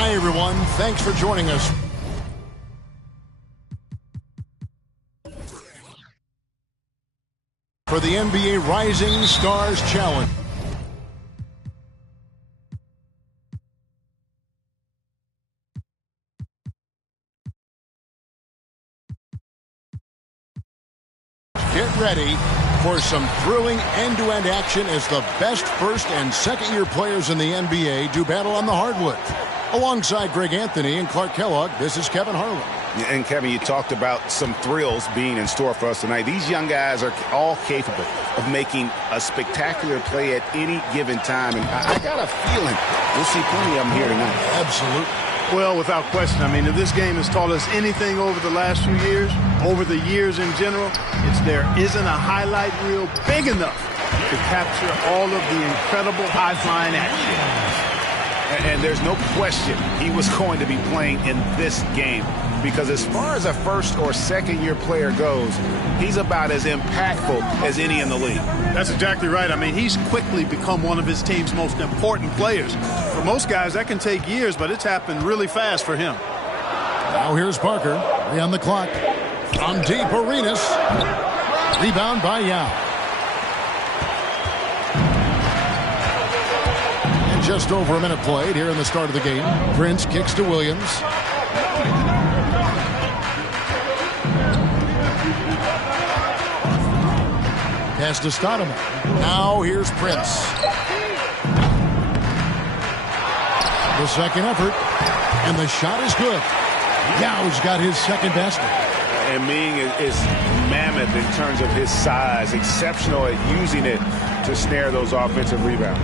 Hi, everyone. Thanks for joining us. For the NBA Rising Stars Challenge. Get ready for some thrilling end-to-end action as the best first and second-year players in the NBA do battle on the hardwood. Alongside Greg Anthony and Clark Kellogg, this is Kevin Harlan. And, Kevin, you talked about some thrills being in store for us tonight. These young guys are all capable of making a spectacular play at any given time. And I got a feeling we'll see plenty of them here tonight. Absolutely. Well, without question. I mean, if this game has taught us anything over the last few years, over the years in general, it's there isn't a highlight reel big enough to capture all of the incredible high-flying action. And there's no question he was going to be playing in this game, because as far as a first or second year player goes, he's about as impactful as any in the league. That's exactly right. I mean, he's quickly become one of his team's most important players. For most guys, that can take years, but it's happened really fast for him. Now here's Parker. 3 on the clock. From deep, Arenas. Rebound by Yao. Just over a minute played here in the start of the game. Prince kicks to Williams. Pass to Stoudemire. Now here's Prince. The second effort. And the shot is good. Yao's got his second basket. And Ming is mammoth in terms of his size. Exceptional at using it to snare those offensive rebounds.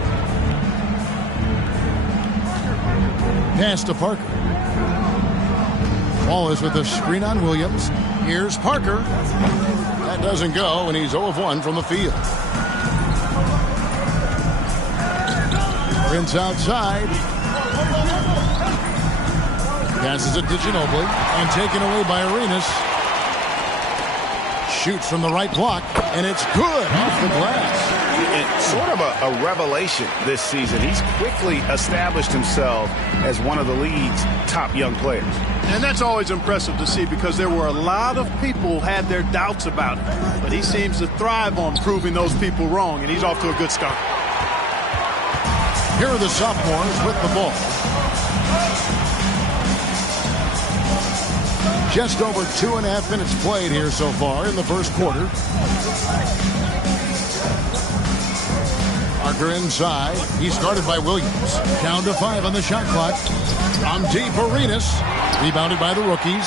Pass to Parker. Wallace with a screen on Williams. Here's Parker. That doesn't go, and he's 0 of 1 from the field. Prince outside. Passes it to Ginobili, and taken away by Arenas. Shoots from the right block, and it's good off the glass. And sort of a revelation this season. He's quickly established himself as one of the league's top young players. And that's always impressive to see, because there were a lot of people who had their doubts about him. But he seems to thrive on proving those people wrong, and he's off to a good start. Here are the sophomores with the ball. Just over 2.5 minutes played here so far in the first quarter. Parker inside. He's guarded by Williams. Down to 5 on the shot clock. From deep, Arenas. Rebounded by the rookies.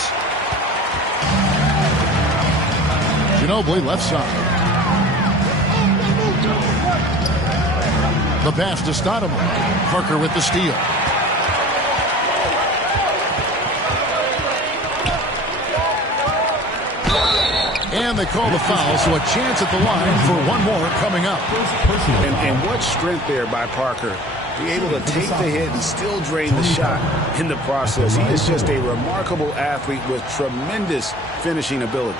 Ginobili left side. The pass to Stoudemire. Parker with the steal. And they call the foul, so a chance at the line for one more coming up. And what strength there by Parker. Be able to take the hit and still drain the shot in the process. He is just a remarkable athlete with tremendous finishing ability.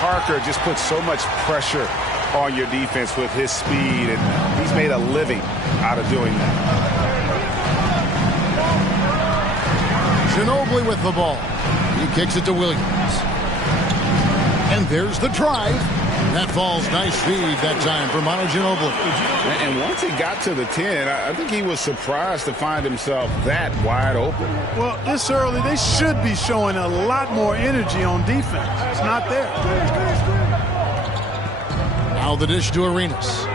Parker just puts so much pressure on your defense with his speed, and he's made a living out of doing that. Ginobili with the ball. He kicks it to Williams. And there's the drive. That falls. Nice feed that time for Manu Ginobili. And once he got to the 10, I think he was surprised to find himself that wide open. Well, this early, they should be showing a lot more energy on defense. It's not there. Now the dish to Arenas.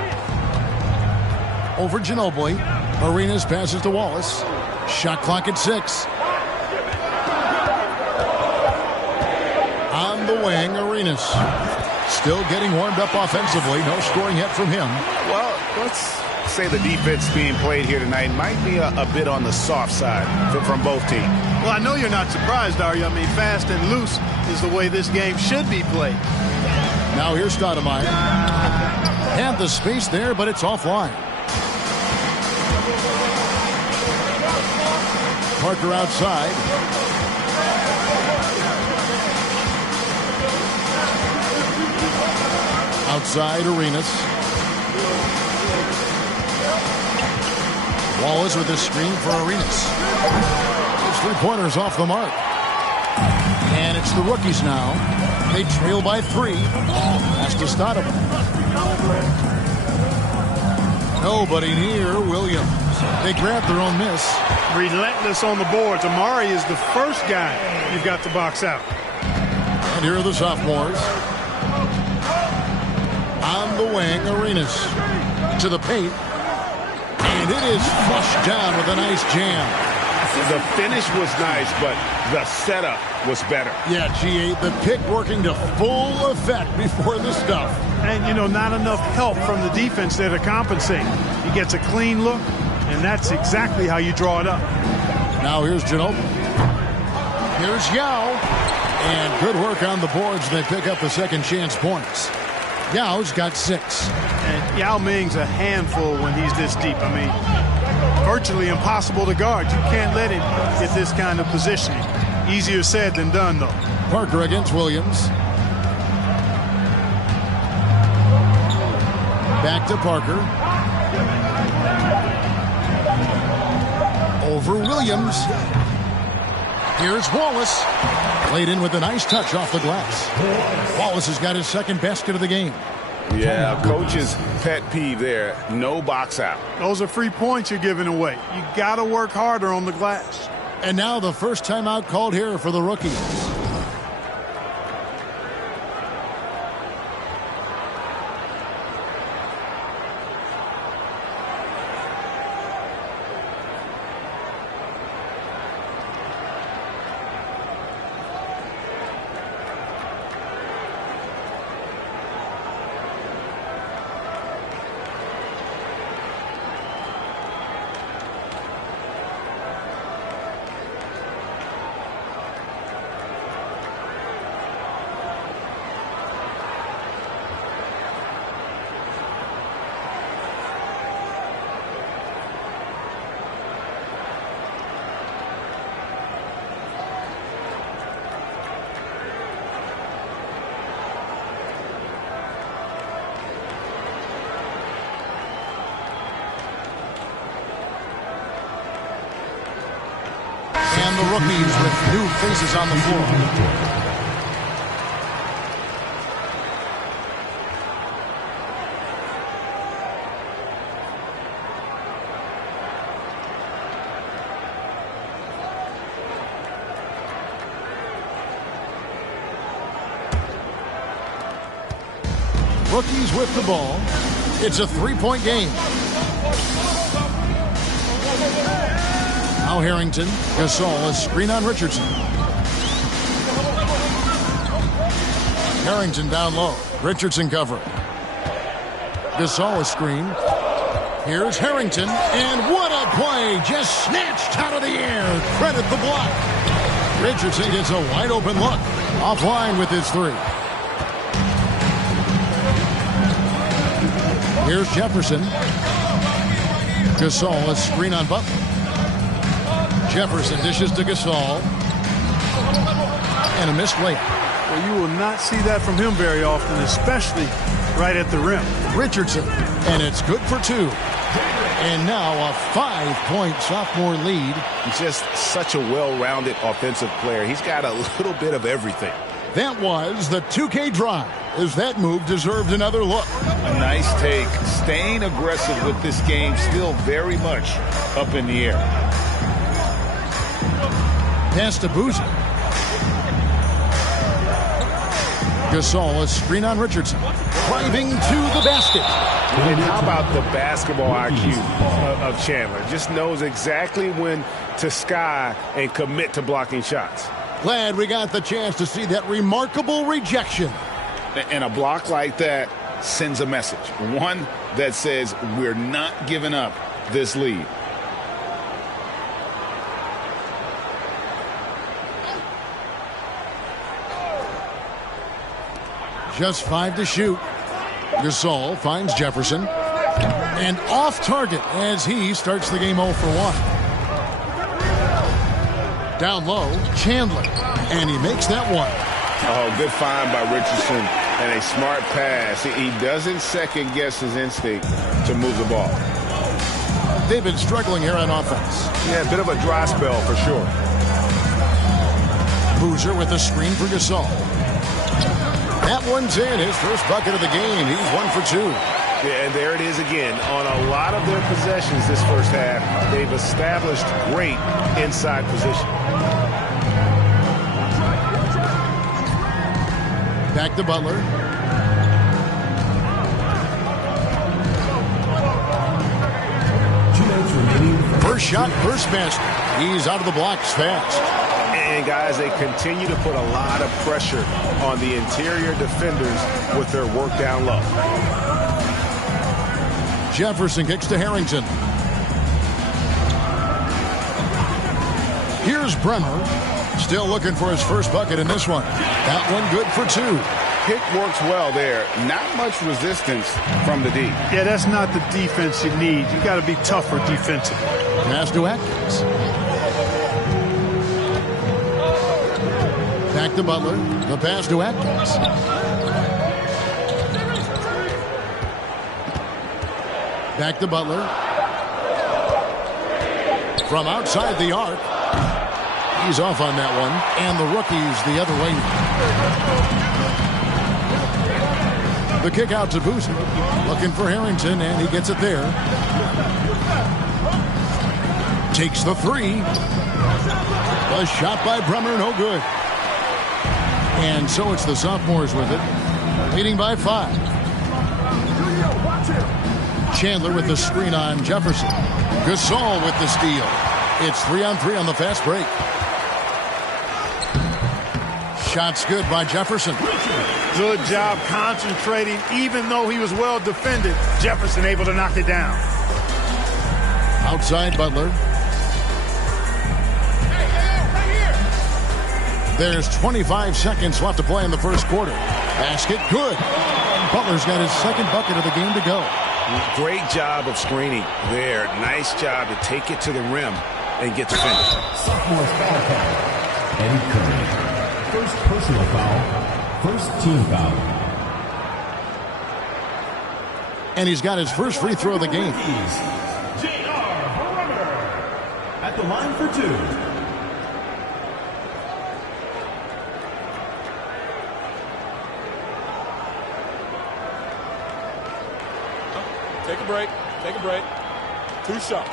Over Ginobili. Arenas passes to Wallace. Shot clock at 6. On the wing, Arenas. Still getting warmed up offensively. No scoring yet from him. Well, let's say the defense being played here tonight might be a bit on the soft side from both teams. Well, I know you're not surprised, are you? I mean, fast and loose is the way this game should be played. Now here's Stoudemire. Had the space there, but it's offline. Parker outside. Outside Arenas. Wallace with a screen for Arenas. His three-pointers off the mark. And it's the rookies now. They trail by 3. Pass to Stoudemire. Nobody near Williams. They grab their own miss. Relentless on the boards. Amari is the first guy you've got to box out. And here are the sophomores. On the wing, Arenas to the paint. And it is flushed down with a nice jam. The finish was nice, but the setup was better. Yeah, G8, the pick working to full effect before the stuff. And, you know, not enough help from the defense there to compensate. He gets a clean look, and that's exactly how you draw it up. Now here's Ginobili. Here's Yao. And good work on the boards. They pick up the second chance points. Yao's got 6. And Yao Ming's a handful when he's this deep. I mean, virtually impossible to guard. You can't let him get this kind of positioning. Easier said than done, though. Parker against Williams. Back to Parker. Over Williams. Here's Wallace. Played in with a nice touch off the glass. Wallace has got his second basket of the game. Yeah, coach's pet peeve there. No box out. Those are free points you're giving away. You got to work harder on the glass. And now the first timeout called here for the rookies. And the rookies with new faces on the floor. Rookies with the ball. It's a three-point game. Now Harrington. Gasol, a screen on Richardson. Harrington down low. Richardson covering. Gasol, a screen. Here's Harrington. And what a play. Just snatched out of the air. Credit the block. Richardson gets a wide open look. Offline with his 3. Here's Jefferson. Gasol, a screen on Butler. Jefferson dishes to Gasol. And a missed layup. Well, you will not see that from him very often, especially right at the rim. Richardson. And it's good for 2. And now a 5-point sophomore lead. He's just such a well-rounded offensive player. He's got a little bit of everything. That was the 2K drive, as that move deserved another look. A nice take. Staying aggressive with this game, still very much up in the air. Pass to Boozer. Gasol, a screen on Richardson. Driving to the basket. And how about the basketball IQ of Chandler? Just knows exactly when to sky and commit to blocking shots. Glad we got the chance to see that remarkable rejection. And a block like that sends a message. One that says we're not giving up this lead. Just 5 to shoot. Gasol finds Jefferson. And off target as he starts the game 0 for 1. Down low, Chandler. And he makes that one. Oh, good find by Richardson and a smart pass. He doesn't second guess his instinct to move the ball. They've been struggling here on offense. Yeah, a bit of a dry spell for sure. Boozer with a screen for Gasol. That one's in. His first bucket of the game. He's 1 for 2. Yeah, and there it is again. On a lot of their possessions this first half, they've established great inside position. Back to Butler. First shot, first basket. He's out of the blocks fast. And guys, they continue to put a lot of pressure on the interior defenders with their work down low. Jefferson kicks to Harrington. Here's Bremer. Still looking for his first bucket in this one. That one good for 2. Pick works well there. Not much resistance from the D. Yeah, that's not the defense you need. You got to be tougher defensively. Pass to Atkins. Back to Butler. The pass to Atkins. Back to Butler. From outside the arc. He's off on that one. And the rookie's the other way. The kick out to Boozer. Looking for Harrington, and he gets it there. Takes the 3. A shot by Bremer, no good. And so it's the sophomores with it. Leading by 5. Chandler with the screen on Jefferson. Gasol with the steal. It's 3-on-3 on the fast break. Shots good by Jefferson. Good job concentrating. Even though he was well defended, Jefferson able to knock it down. Outside Butler. There's 25 seconds left to play in the first quarter. Basket good. Butler's got his second bucket of the game to go. Great job of screening there. Nice job to take it to the rim and get the finish. Sophomore foul call. Eddie Curry. First personal foul. First team foul. And he's got his first free throw of the game. At the line for 2. Take a break. Take a break. 2 shots.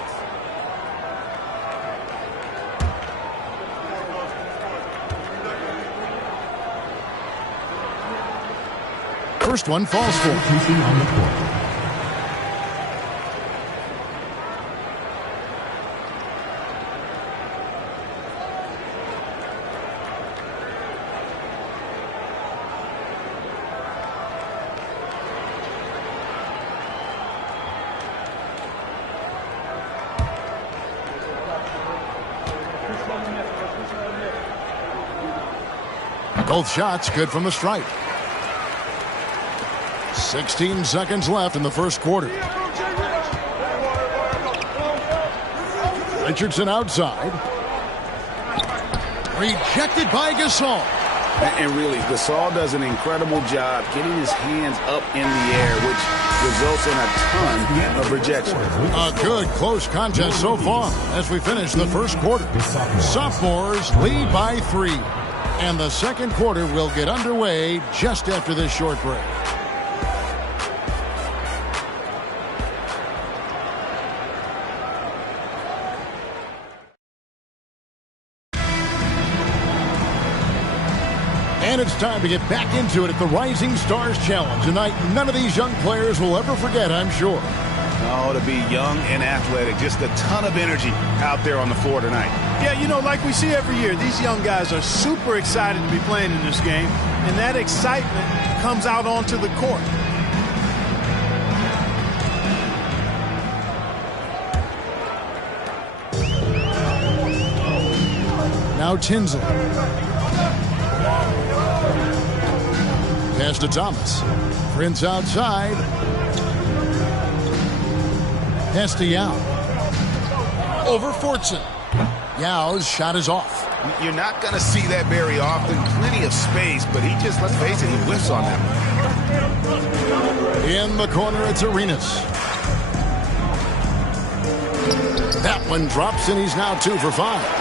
First one falls for. Both shots good from the stripe. 16 seconds left in the first quarter. Richardson outside. Rejected by Gasol. And really, Gasol does an incredible job getting his hands up in the air, which results in a ton of rejection. A good close contest so far as we finish the first quarter. Sophomores lead by 3. And the second quarter will get underway just after this short break. And it's time to get back into it at the Rising Stars Challenge. Tonight, none of these young players will ever forget, I'm sure. Oh, to be young and athletic, just a ton of energy out there on the floor tonight. Yeah, you know, like we see every year, these young guys are super excited to be playing in this game, and that excitement comes out onto the court. Now Tinsley. Pass to Thomas. Prince outside. Pass to Yao. Over Fortson. Yao's shot is off. You're not going to see that very often. Plenty of space, but he just, let's face it, he whiffs on that one. In the corner, it's Arenas. That one drops, and he's now 2 for 5.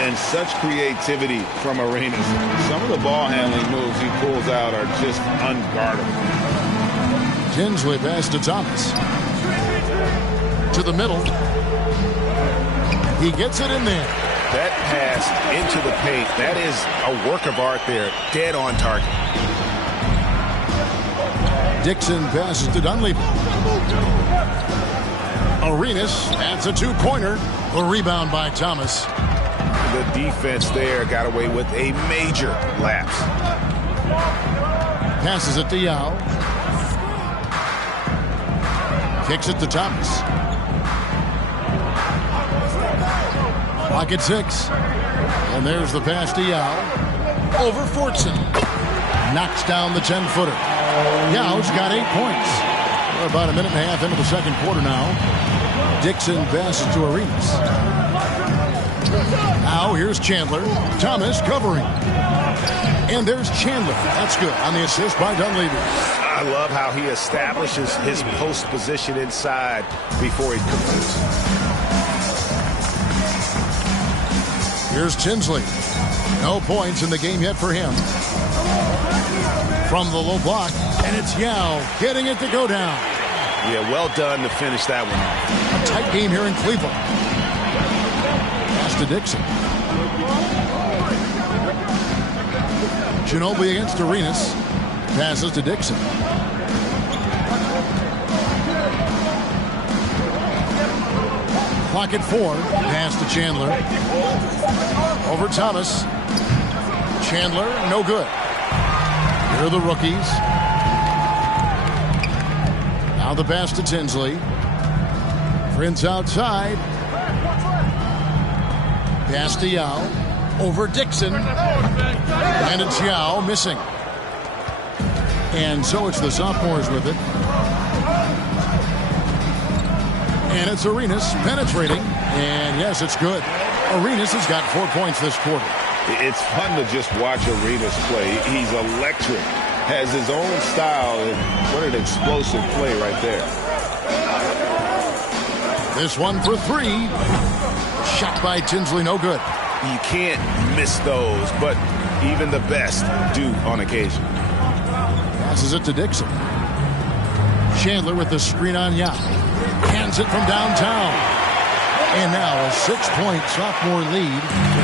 And such creativity from Arenas. Some of the ball handling moves he pulls out are just unguardable. Tinsley pass to Thomas. To the middle. He gets it in there. That pass into the paint, that is a work of art there. Dead on target. Dixon passes to Dunleavy. Arenas adds a 2-pointer. The rebound by Thomas. The defense there got away with a major lapse. Passes it to Yao. Kicks it to Thomas. Clock at 6. And there's the pass to Yao. Over Fortson. Knocks down the 10-footer. Yao's got 8 points. We're about a minute and a half into the second quarter now. Dixon passes to Arenas. Now here's Chandler. Thomas covering. And there's Chandler. That's good on the assist by Dunleavy. I love how he establishes his post position inside before he converts. Here's Tinsley. No points in the game yet for him. From the low block, and it's Yao getting it to go down. Yeah, well done to finish that one off. A tight game here in Cleveland. Pass to Dixon. Ginobili against Arenas. Passes to Dixon. Clock at 4. Pass to Chandler. Over Thomas. Chandler, no good. Here are the rookies. Now the pass to Tinsley. Prince outside. Pass to Yao. Over Dixon. And it's Yao missing. And so it's the sophomores with it. And it's Arenas penetrating. And yes, it's good. Arenas has got 4 points this quarter. It's fun to just watch Arenas play. He's electric. Has his own style. And what an explosive play right there. This one for 3. Shot by Tinsley, no good. You can't miss those, but even the best do on occasion. Passes it to Dixon. Chandler with the screen on Yao. Hands it from downtown. And now a 6-point sophomore lead.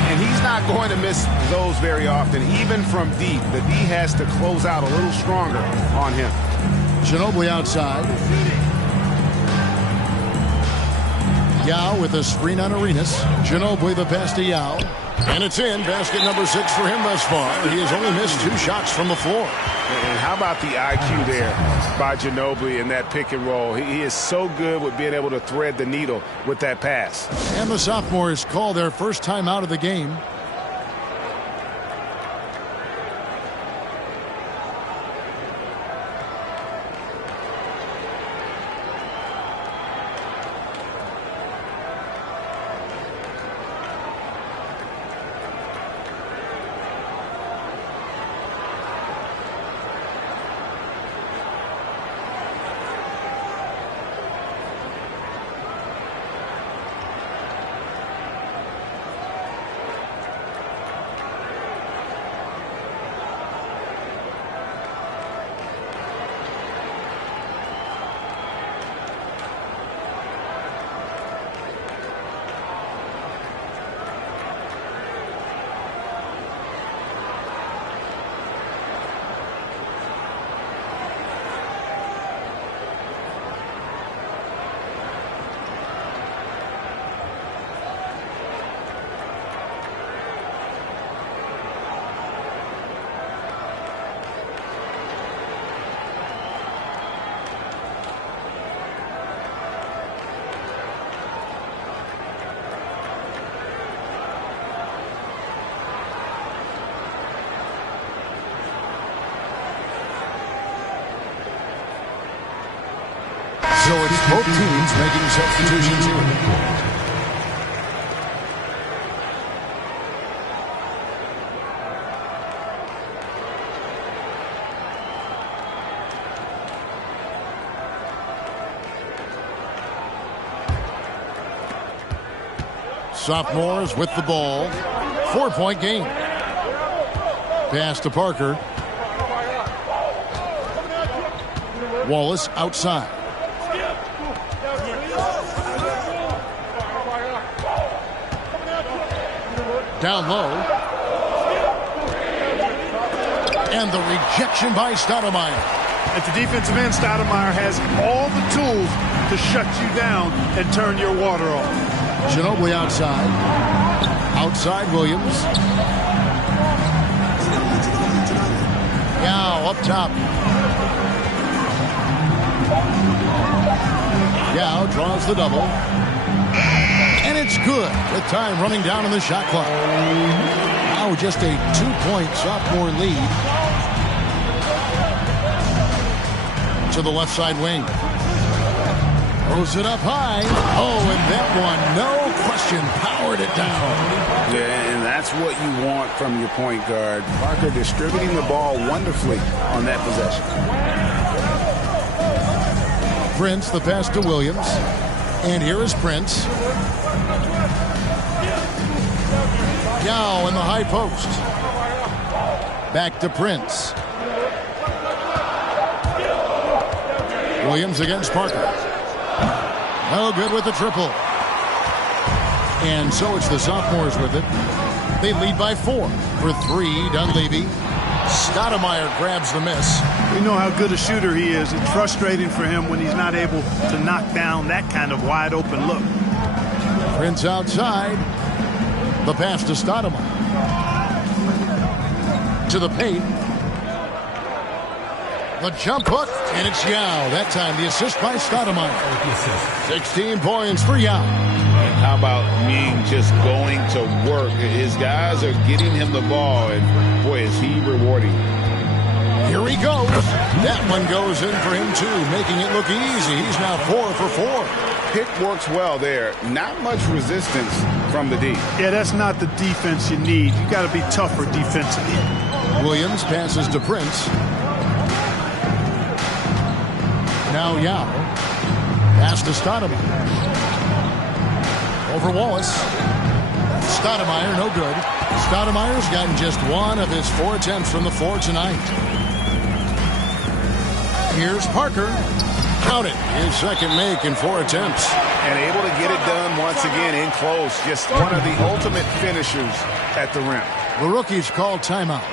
And he's not going to miss those very often, even from deep. The D has to close out a little stronger on him. Ginobili outside. Yao with a screen on Arenas. Ginobili the pass to Yao. And it's in. Basket number 6 for him thus far. He has only missed 2 shots from the floor. And how about the IQ there by Ginobili in that pick and roll? He is so good with being able to thread the needle with that pass. And the sophomores call their first time out of the game. So it's both teams making substitutions here. Sophomores with the ball. 4-point game. Pass to Parker. Wallace outside. Down low. And the rejection by Stoudemire. At the defensive end, Stoudemire has all the tools to shut you down and turn your water off. Ginobili outside. Outside Williams. Yao up top. Yao draws the double. And it's good with time running down in the shot clock. Now just a 2-point sophomore lead. To the left side wing. Throws it up high. Oh, and that one, no question, powered it down. Yeah, and that's what you want from your point guard. Parker distributing the ball wonderfully on that possession. Prince, the pass to Williams. And here is Prince. Yao in the high post. Back to Prince. Williams against Parker. No good with the triple. And so it's the sophomores with it. They lead by 4. For 3, Dunleavy. Stoudemire grabs the miss. We know how good a shooter he is. It's frustrating for him when he's not able to knock down that kind of wide open look. Prince outside. The pass to Stoudemire. To the paint. The jump hook, and it's Yao. That time the assist by Stoudemire. 16 points for Yao. And how about Ming just going to work? His guys are getting him the ball, and boy, is he rewarding. Here he goes. That one goes in for him, too, making it look easy. He's now 4 for 4. Pick works well there. Not much resistance from the D. Yeah, that's not the defense you need. You got to be tougher defensively. Williams passes to Prince. Now Yao. Pass to Stoudemire. Over Wallace. Stoudemire, no good. Stoudemire's gotten just 1 of his 4 attempts from the floor tonight. Here's Parker. Count it. His second make in 4 attempts. And able to get it done once again in close. Just one of the ultimate finishers at the rim. The rookies call timeout.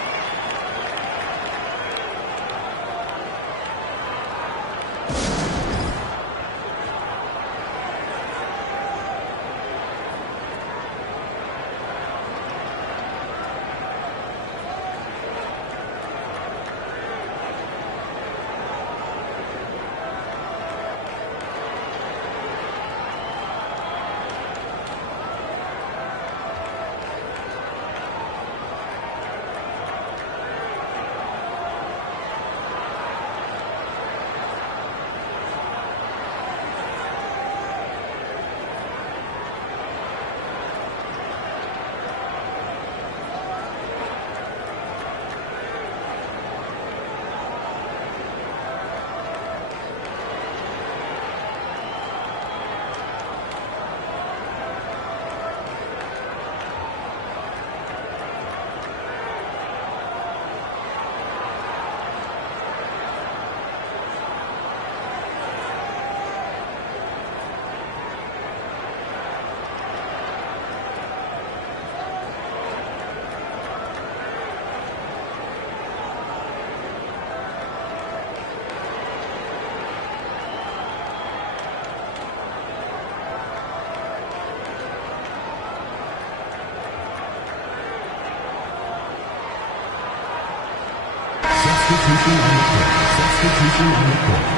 Substitution on the court.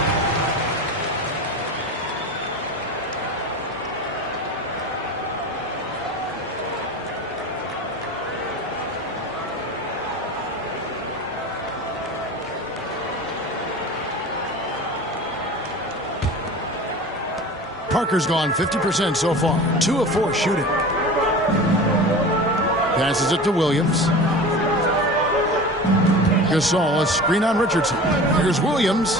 Parker's gone 50% so far. 2 of 4 shooting. Passes it to Williams. Gasol, a screen on Richardson. Here's Williams.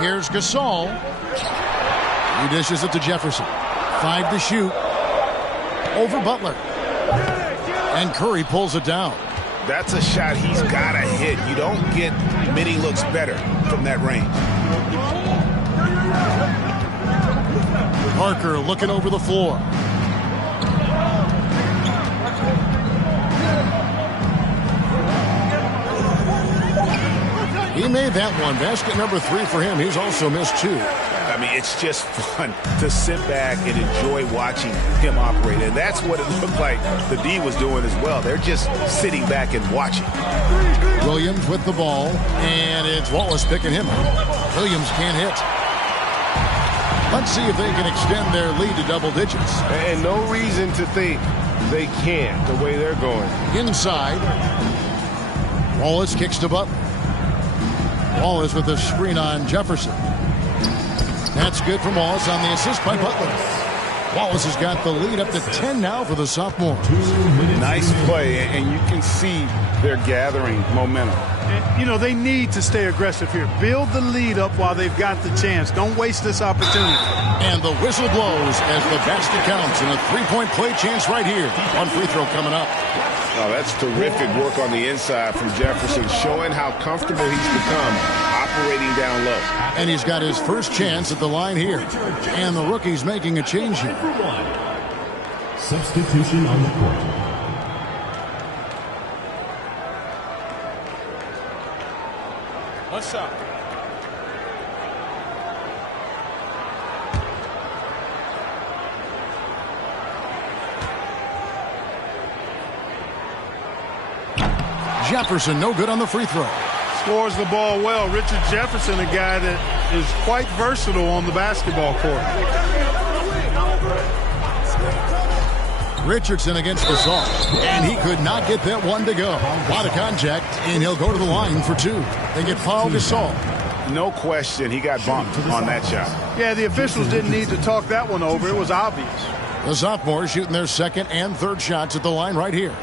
Here's Gasol. He dishes it to Jefferson. 5 to shoot. Over Butler. And Curry pulls it down. That's a shot he's got to hit. You don't get many looks better from that range. Parker looking over the floor. He made that one. Basket number 3 for him. He's also missed 2. I mean, it's just fun to sit back and enjoy watching him operate. And that's what it looked like the D was doing as well. They're just sitting back and watching. Williams with the ball, and it's Wallace picking him up. Williams can't hit. Let's see if they can extend their lead to double digits. And no reason to think they can't the way they're going. Inside. Wallace kicks to Butler. Wallace with a screen on Jefferson. That's good from Wallace on the assist by Butler. Wallace has got the lead up to 10 now for the sophomore. Nice play, and you can see they're gathering momentum. And, you know, they need to stay aggressive here. Build the lead up while they've got the chance. Don't waste this opportunity. And the whistle blows as the basket counts, and a 3-point play chance right here. One free throw coming up. Oh, that's terrific work on the inside from Jefferson, showing how comfortable he's become operating down low. And he's got his first chance at the line here. And the rookie's making a change here. Substitution on the court. One shot. Jefferson no good on the free throw. Scores the ball well. Richard Jefferson, a guy that is quite versatile on the basketball court. Richardson against Gasol. And he could not get that one to go. A lot of contact, and he'll go to the line for 2. They get fouled Gasol. No question he got bumped on that shot. Yeah, the officials didn't need to talk that one over. It was obvious. The sophomores shooting their second and third shots at the line right here.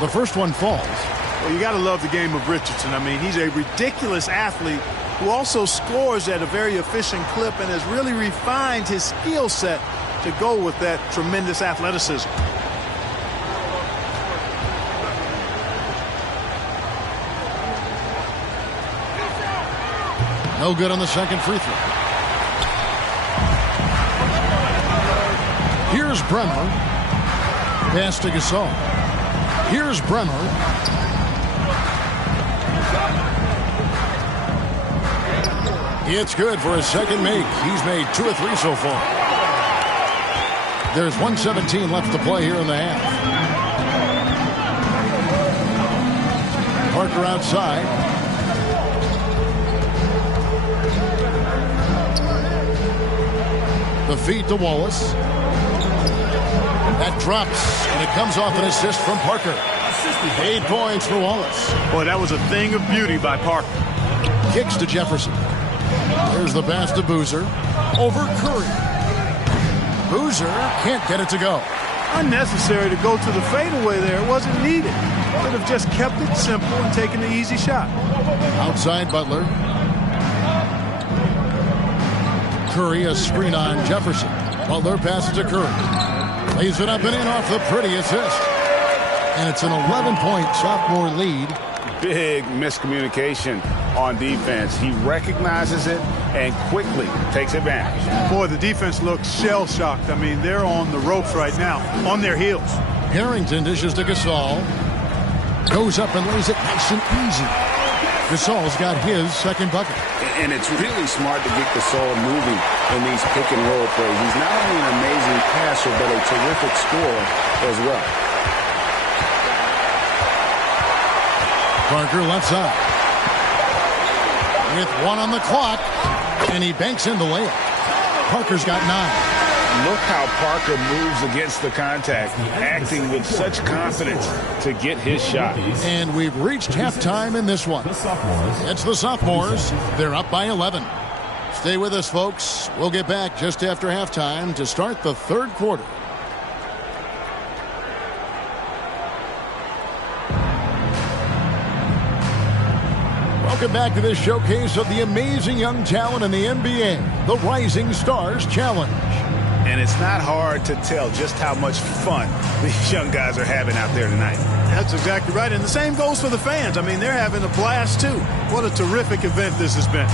The first one falls. Well, you got to love the game of Richardson. I mean, he's a ridiculous athlete who also scores at a very efficient clip and has really refined his skill set to go with that tremendous athleticism. No good on the second free throw. Here's Bremer. Pass to Gasol. Here's Bremer. It's good for his second make. He's made 2 of 3 so far. There's 1:17 left to play here in the half. Parker outside. The feed to Wallace. That drops, and it comes off an assist from Parker. 8 points for Wallace. Boy, that was a thing of beauty by Parker. Kicks to Jefferson. There's the pass to Boozer. Over Curry. Boozer can't get it to go. Unnecessary to go to the fadeaway there. It wasn't needed. Could have just kept it simple and taken the easy shot. Outside Butler. Curry, a screen on Jefferson. Butler passes to Curry. Lays it up and in off the pretty assist. And it's an 11-point sophomore lead. Big miscommunication on defense. He recognizes it and quickly takes advantage. Boy, the defense looks shell-shocked. I mean, they're on the ropes right now, on their heels. Harrington dishes to Gasol. Goes up and lays it nice and easy. Gasol's got his second bucket. And it's really smart to get Gasol moving in these pick-and-roll plays. He's not only an amazing passer, but a terrific scorer as well. Parker left side. With 1 on the clock, and he banks in the layup. Parker's got 9. Look how Parker moves against the contact, acting with such confidence to get his shot. And we've reached halftime in this one. It's the sophomores. They're up by 11. Stay with us, folks. We'll get back just after halftime to start the third quarter. Welcome back to this showcase of the amazing young talent in the NBA, the Rising Stars Challenge. And it's not hard to tell just how much fun these young guys are having out there tonight. That's exactly right. And the same goes for the fans. I mean, they're having a blast, too. What a terrific event this has been.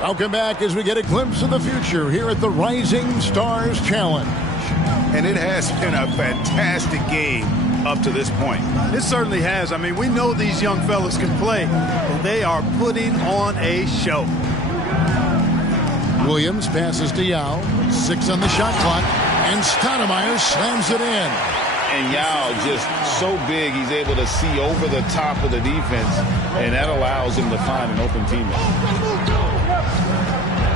Welcome back as we get a glimpse of the future here at the Rising Stars Challenge. And it has been a fantastic game up to this point. It certainly has. I mean, we know these young fellas can play, but they are putting on a show. Williams passes to Yao. 6 on the shot clock. And Stoudemire slams it in. And Yao just so big, he's able to see over the top of the defense, and that allows him to find an open teammate.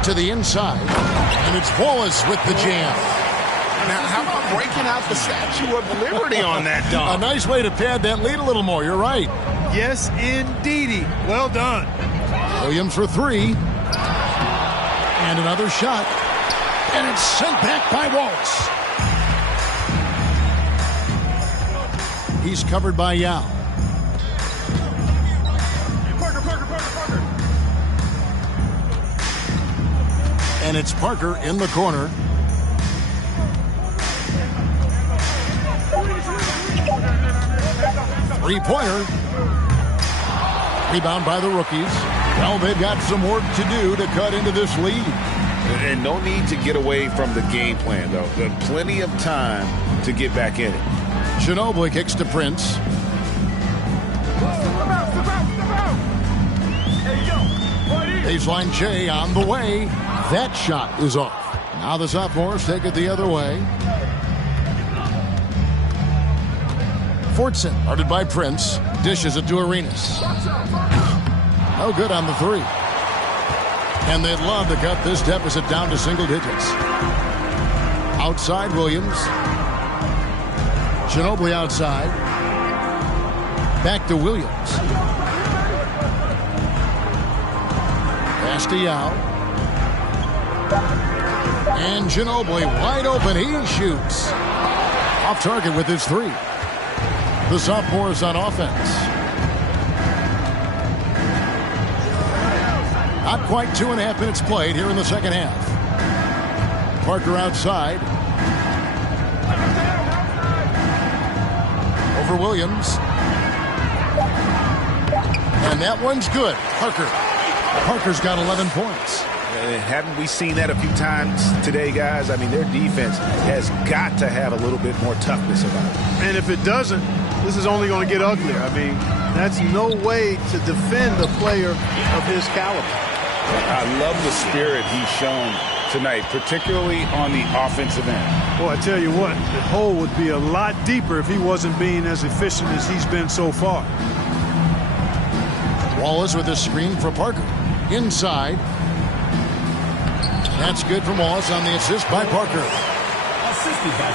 To the inside. And it's Wallace with the jam. Now, how about breaking out the Statue of Liberty on that dunk? A nice way to pad that lead a little more. You're right. Yes, indeedy. Well done. Williams for 3. And another shot. And it's sent back by Wallace. He's covered by Yao. Parker. And it's Parker in the corner. Three-pointer. Rebound by the rookies. Well, they've got some work to do to cut into this lead. And no need to get away from the game plan, though. There's plenty of time to get back in it. Ginobili kicks to Prince. Baseline Jay on the way. That shot is off. Now the sophomores take it the other way. Fortson, guarded by Prince, dishes it to Arenas. No good on the 3. And they'd love to cut this deficit down to single digits. Outside Williams. Ginobili outside. Back to Williams. Pass to Yao. And Ginobili wide open. He shoots. Off target with his 3. The sophomores on offense. Not quite 2.5 minutes played here in the second half. Parker outside. Over Williams. And that one's good. Parker's got 11 points. Haven't we seen that a few times today, guys? I mean, their defense has got to have a little bit more toughness about it. And if it doesn't, this is only going to get uglier. I mean, that's no way to defend a player of his caliber. I love the spirit he's shown tonight, particularly on the offensive end. Boy, I tell you what, the hole would be a lot deeper if he wasn't being as efficient as he's been so far. Wallace with a screen for Parker. Inside. That's good from Wallace on the assist by Parker.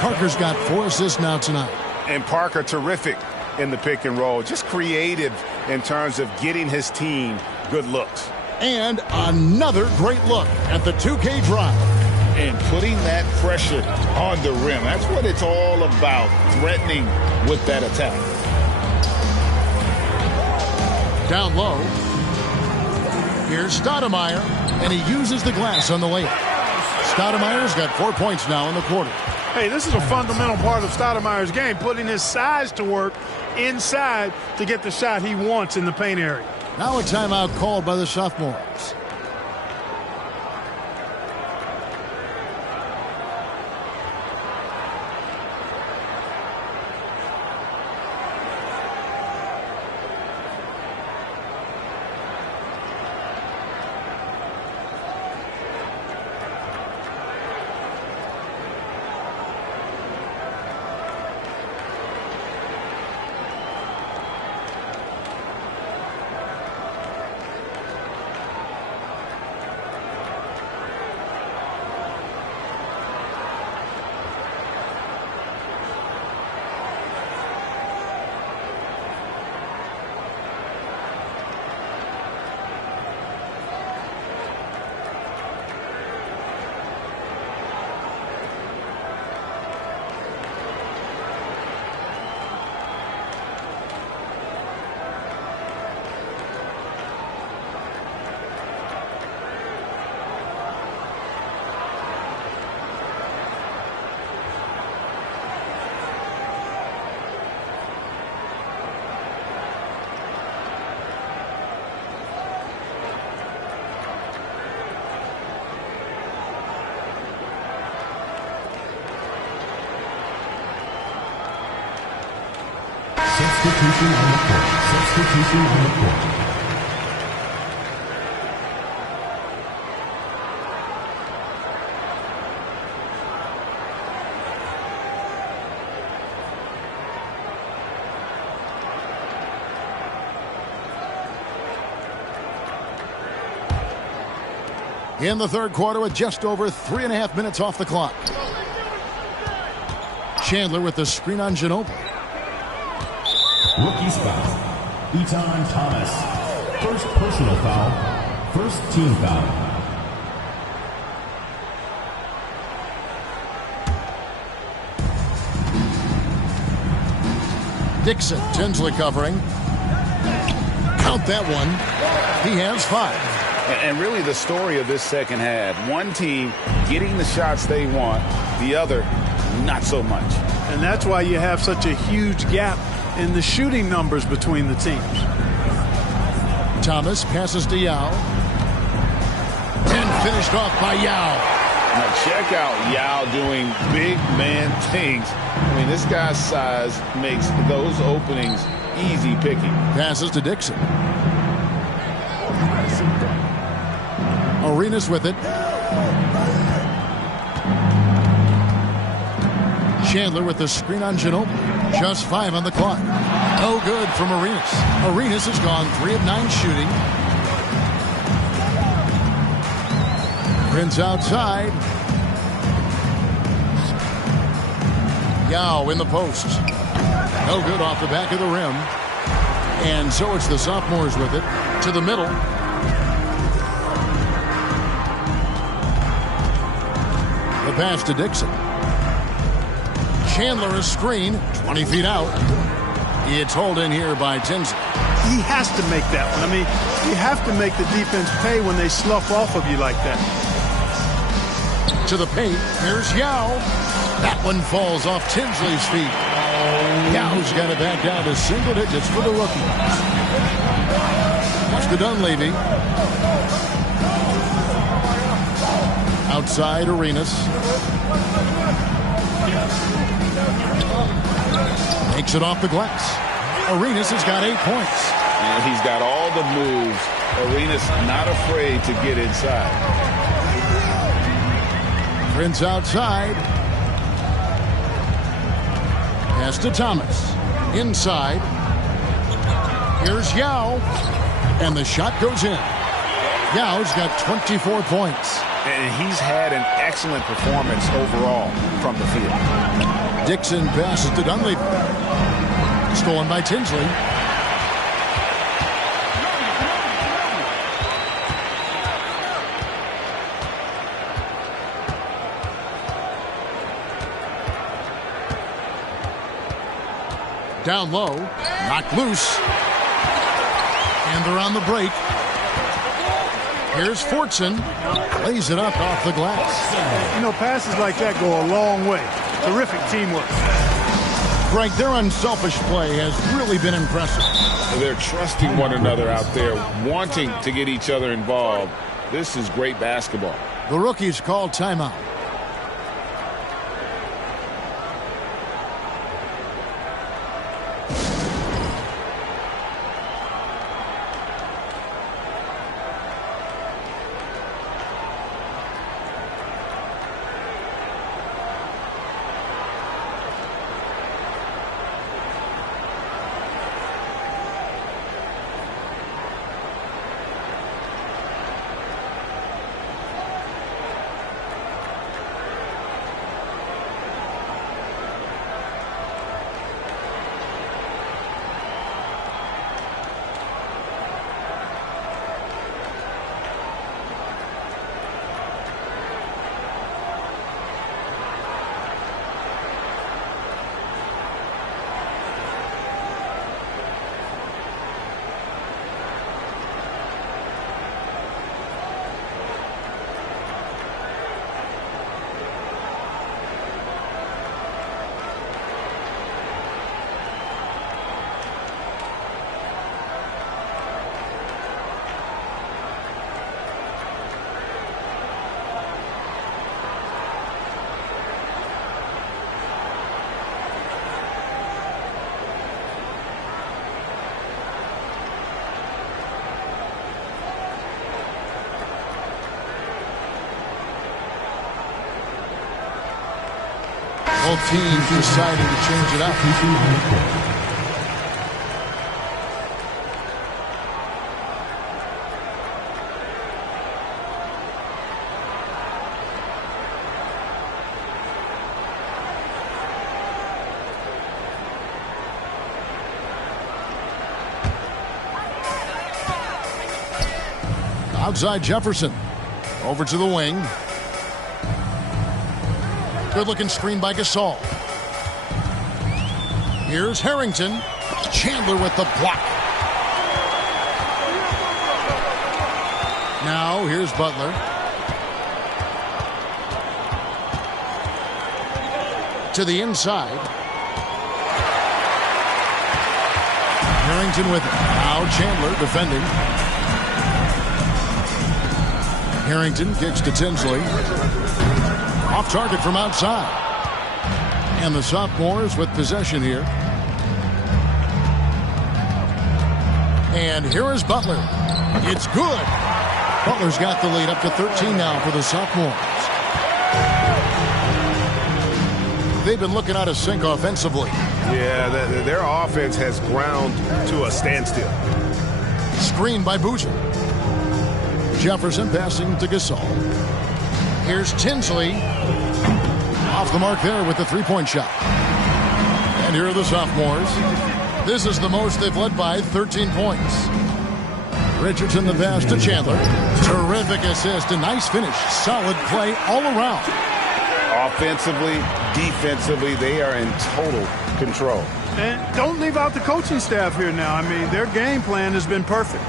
Parker's got 4 assists now tonight. And Parker terrific in the pick and roll. Just creative in terms of getting his team good looks. And another great look at the 2K drive. And putting that pressure on the rim. That's what it's all about, threatening with that attack. Down low. Here's Stoudemire, and he uses the glass on the layup. Stoudemire's got 4 points now in the quarter. Hey, this is a fundamental part of Stoudemire's game, putting his size to work inside to get the shot he wants in the paint area. Now a timeout called by the sophomores. Substitution on the court. Substitution on the court. In the third quarter with just over 3.5 minutes off the clock. Chandler with the screen on Ginobili. Rookie foul. Eton Thomas. First personal foul. First team foul. Dixon, Tinsley covering. Count that one. He has 5. And really the story of this second half, one team getting the shots they want, the other not so much. And that's why you have such a huge gap in the shooting numbers between the teams. Thomas passes to Yao. 10 finished off by Yao. Now check out Yao doing big man things. I mean, this guy's size makes those openings easy picking. Passes to Dixon. Arenas with it. Chandler with the screen on Ginobili. Just 5 on the clock. No good from Arenas. Arenas has gone 3 of 9 shooting. Prince outside. Yao in the post. No good off the back of the rim. And so it's the sophomores with it. To the middle. The pass to Dixon. Chandler is screen, 20 feet out. It's hauled in here by Tinsley. He has to make that one. I mean, you have to make the defense pay when they slough off of you like that. To the paint, here's Yao. That one falls off Tinsley's feet. Yao's got it back down to single digits for the rookie. Watch the Dunleavy. Outside Arenas. Makes it off the glass. Arenas has got 8 points. And he's got all the moves. Arenas not afraid to get inside. Prince outside. Pass to Thomas. Inside. Here's Yao. And the shot goes in. Yao's got 24 points. And he's had an excellent performance overall from the field. Dixon passes to Dunleavy. Stolen by Tinsley. Down low. Knocked loose. And they're on the break. Here's Fortson. Lays it up off the glass. You know, passes like that go a long way. Terrific teamwork. Greg, their unselfish play has really been impressive. They're trusting one another out there, wanting to get each other involved. This is great basketball. The rookies call timeout. Both teams deciding to change it up. Outside Jefferson. Over to the wing. Good-looking screen by Gasol. Here's Harrington. Chandler with the block. Now here's Butler. To the inside. Harrington with it. Now Chandler defending. Harrington kicks to Tinsley. Off target from outside. And the sophomores with possession here. And here is Butler. It's good. Butler's got the lead up to 13 now for the sophomores. They've been looking out of sync offensively. Yeah, their offense has ground to a standstill. Screen by Boucher. Jefferson passing to Gasol. Here's Tinsley. Off the mark there with the three-point shot. And here are the sophomores. This is the most they've led by, 13 points. Richardson the pass to Chandler. Terrific assist, a nice finish. Solid play all around. Offensively, defensively, they are in total control. And don't leave out the coaching staff here now. I mean, their game plan has been perfect.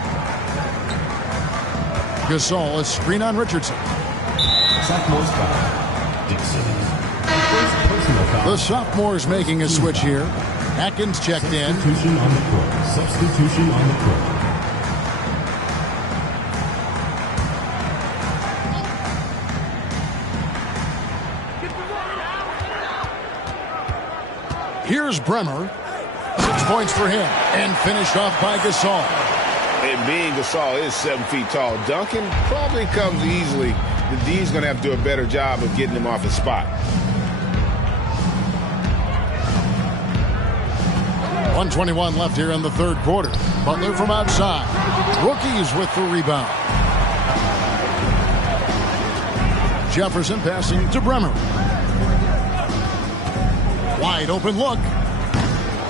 Gasol, a screen on Richardson. Sophomores foul. Dixon. First personal foul. The sophomores making a switch here. Atkins checked in. Substitution on the court. Substitution on the court. Here's Bremer. 6 points for him. And finished off by Gasol. And being Gasol is 7 feet tall. Duncan probably comes easily. The D's going to have to do a better job of getting him off his spot. 1:21 left here in the third quarter. Butler from outside. Rookies with the rebound. Jefferson passing to Bremer. Wide open look.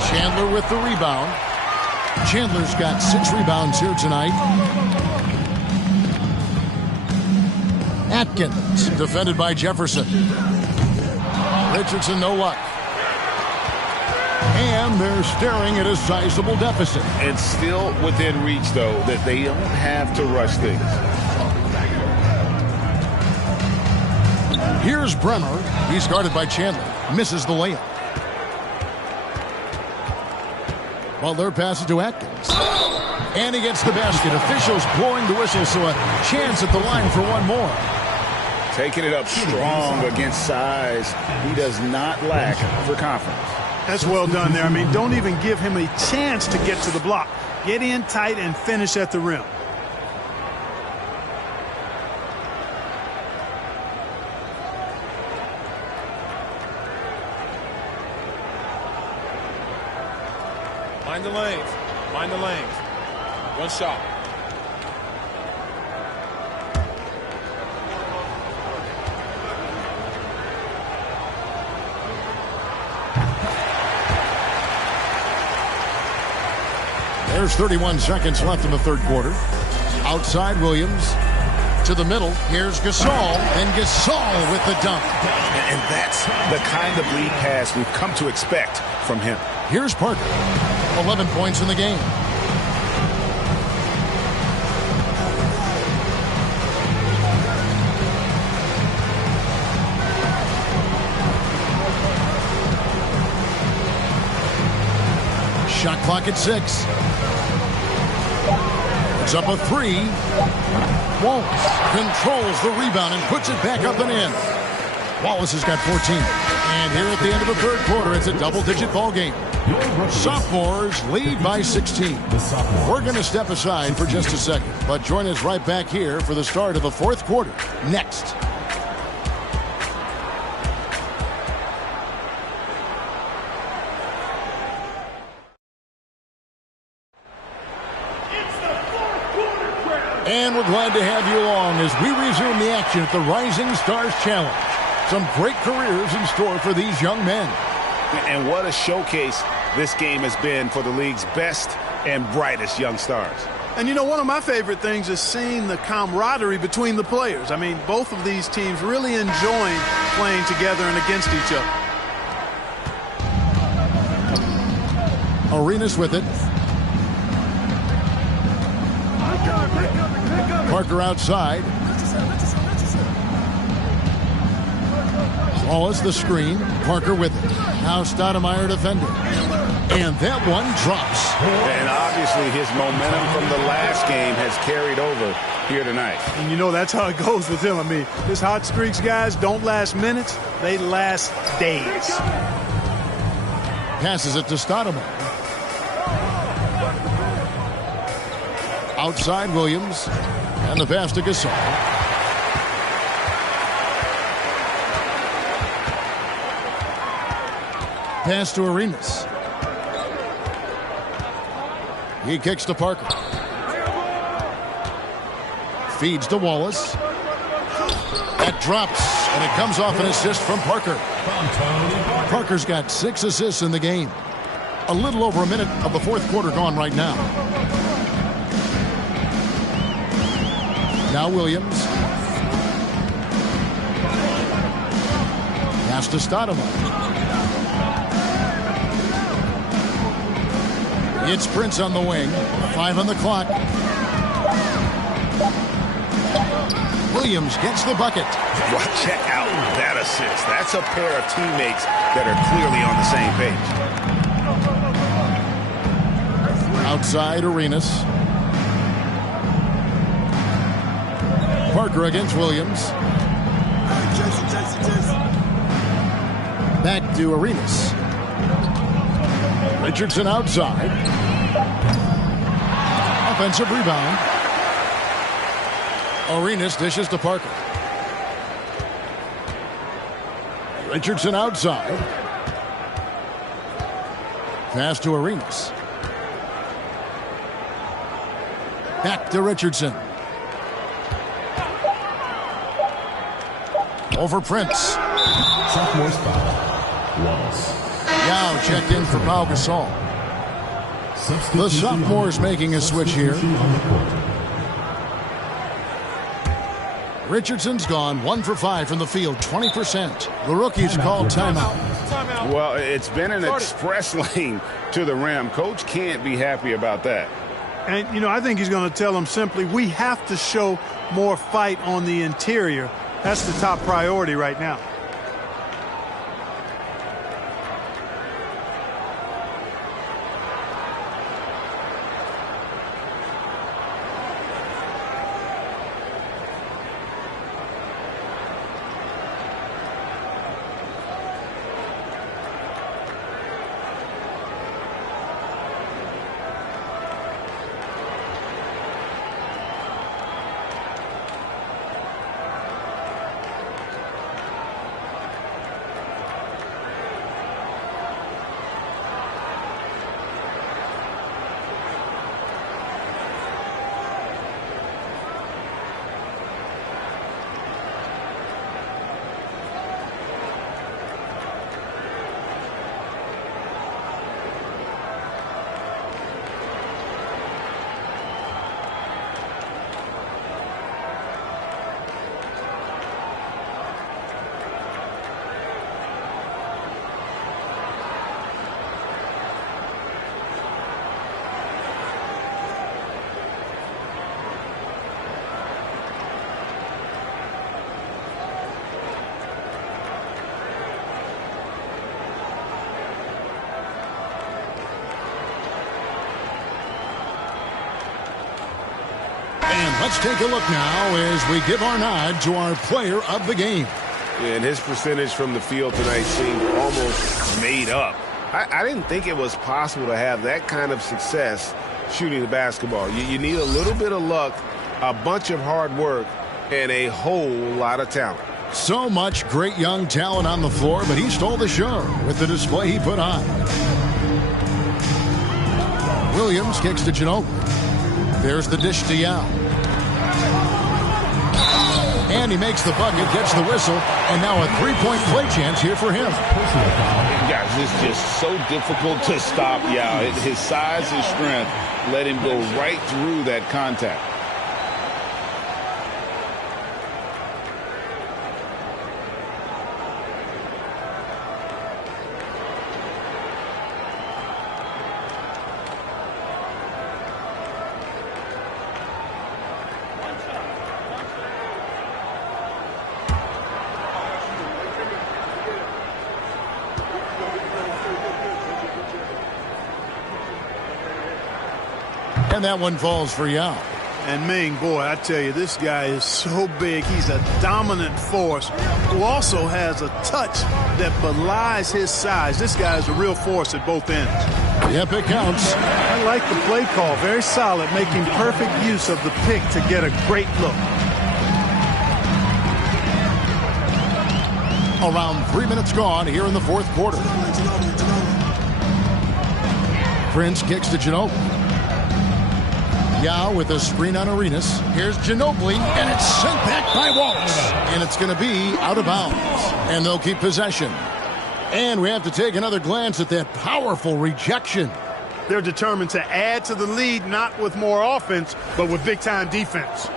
Chandler with the rebound. Chandler's got 6 rebounds here tonight. Atkins defended by Jefferson. Richardson no luck. And they're staring at a sizable deficit. It's still within reach, though, that they don't have to rush things. Here's Bremer. He's guarded by Chandler. Misses the layup. Butler passes to Atkins. And he gets the basket. Officials blowing the whistle, so a chance at the line for one more. Taking it up strong against size. He does not lack for confidence. That's well done there. I mean, don't even give him a chance to get to the block. Get in tight and finish at the rim. Mind the lanes. Mind the lanes. One shot. There's 31 seconds left in the third quarter. Outside Williams. To the middle. Here's Gasol. And Gasol with the dunk. And that's the kind of lead pass we've come to expect from him. Here's Parker. 11 points in the game. Shot clock at 6. It's up a 3. Wallace controls the rebound and puts it back up and in. Wallace has got 14. And here at the end of the third quarter, it's a double-digit ball game. Sophomores lead by 16. We're going to step aside for just a second, but join us right back here for the start of the fourth quarter next. And we're glad to have you along as we resume the action at the Rising Stars Challenge. Some great careers in store for these young men. And what a showcase this game has been for the league's best and brightest young stars. And you know, one of my favorite things is seeing the camaraderie between the players. I mean, both of these teams really enjoying playing together and against each other. Arenas with it. Parker outside. Wallace the screen. Parker with it. Now Stoudemire defending. And that one drops. And obviously his momentum from the last game has carried over here tonight. And you know, that's how it goes with him. I mean, his hot streaks, guys, don't last minutes. They last days. Passes it to Stoudemire. Outside Williams. And the pass to Gasol. Pass to Arenas. He kicks to Parker. Feeds to Wallace. That drops, and it comes off an assist from Parker. Parker's got 6 assists in the game. A little over a minute of the fourth quarter gone right now. Now Williams. Pass to Stoudemire. It's Prince on the wing. 5 on the clock. Williams gets the bucket. Well, check out that assist. That's a pair of teammates that are clearly on the same page. Outside Arenas. Parker against Williams. Back to Arenas. Richardson outside. Offensive rebound. Arenas dishes to Parker. Richardson outside. Pass to Arenas. Back to Richardson. Over Prince. Sophomore foul. Wallace. Now checked in for Pau Gasol. The sophomore is making a switch here. Richardson's gone 1 for 5 from the field, 20%. The rookie's called timeout. Well, it's been an express lane to the rim. Coach can't be happy about that. And, you know, I think he's going to tell them simply, we have to show more fight on the interior. That's the top priority right now. Let's take a look now as we give our nod to our player of the game. And his percentage from the field tonight seemed almost made up. I didn't think it was possible to have that kind of success shooting the basketball. You need a little bit of luck, a bunch of hard work, and a whole lot of talent. So much great young talent on the floor, but he stole the show with the display he put on. Williams kicks to Ginobili. There's the dish to Yao. And he makes the bucket, gets the whistle, and now a three-point play chance here for him. Guys, it's just so difficult to stop Yao. His size and strength let him go right through that contact. And that one falls for Yao. And Ming, boy, I tell you, this guy is so big. He's a dominant force who also has a touch that belies his size. This guy is a real force at both ends. Yep, it counts. I like the play call. Very solid, making perfect use of the pick to get a great look. Around 3 minutes gone here in the fourth quarter. Prince kicks to Ginobili. Yao with a screen on Arenas. Here's Ginobili, and it's sent back by Wallace. And it's going to be out of bounds. And they'll keep possession. And we have to take another glance at that powerful rejection. They're determined to add to the lead, not with more offense, but with big-time defense.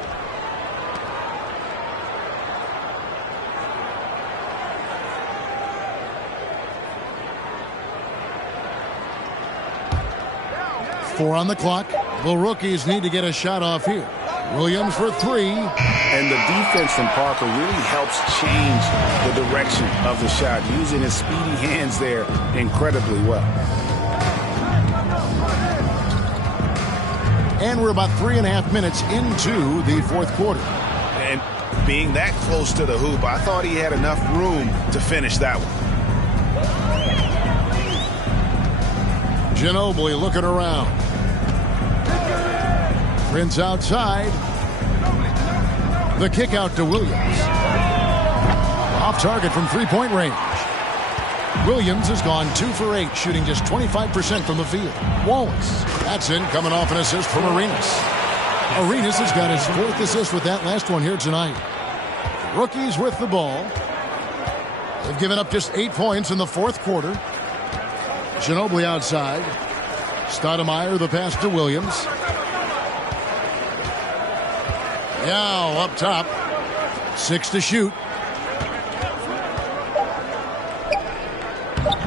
Four on the clock. The rookies need to get a shot off here. Williams for three. And the defense from Parker really helps change the direction of the shot, using his speedy hands there incredibly well. And we're about 3.5 minutes into the fourth quarter. And being that close to the hoop, I thought he had enough room to finish that one. Ginobili looking around. Prince outside. The kick out to Williams. Off target from three-point range. Williams has gone 2 for 8, shooting just 25% from the field. Wallace, that's in, coming off an assist from Arenas. Arenas has got his 4th assist with that last one here tonight. Rookies with the ball. They've given up just 8 points in the fourth quarter. Ginobili outside. Stoudemire the pass to Williams. Yao up top. 6 to shoot.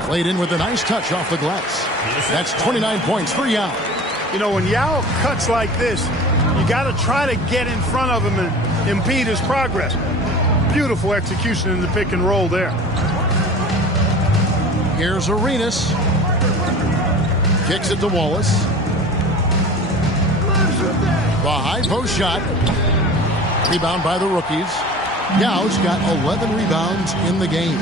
Played in with a nice touch off the glass. That's 29 points for Yao. You know, when Yao cuts like this, you got to try to get in front of him and impede his progress. Beautiful execution in the pick and roll there. Here's Arenas. Kicks it to Wallace. The high post shot. Rebound by the rookies. Yao's got 11 rebounds in the game.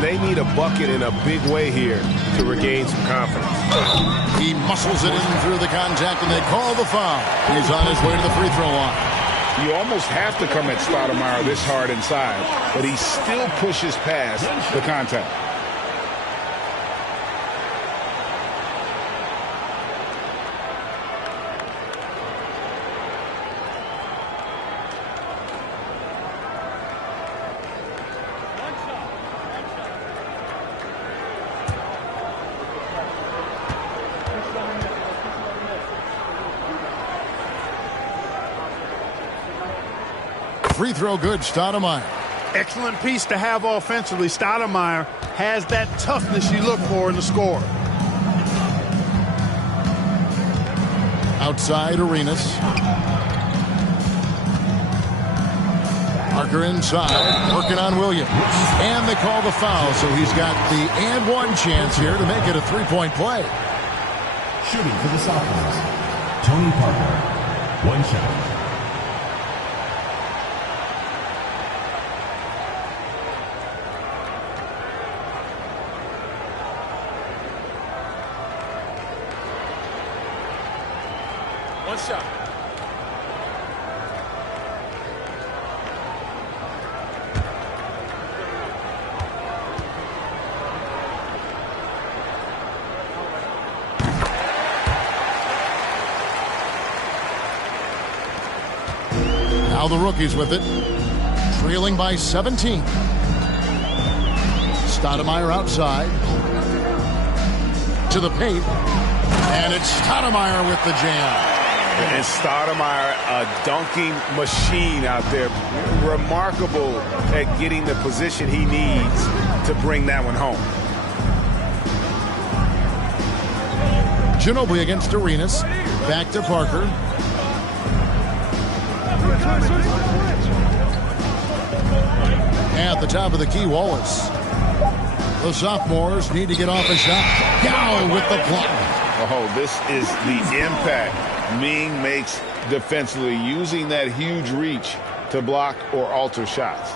They need a bucket in a big way here to regain some confidence. He muscles it in through the contact, and they call the foul. He's on his way to the free throw line. You almost have to come at Stoudemire this hard inside, but he still pushes past the contact. Free throw good, Stoudemire. Excellent piece to have offensively. Stoudemire has that toughness you look for in the score. Outside, Arenas. Parker inside, working on Williams. And they call the foul, so he's got the and one chance here to make it a three-point play. Shooting for the Sophomores, Tony Parker. One shot. One shot. Now the rookies with it. Trailing by 17. Stoudemire outside. To the paint. And it's Stoudemire with the jam. And Stoudemire, a dunking machine out there. Remarkable at getting the position he needs to bring that one home. Ginobili against Arenas. Back to Parker. At the top of the key, Wallace. The sophomores need to get off a shot. Yao with the block. Oh, this is the impact Ming makes defensively, using that huge reach to block or alter shots.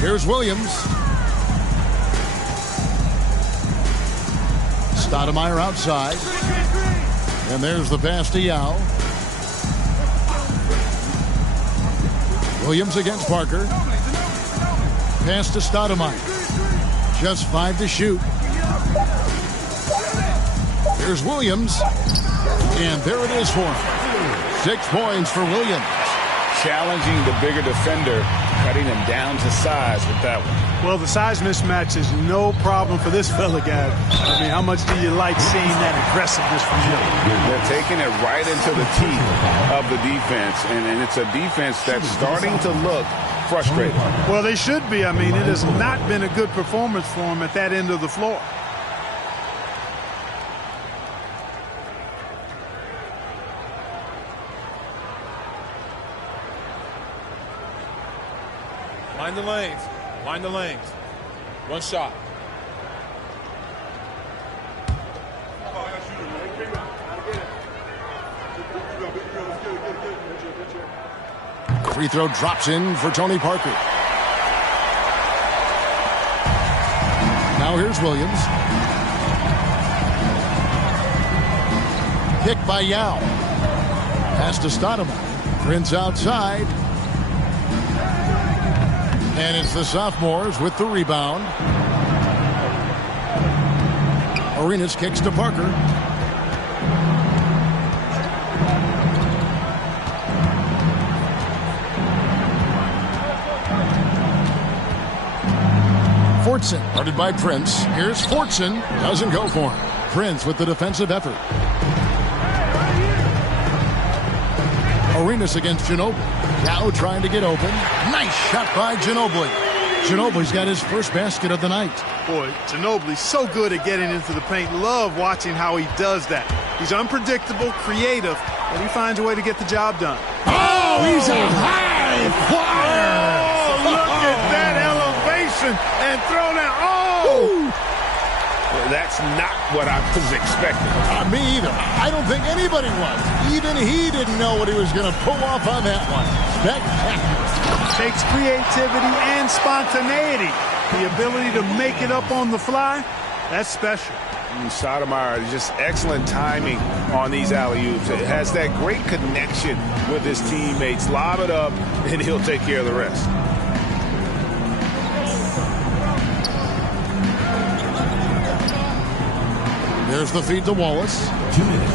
Here's Williams. Stoudemire outside. And there's the pass to Yao. Williams against Parker. Pass to Stoudemire. Just 5 to shoot. Here's Williams. And there it is for him. 6 points for Williams. Challenging the bigger defender, cutting him down to size with that one. Well, the size mismatch is no problem for this fella, guy. I mean, how much do you like seeing that aggressiveness from him? They're taking it right into the teeth of the defense, and it's a defense that's starting to look frustrated. Well, they should be. I mean, it has not been a good performance for him at that end of the floor. Mind the lanes. Mind the lanes. One shot. Free throw drops in for Tony Parker. Now here's Williams. Pick by Yao. Pass to Stoudemire. Prince outside. And it's the sophomores with the rebound. Arenas kicks to Parker. Fortson, guarded by Prince. Here's Fortson. Doesn't go for him. Prince with the defensive effort. Arenas against Ginobili. Now trying to get open. Nice shot by Ginobili. Ginobili's got his first basket of the night. Boy, Ginobili's so good at getting into the paint. Love watching how he does that. He's unpredictable, creative, but he finds a way to get the job done. Oh, he's a high flyer. Oh, look at that elevation and throw that. Oh! Well, that's not what I was expecting. Me either. I don't think anybody was. Even he didn't know what he was going to pull off on that one. Spectacular. Takes creativity and spontaneity. The ability to make it up on the fly, that's special. Stoudemire, just excellent timing on these alley-oops. It has that great connection with his teammates. Lob it up, and he'll take care of the rest. There's the feed to Wallace. 2 minutes.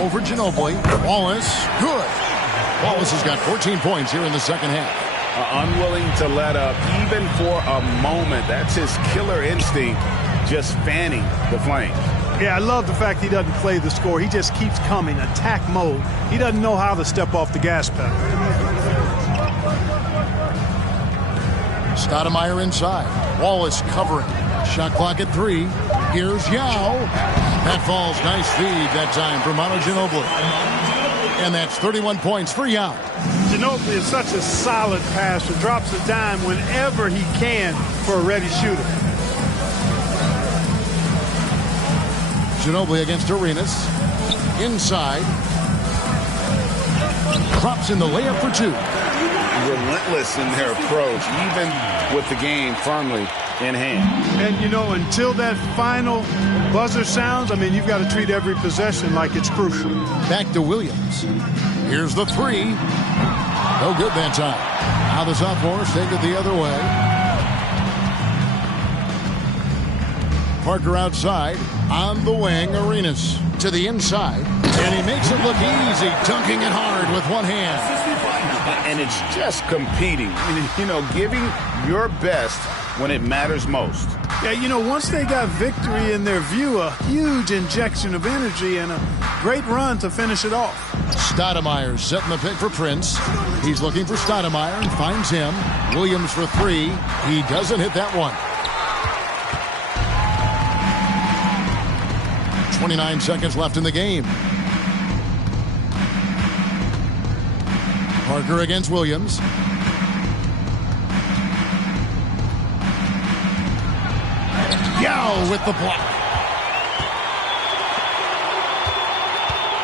Over Ginobili. Wallace, good. Wallace has got 14 points here in the second half. Unwilling to let up, even for a moment. That's his killer instinct, just fanning the flames. Yeah, I love the fact he doesn't play the score. He just keeps coming, attack mode. He doesn't know how to step off the gas pedal. Stoudemire inside. Wallace covering. Shot clock at 3. Here's Yao. That falls. Nice feed that time from Manu Ginobili. And that's 31 points for Yao. Ginobili is such a solid passer. Drops a dime whenever he can for a ready shooter. Ginobili against Arenas. Inside. Drops in the layup for 2. Relentless in their approach, even with the game firmly in hand. And, you know, until that final buzzer sounds, I mean, you've got to treat every possession like it's crucial. Back to Williams. Here's the 3. No good that time. Now the sophomores take it the other way. Parker outside on the wing. Arenas to the inside. And he makes it look easy, dunking it hard with one hand. And it's just competing, you know, giving your best when it matters most. Yeah, you know, once they got victory in their view, a huge injection of energy and a great run to finish it off. Stoudemire setting the pick for Prince. He's looking for Stoudemire and finds him. Williams for three. He doesn't hit that one. 29 seconds left in the game. Parker against Williams. Yao with the block.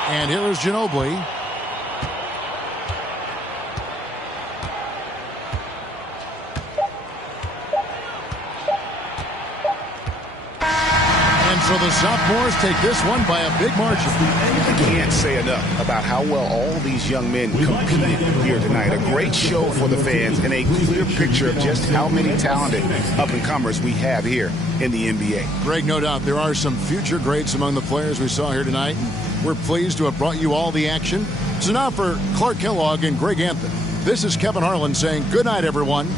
And here is Ginobili. And so the sophomores take this one by a big margin. I can't say enough about how well all these young men competed here tonight. A great show for the fans and a clear picture of just how many talented up-and-comers we have here in the NBA. Greg, no doubt there are some future greats among the players we saw here tonight. And we're pleased to have brought you all the action. So now for Clark Kellogg and Greg Anthony, this is Kevin Harlan saying good night, everyone.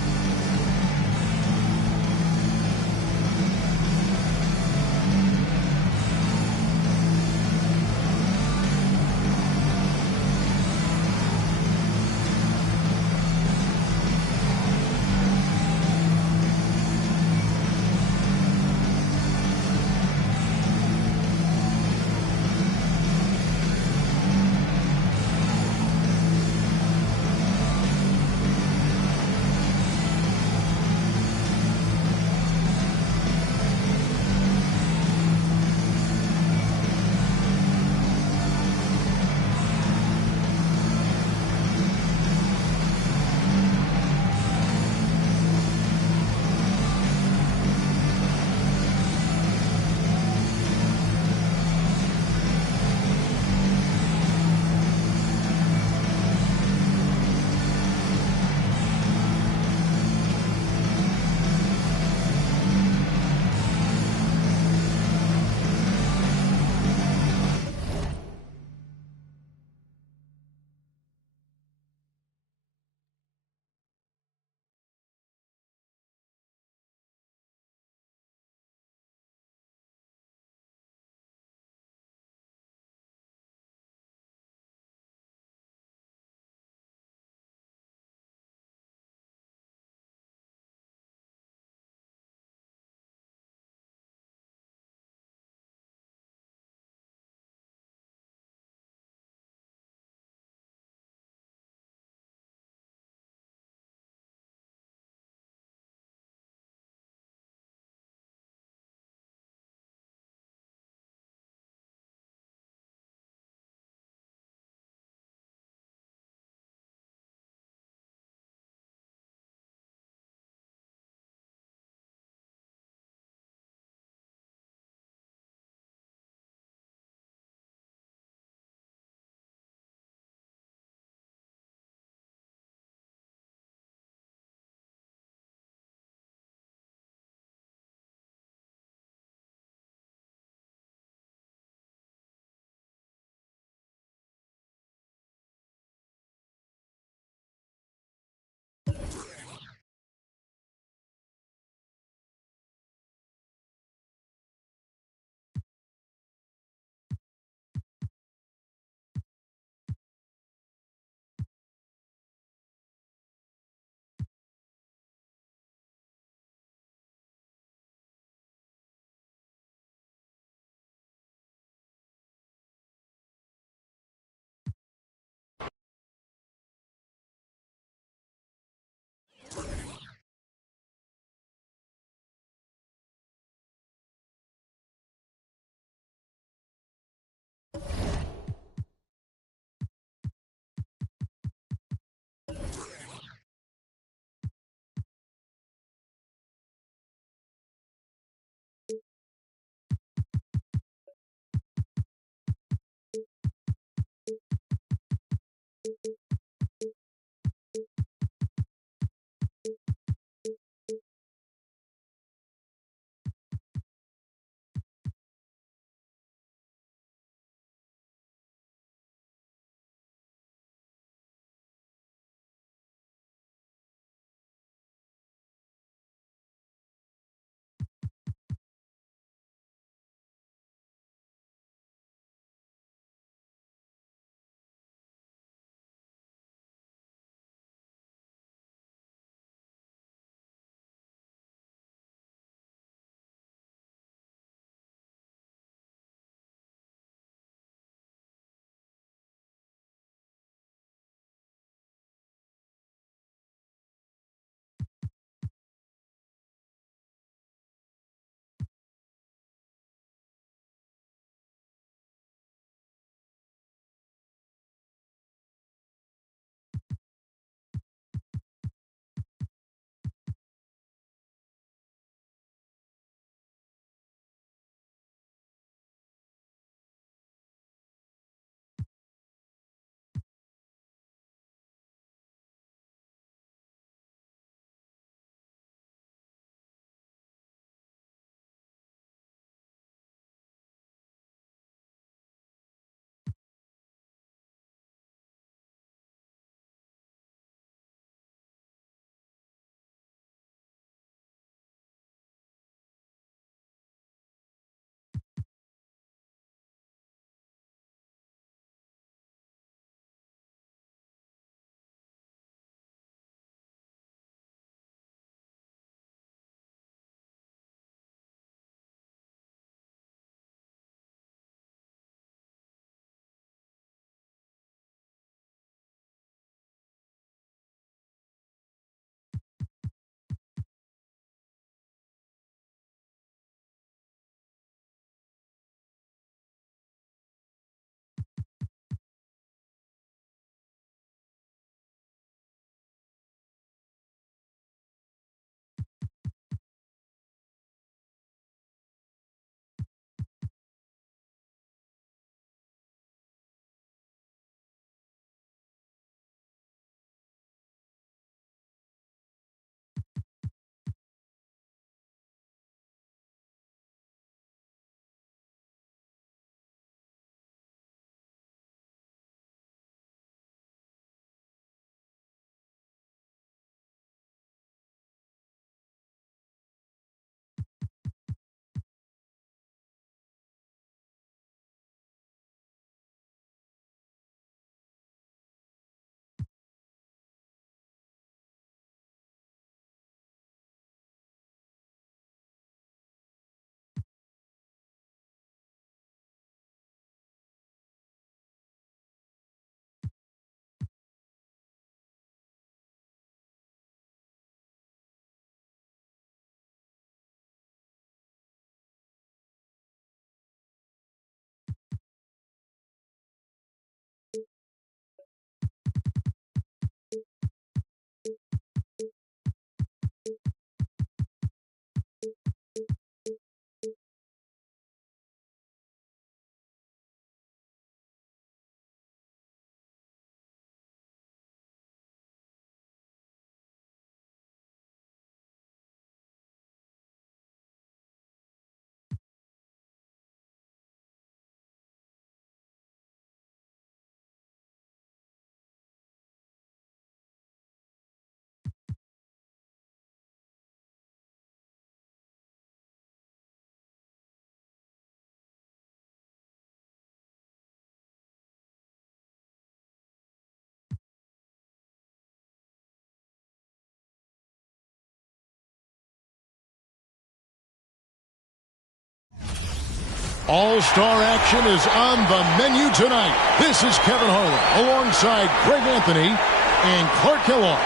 All-star action is on the menu tonight. This is Kevin Harlan alongside Greg Anthony and Clark Kellogg.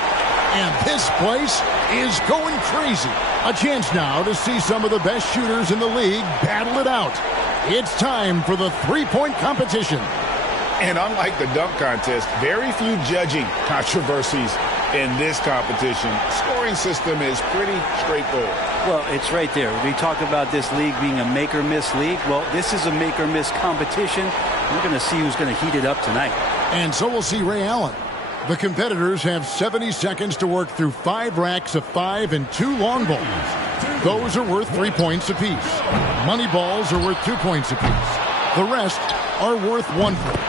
And this place is going crazy. A chance now to see some of the best shooters in the league battle it out. It's time for the three-point competition. And unlike the dunk contest, very few judging controversies in this competition. Scoring system is pretty straightforward. Well, it's right there. We talk about this league being a make-or-miss league. Well, this is a make-or-miss competition. We're going to see who's going to heat it up tonight. And so we'll see Ray Allen. The competitors have 70 seconds to work through 5 racks of 5 and 2 long balls. Those are worth 3 points apiece. Money balls are worth 2 points apiece. The rest are worth 1 point.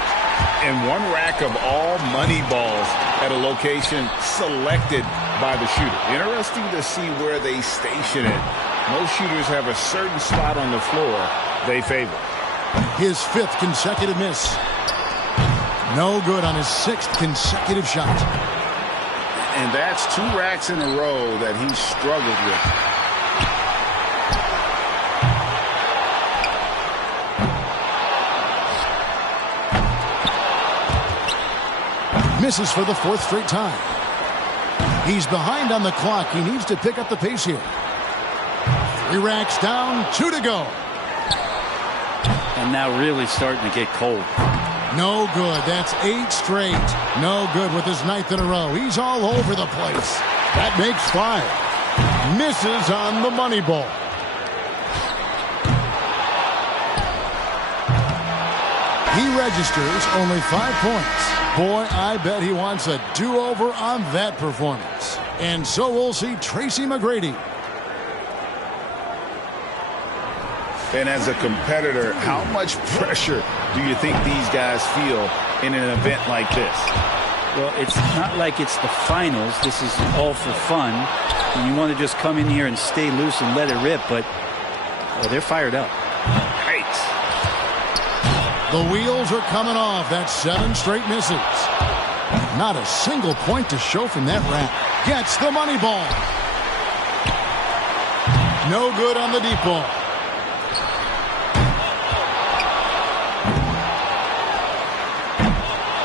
And 1 rack of all money balls at a location selected by the shooter. Interesting to see where they station it. Most shooters have a certain spot on the floor they favor. His 5th consecutive miss. No good on his 6th consecutive shot. And that's 2 racks in a row that he struggled with. Misses for the 4th straight time. He's behind on the clock. He needs to pick up the pace here. 3 racks down, 2 to go. And now really starting to get cold. No good. That's 8 straight. No good with his 9th in a row. He's all over the place. That makes 5. Misses on the money ball. He registers only 5 points. Boy, I bet he wants a do-over on that performance. And so we'll see Tracy McGrady. And as a competitor, how much pressure do you think these guys feel in an event like this? Well, it's not like it's the finals. This is all for fun. And you want to just come in here and stay loose and let it rip, but well, they're fired up. Right. The wheels are coming off. That's 7 straight misses. Not a single point to show from that rack. Gets the money ball. No good on the deep ball.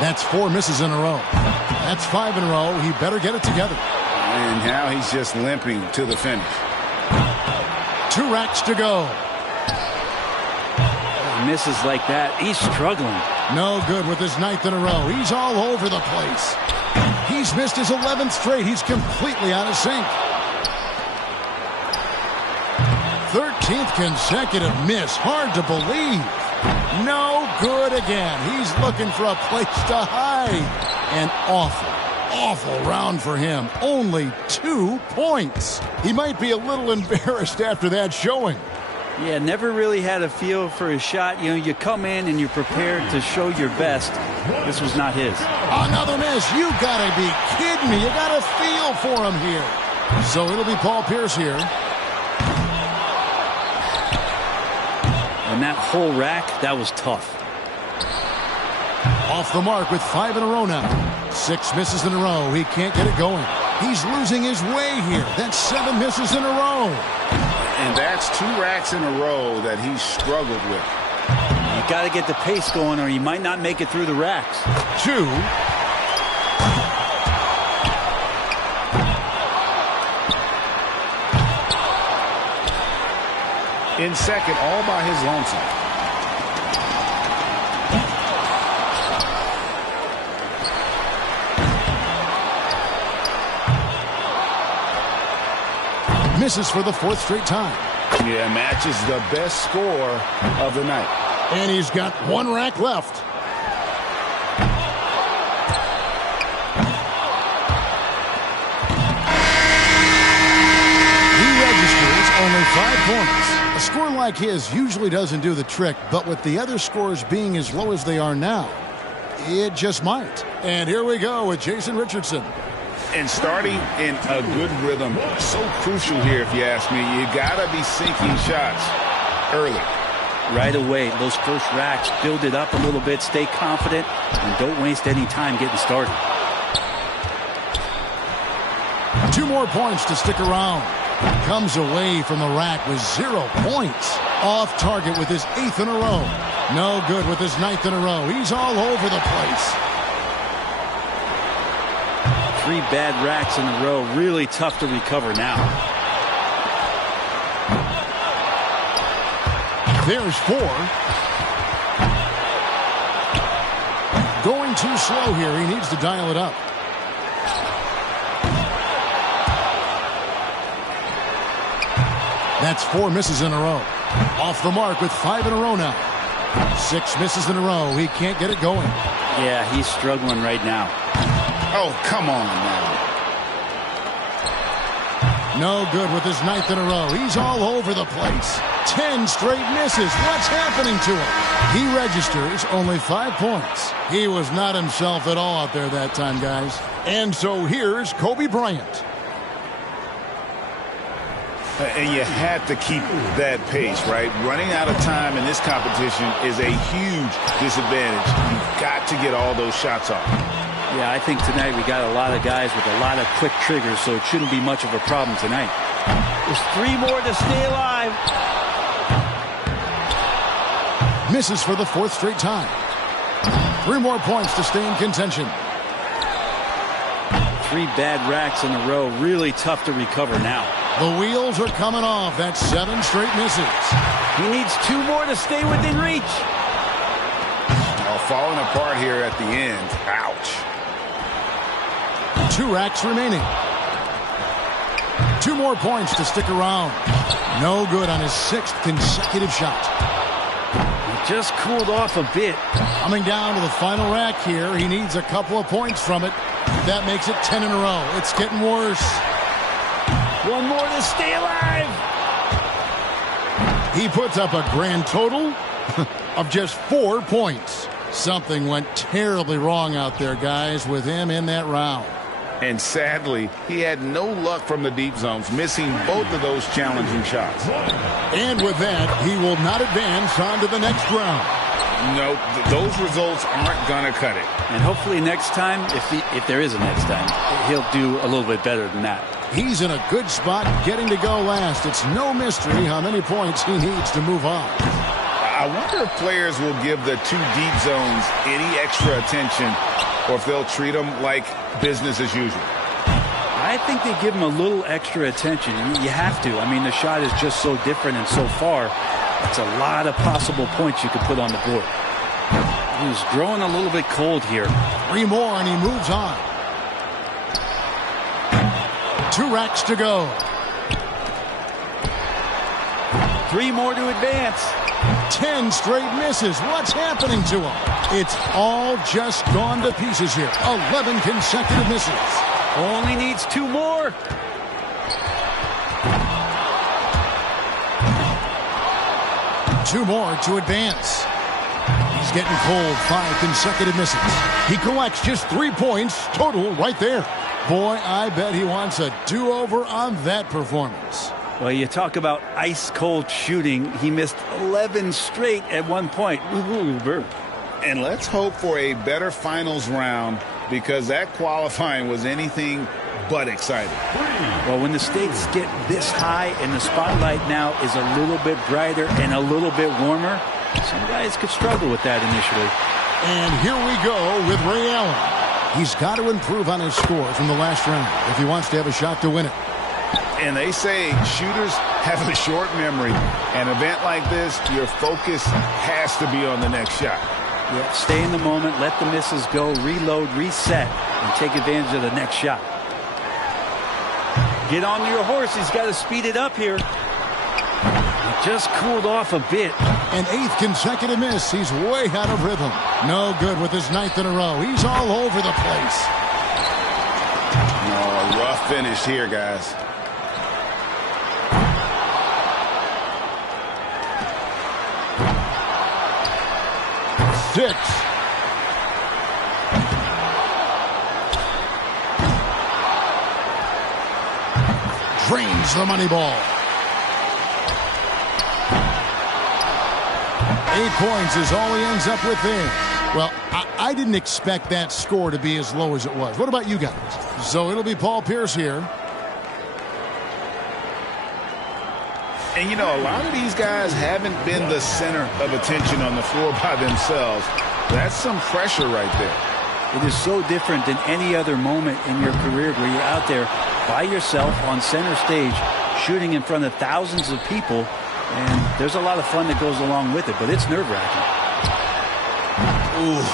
That's 4 misses in a row. That's 5 in a row. He better get it together. And now he's just limping to the finish. 2 racks to go. Misses like that, he's struggling. No good with his 9th in a row. He's all over the place. He's missed his 11th straight. He's completely out of sync. 13th consecutive miss. Hard to believe. No good again. He's looking for a place to hide. An awful round for him. Only 2 points. He might be a little embarrassed after that showing. Yeah, never really had a feel for his shot. You know, you come in and you're prepared to show your best. This was not his. Another miss. You gotta be kidding me. You got a feel for him here. So it'll be Paul Pierce here. And that whole rack, that was tough. Off the mark with 5 in a row now. 6 misses in a row. He can't get it going. He's losing his way here. That's 7 misses in a row. And that's 2 racks in a row that he struggled with. You got to get the pace going or you might not make it through the racks. 2. In second, all by his lonesome. Misses for the 4th straight time. Yeah, matches the best score of the night. And he's got 1 rack left. He registers only 5 points. A score like his usually doesn't do the trick, but with the other scores being as low as they are now, it just might. And here we go with Jason Richardson. And starting in a good rhythm, so crucial here if you ask me. You gotta be sinking shots early. Right away, those first racks, build it up a little bit, stay confident, and don't waste any time getting started. 2 more points to stick around. Comes away from the rack with 0 points. Off target with his 8th in a row. No good with his 9th in a row. He's all over the place. 3 bad racks in a row. Really tough to recover now. There's 4. Going too slow here. He needs to dial it up. That's 4 misses in a row. Off the mark with 5 in a row now. 6 misses in a row. He can't get it going. Yeah, he's struggling right now. Oh, come on now. No good with his 9th in a row. He's all over the place. 10 straight misses. What's happening to him? He registers only 5 points. He was not himself at all out there that time, guys. And so here's Kobe Bryant. And you had to keep that pace, right? Running out of time in this competition is a huge disadvantage. You've got to get all those shots off. Yeah, I think tonight we got a lot of guys with a lot of quick triggers, so it shouldn't be much of a problem tonight. There's 3 more to stay alive. Misses for the 4th straight time. 3 more points to stay in contention. 3 bad racks in a row. Really tough to recover now. The wheels are coming off. That's 7 straight misses. He needs 2 more to stay within reach. Oh, falling apart here at the end. Ouch. 2 racks remaining. 2 more points to stick around. No good on his 6th consecutive shot. He just cooled off a bit. Coming down to the final rack here. He needs a couple of points from it. That makes it 10 in a row. It's getting worse. 1 more to stay alive. He puts up a grand total of just 4 points. Something went terribly wrong out there, guys, with him in that round. And sadly, he had no luck from the deep zones, missing both of those challenging shots. And with that, he will not advance on to the next round. No, those results aren't going to cut it. And hopefully next time, if there is a next time, he'll do a little bit better than that. He's in a good spot getting to go last. It's no mystery how many points he needs to move on. I wonder if players will give the 2 deep zones any extra attention or if they'll treat them like business as usual. I think they give him a little extra attention. You have to. I mean, the shot is just so different and so far. It's a lot of possible points you could put on the board. He's growing a little bit cold here. 3 more and he moves on. 2 racks to go. 3 more to advance. 10 straight misses. What's happening to him? It's all just gone to pieces here. 11 consecutive misses. Only needs 2 more. Two more to advance. He's getting cold. 5 consecutive misses. He collects just 3 points total right there. Boy, I bet he wants a do-over on that performance. Well, you talk about ice-cold shooting. He missed 11 straight at one point. And let's hope for a better finals round because that qualifying was anything but exciting. Well, when the stakes get this high and the spotlight now is a little bit brighter and a little bit warmer, some guys could struggle with that initially. And here we go with Ray Allen. He's got to improve on his score from the last round if he wants to have a shot to win it. And they say shooters have a short memory. An event like this, your focus has to be on the next shot. Yeah, stay in the moment, let the misses go, reload, reset, and take advantage of the next shot. Get on your horse. He's got to speed it up here. He just cooled off a bit. An 8th consecutive miss. He's way out of rhythm. No good with his 9th in a row. He's all over the place. No, a rough finish here, guys. Six. Drains the money ball. 8 points is all he ends up with there. Well, I didn't expect that score to be as low as it was. What about you guys? So it'll be Paul Pierce here. And, you know, a lot of these guys haven't been the center of attention on the floor by themselves. That's some pressure right there. It is so different than any other moment in your career where you're out there by yourself on center stage shooting in front of thousands of people. And there's a lot of fun that goes along with it, but it's nerve-wracking. Ooh.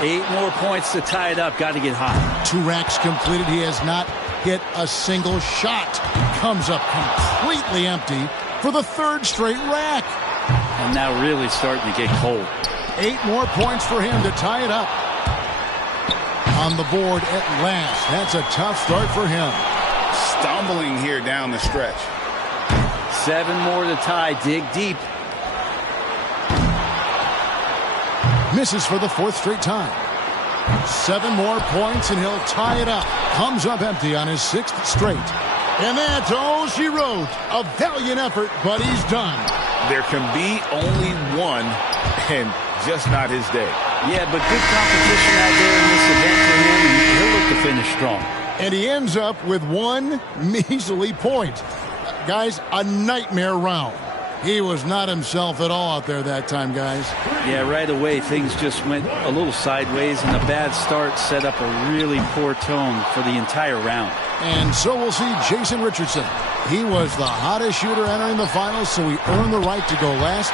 8 more points to tie it up. Got to get hot. 2 racks completed. He has not hit a single shot. Comes up completely empty for the 3rd straight rack. And now really starting to get cold. 8 more points for him to tie it up. On the board at last. That's a tough start for him. Stumbling here down the stretch. 7 more to tie. Dig deep. Misses for the 4th straight time. 7 more points and he'll tie it up. Comes up empty on his 6th straight. And that's all she wrote. A valiant effort, but he's done. There can be only one, and just not his day. Yeah, but good competition out there in this event for him, and he'll look to finish strong. And he ends up with 1 measly point. Guys, a nightmare round. He was not himself at all out there that time, guys. Yeah, right away things just went a little sideways, and a bad start set up a really poor tone for the entire round. And so we'll see Jason Richardson. He was the hottest shooter entering the finals, so he earned the right to go last,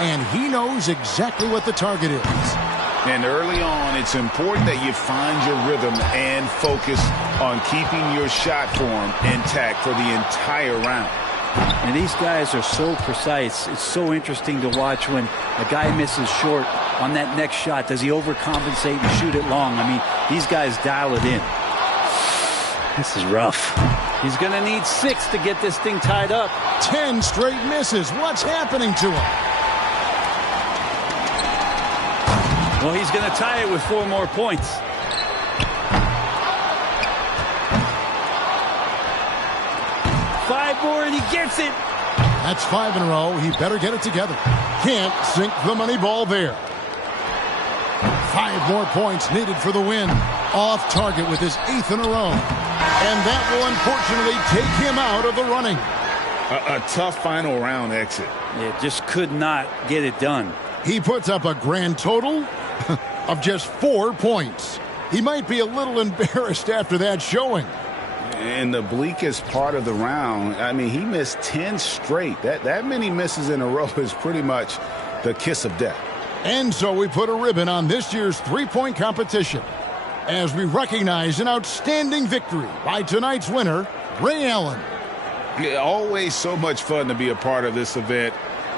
and he knows exactly what the target is. And early on, it's important that you find your rhythm and focus on keeping your shot form intact for the entire round. And these guys are so precise. It's so interesting to watch when a guy misses short on that next shot. Does he overcompensate and shoot it long? I mean, these guys dial it in. This is rough. He's going to need 6 to get this thing tied up. 10 straight misses. What's happening to him? Well, he's going to tie it with 4 more points. Five more and he gets it. That's 5 in a row. He better get it together. Can't sink the money ball there. 5 more points needed for the win. Off target with his 8th in a row. And that will unfortunately take him out of the running. A tough final round exit. Yeah, just could not get it done. He puts up a grand total of just 4 points. He might be a little embarrassed after that showing. In the bleakest part of the round, I mean, he missed 10 straight. That many misses in a row is pretty much the kiss of death. And so we put a ribbon on this year's 3-point competition as we recognize an outstanding victory by tonight's winner, Ray Allen. Yeah, always so much fun to be a part of this event.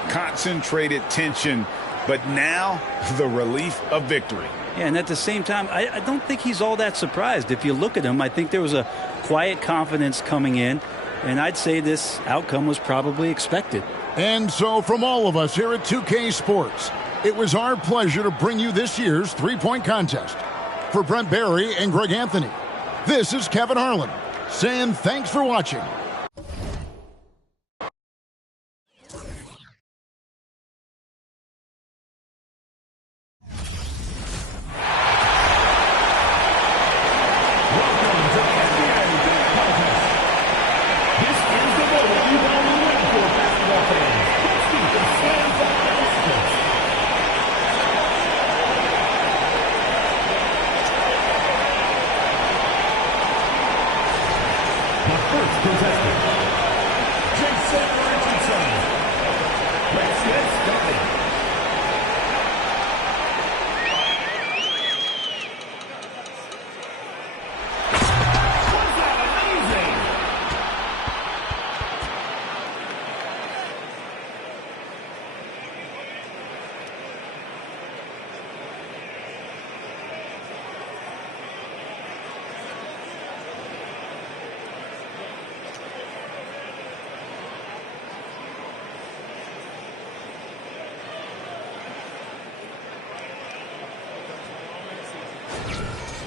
Concentrated tension, but now the relief of victory. Yeah, and at the same time, I don't think he's all that surprised. If you look at him, I think there was a quiet confidence coming in, and I'd say this outcome was probably expected. And so from all of us here at 2K Sports, it was our pleasure to bring you this year's 3-point contest. For Brent Barry and Greg Anthony, this is Kevin Harlan saying thanks for watching.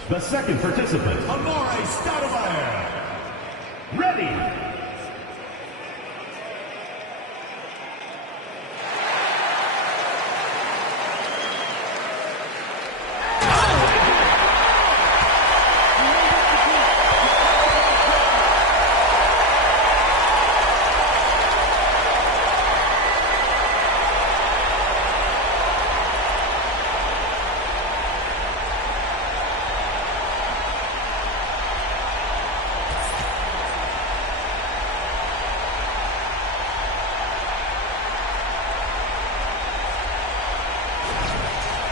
The second participant, Amore Stoudemire. Ready.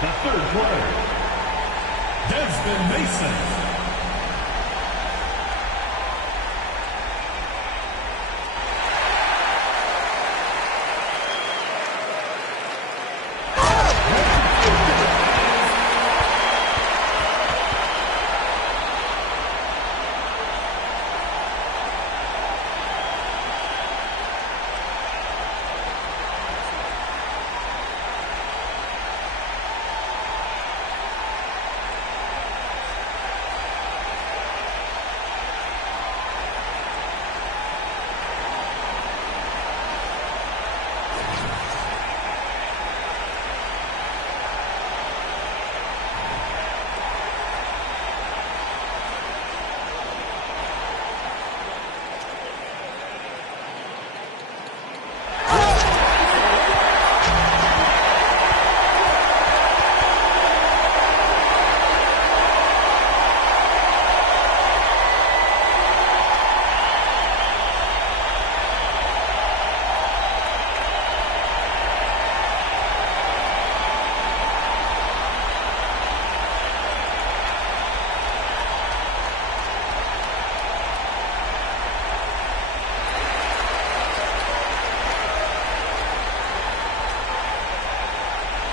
The third player, Desmond Mason.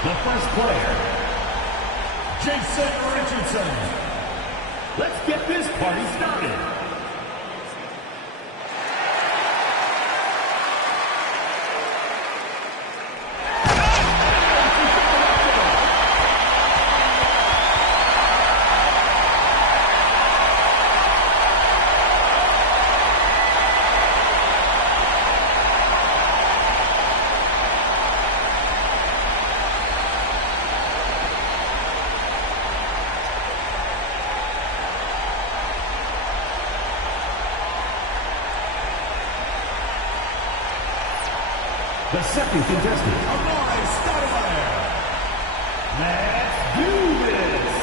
The first player, Jason Richardson. Let's get this party started. The second contestant, Amari Stoudemire. Let's do this.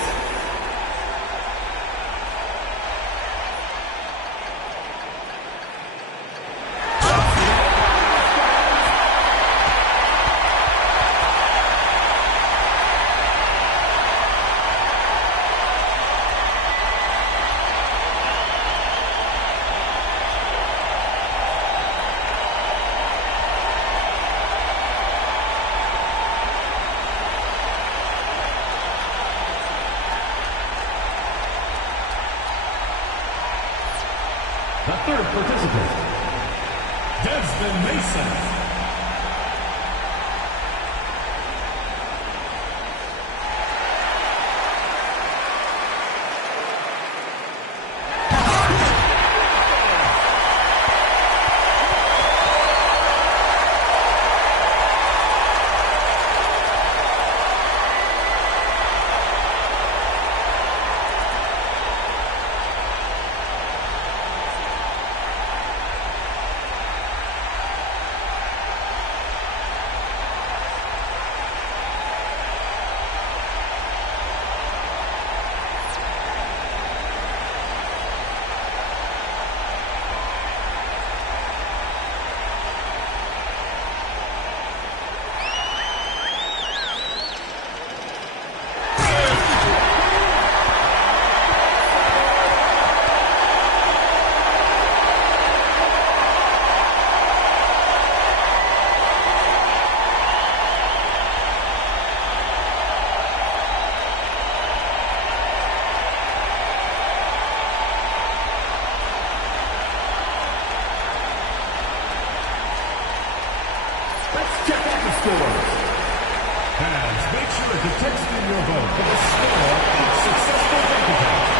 The third participant, Desmond Mason. Let's check out the scores. Fans, make sure to text in your vote for the score of each successful bank account.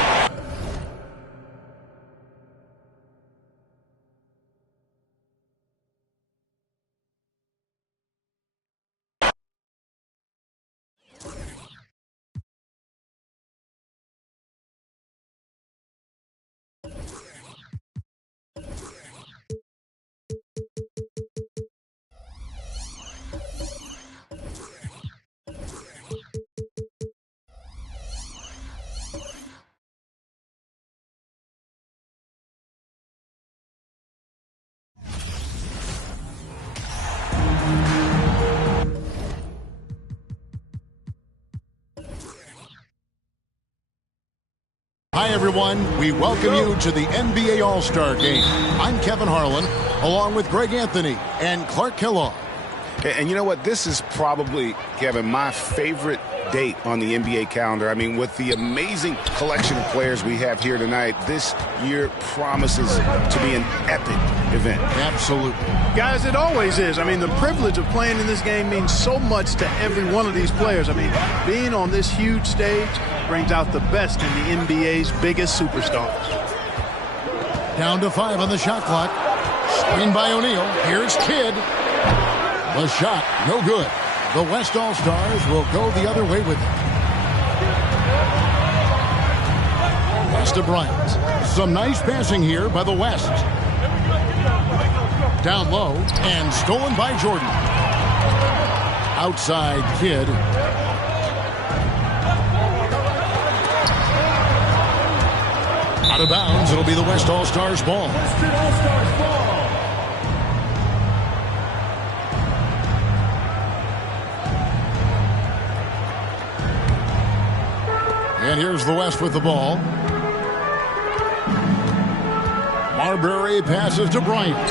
Hi, everyone. We welcome you to the NBA All-Star Game. I'm Kevin Harlan, along with Greg Anthony and Clark Kellogg. And you know what? This is probably, Kevin, my favorite date on the NBA calendar. I mean, with the amazing collection of players we have here tonight, this year promises to be an epic event. Absolutely. Guys, it always is. I mean, the privilege of playing in this game means so much to every one of these players. I mean, being on this huge stage brings out the best in the NBA's biggest superstars. Down to 5 on the shot clock. Screen by O'Neal. Here's Kidd. The shot, no good. The West All-Stars will go the other way with it. Pass to Bryant. Some nice passing here by the West. Down low and stolen by Jordan. Outside Kidd. Out of bounds, it'll be the West All-Stars ball. Western All-Stars ball. And here's the West with the ball. Marbury passes to Bryant.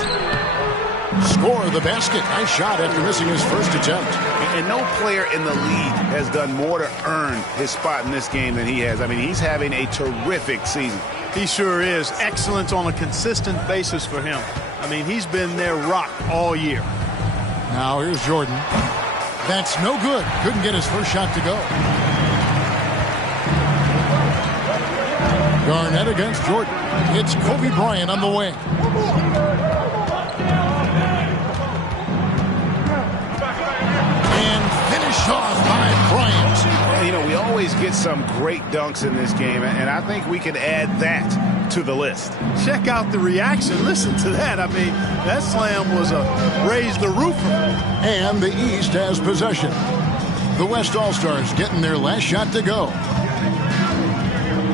Score the basket. Nice shot after missing his first attempt. And no player in the league has done more to earn his spot in this game than he has. I mean, he's having a terrific season. He sure is. Excellence on a consistent basis for him. I mean, he's been their rock all year. Now here's Jordan. That's no good. Couldn't get his first shot to go. Garnett against Jordan. It's Kobe Bryant on the wing. And finished off by Bryant. And, you know, we always get some great dunks in this game, and I think we can add that to the list. Check out the reaction. Listen to that. I mean, that slam was a raise the roofer. And the East has possession. The West All-Stars getting their last shot to go.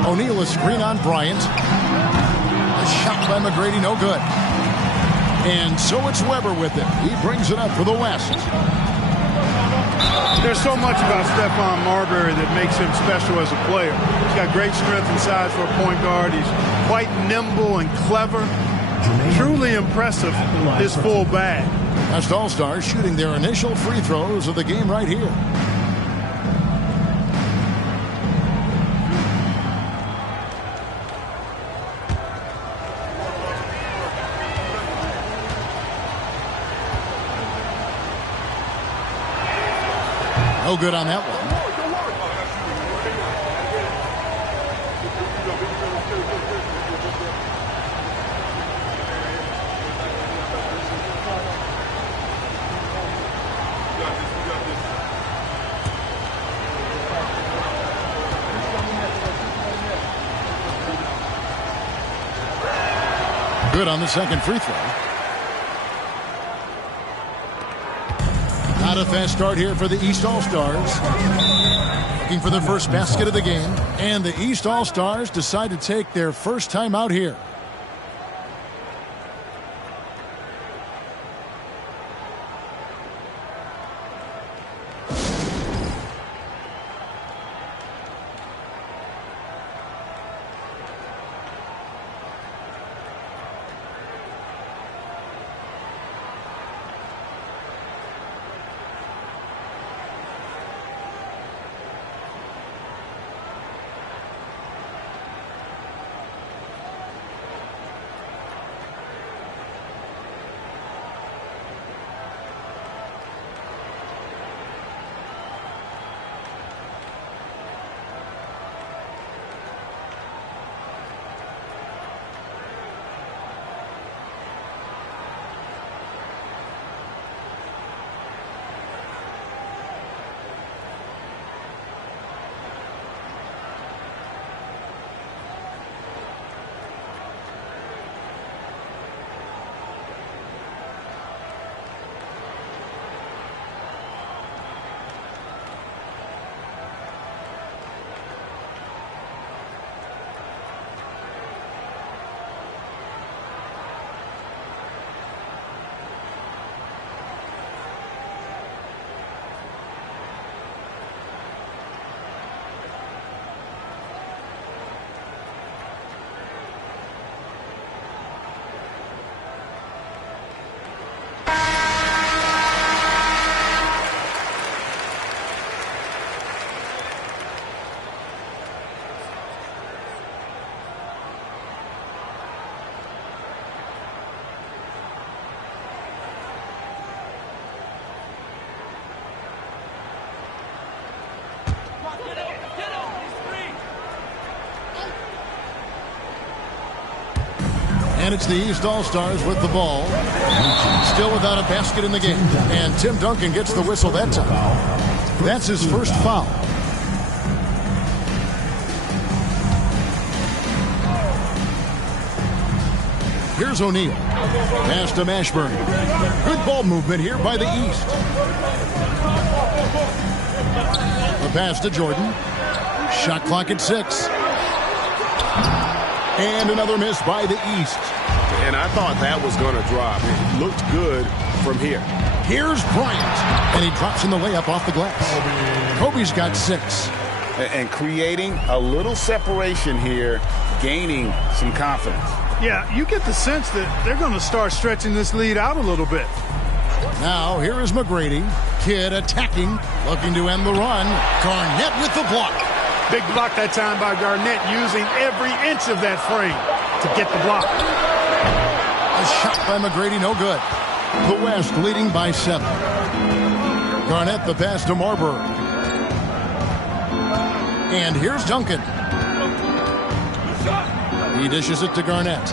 O'Neal a screen on Bryant. A shot by McGrady, no good. And so it's Weber with it. He brings it up for the West. There's so much about Stephon Marbury that makes him special as a player. He's got great strength and size for a point guard. He's quite nimble and clever. Truly impressive, his full bag. West All-Stars shooting their initial free throws of the game right here. No good on that one. Good on the second free throw. Not a fast start here for the East All-Stars. Looking for their first basket of the game. And the East All-Stars decide to take their first time out here. And it's the East All-Stars with the ball. Still without a basket in the game. And Tim Duncan gets the whistle that time. That's his first foul. Here's O'Neal. Pass to Mashburn. Good ball movement here by the East. The pass to Jordan. Shot clock at 6. And another miss by the East. And I thought that was going to drop. It looked good from here. Here's Bryant. And he drops in the layup off the glass. Kobe's got 6. And creating a little separation here, gaining some confidence. Yeah, you get the sense that they're going to start stretching this lead out a little bit. Now, here is McGrady. Kidd attacking, looking to end the run. Garnett with the block. Big block that time by Garnett, using every inch of that frame to get the block. A shot by McGrady, no good. The West leading by 7. Garnett the pass to Marbury. And here's Duncan. He dishes it to Garnett.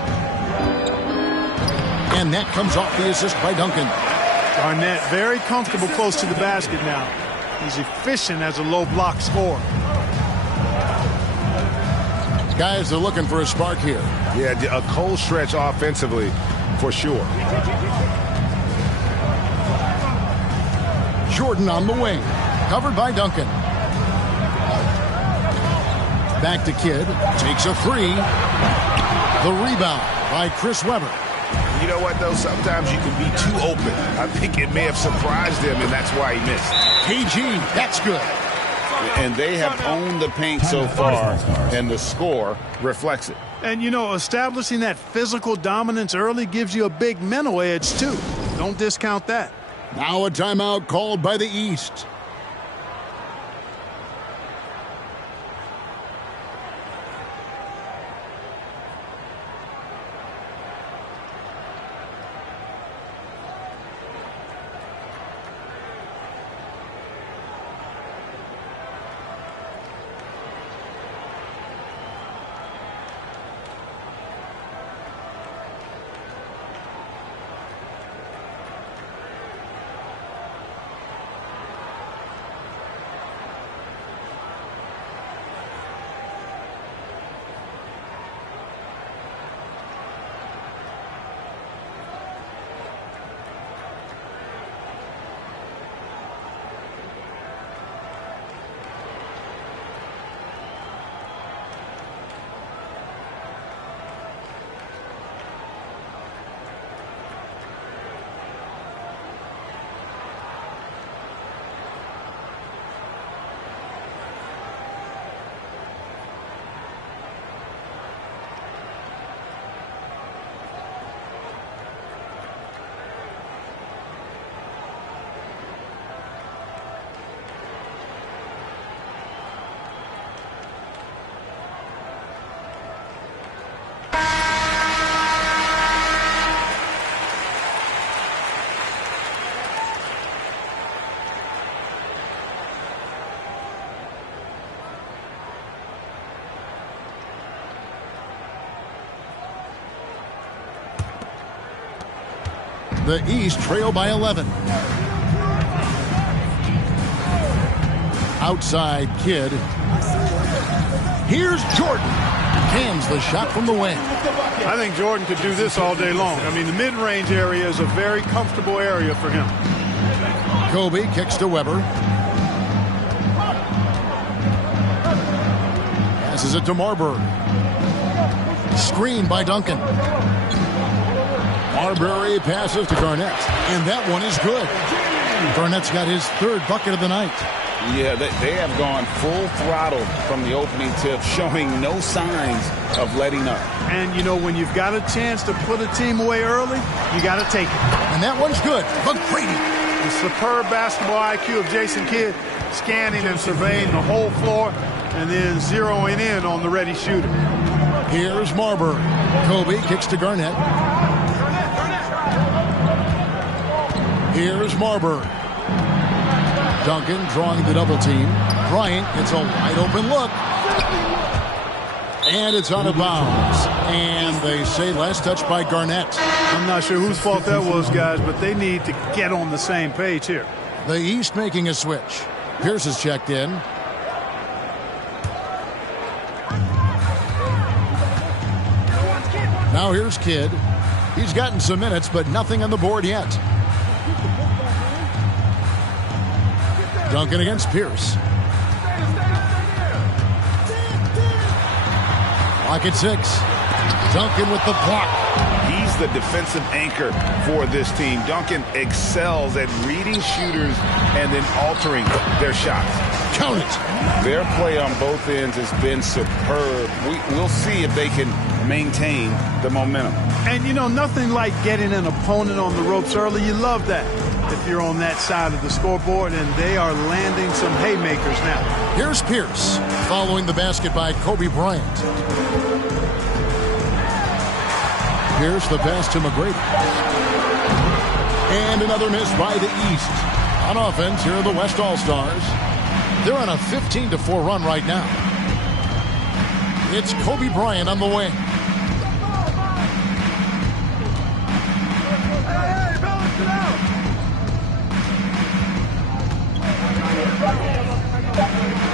And that comes off the assist by Duncan. Garnett very comfortable close to the basket now. He's efficient as a low block scorer. Guys are looking for a spark here. Yeah, a cold stretch offensively for sure. Jordan on the wing. Covered by Duncan. Back to Kidd. Takes a 3. The rebound by Chris Webber. You know what, though? Sometimes you can be too open. I think it may have surprised him, and that's why he missed. KG, that's good. And they have owned the paint so far, and the score reflects it. And, you know, establishing that physical dominance early gives you a big mental edge, too. Don't discount that. Now a timeout called by the East. The East trail by 11. Outside Kidd. Here's Jordan. Cans the shot from the wing. I think Jordan could do this all day long. I mean, the mid-range area is a very comfortable area for him. Kobe kicks to Webber. Passes it to Marbury. Screen by Duncan. Marbury passes to Garnett. And that one is good. Garnett's got his 3rd bucket of the night. Yeah, they have gone full throttle from the opening tip, showing no signs of letting up. And, you know, when you've got a chance to put a team away early, you got to take it. And that one's good. McGrady. The superb basketball IQ of Jason Kidd, scanning and surveying the whole floor and then zeroing in on the ready shooter. Here's Marbury. Kobe kicks to Garnett. Here's Marbury. Duncan drawing the double team. Bryant gets a wide open look. And it's out of bounds. And they say last touch by Garnett. I'm not sure whose fault that was, guys, but they need to get on the same page here. The East making a switch. Pierce is checked in. Now here's Kidd. He's gotten some minutes, but nothing on the board yet. Duncan against Pierce. Lock at 6. Duncan with the block. He's the defensive anchor for this team. Duncan excels at reading shooters and then altering their shots. Count it. Their play on both ends has been superb. We'll see if they can maintain the momentum. And, you know, nothing like getting an opponent on the ropes early. You love that if you're on that side of the scoreboard, and they are landing some haymakers now. Here's Pierce following the basket by Kobe Bryant. Pierce the pass to McGrady. And another miss by the East. On offense, here are the West All-Stars. They're on a 15-4 run right now. It's Kobe Bryant on the wing.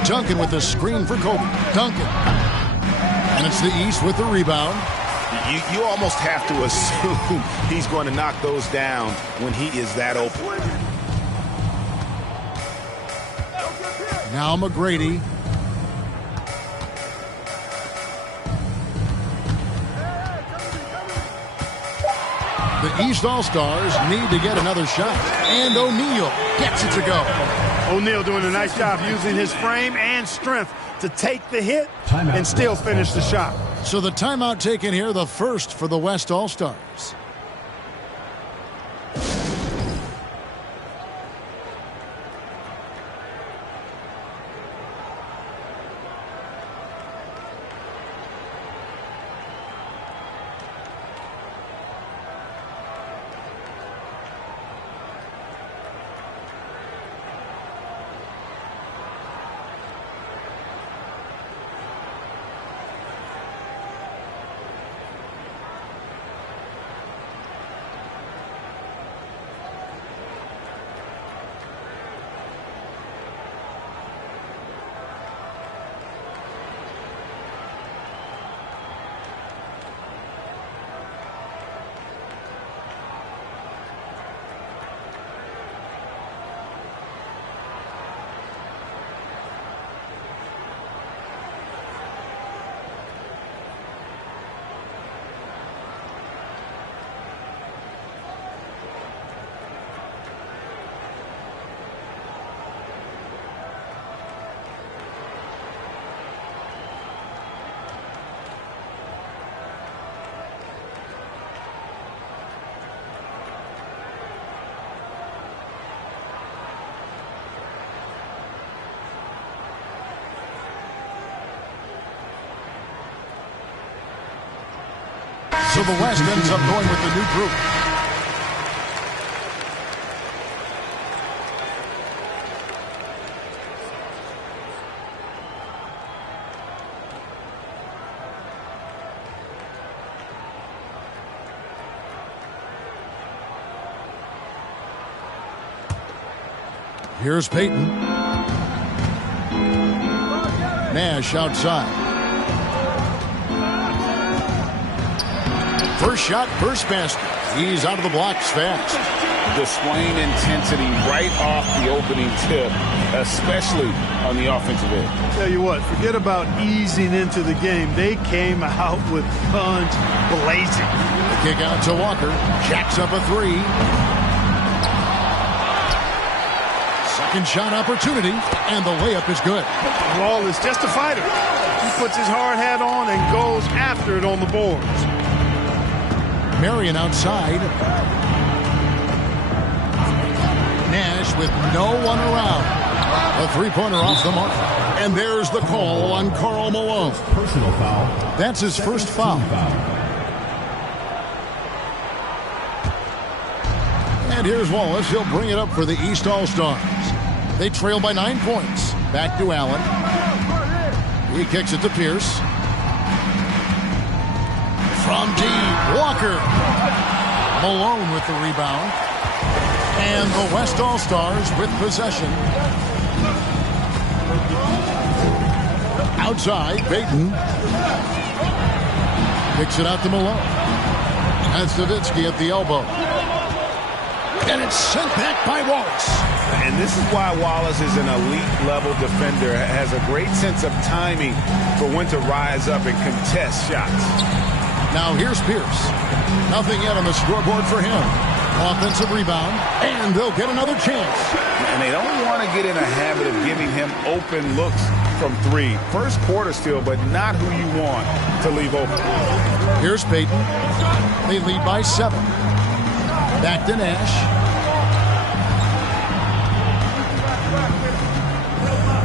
Duncan with the screen for Kobe. Duncan. And it's the East with the rebound. You almost have to assume he's going to knock those down when he is that open. Now McGrady. The East All-Stars need to get another shot. And O'Neal gets it to go. O'Neal doing a nice job using his frame and strength to take the hit and still finish the shot. So the timeout taken here, the first for the West All-Stars. So the West ends up going with the new group. Here's Payton. Nash outside. First shot, first basket. He's out of the blocks fast. Displaying intensity right off the opening tip, especially on the offensive end. Tell you what, forget about easing into the game. They came out with guns blazing. The kick out to Walker. Jacks up a three. Second shot opportunity, and the layup is good. Ball is just a fighter. He puts his hard hat on and goes after it on the boards. Marion outside. Nash with no one around. A three-pointer off the mark. And there's the call on Karl Malone. Personal foul. That's his first foul. And here's Wallace. He'll bring it up for the East All-Stars. They trail by 9 points. Back to Allen. He kicks it to Pierce. From deep, Walker. Malone with the rebound. And the West All-Stars with possession. Outside, Payton. Kicks it out to Malone. That's Nowitzki at the elbow. And it's sent back by Wallace. And this is why Wallace is an elite-level defender. Has a great sense of timing for when to rise up and contest shots. Now here's Pierce. Nothing yet on the scoreboard for him. Offensive rebound, and they'll get another chance. And they don't want to get in a habit of giving him open looks from three. First quarter still, but not who you want to leave open. Here's Payton. They lead by 7. Back to Nash.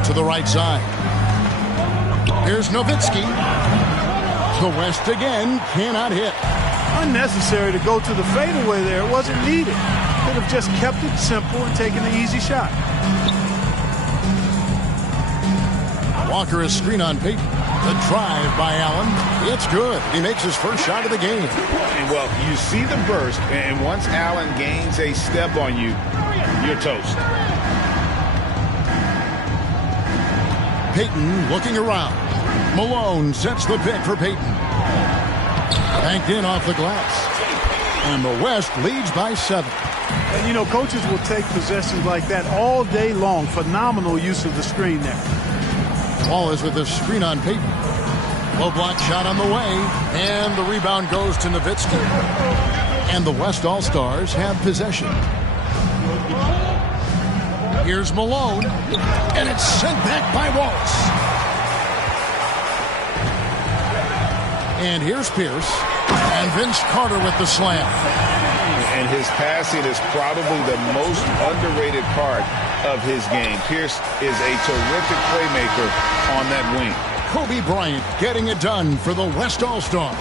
To the right side. Here's Nowitzki. The West again cannot hit. Unnecessary to go to the fadeaway there. It wasn't needed. Could have just kept it simple and taken the easy shot. Walker is screen on Payton. The drive by Allen. It's good. He makes his first shot of the game. And well, you see the burst, and once Allen gains a step on you, you're toast. Payton looking around. Malone sets the pick for Payton. Banked in off the glass. And the West leads by 7. And, you know, coaches will take possessions like that all day long. Phenomenal use of the screen there. Wallace with the screen on Payton. Low block shot on the way. And the rebound goes to Nowitzki. And the West All-Stars have possession. Here's Malone. And it's sent back by Wallace. And here's Pierce. And Vince Carter with the slam. And his passing is probably the most underrated part of his game. Pierce is a terrific playmaker on that wing. Kobe Bryant getting it done for the West All-Stars.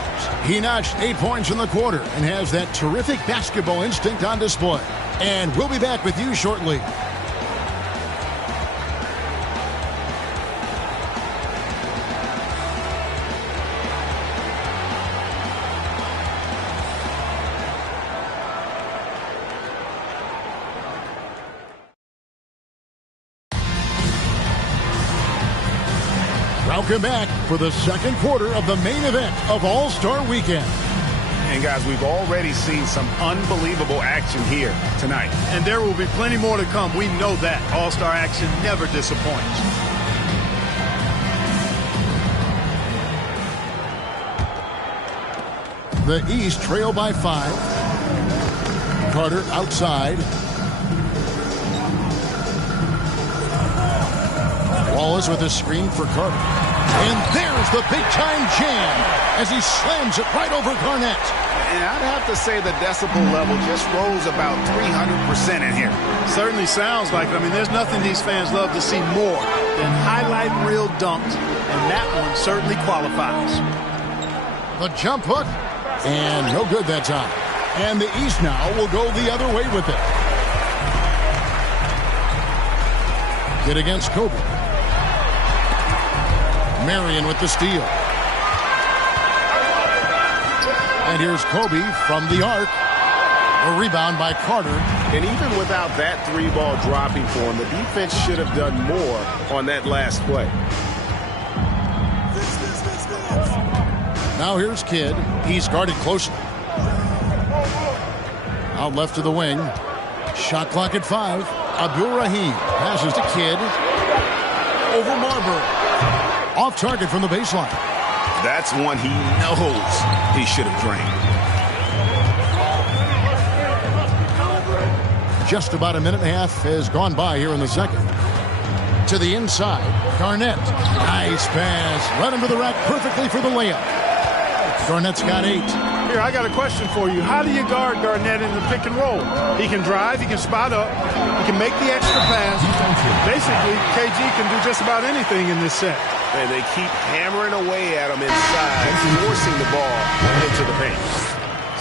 He notched 8 points in the quarter and has that terrific basketball instinct on display. And we'll be back with you shortly. Welcome back for the second quarter of the main event of All-Star Weekend. And guys, we've already seen some unbelievable action here tonight. And there will be plenty more to come. We know that. All-Star action never disappoints. The East trail by 5. Carter outside. Wallace with a screen for Carter. And there's the big-time jam as he slams it right over Garnett. And I'd have to say the decibel level just rose about 300% in here. Certainly sounds like it. I mean, there's nothing these fans love to see more than highlight reel dunks, and that one certainly qualifies. The jump hook, and no good that time. And the East now will go the other way with it. Get against Kobe. Marion with the steal. And here's Kobe from the arc. A rebound by Carter. And even without that 3-ball dropping for him, the defense should have done more on that last play. Now here's Kidd. He's guarded closely. Out left to the wing. Shot clock at 5. Abdul-Rahim passes to Kidd. Over Marbury. Off target from the baseline. That's one he knows he should have drained. Just about a minute and a half has gone by here in the second. To the inside. Garnett. Nice pass. Right under the rack perfectly for the layup. Garnett's got 8. Here, I got a question for you. How do you guard Garnett in the pick and roll? He can drive, he can spot up, he can make the extra pass. Basically, KG can do just about anything in this set. And they keep hammering away at him inside, forcing the ball into the paint.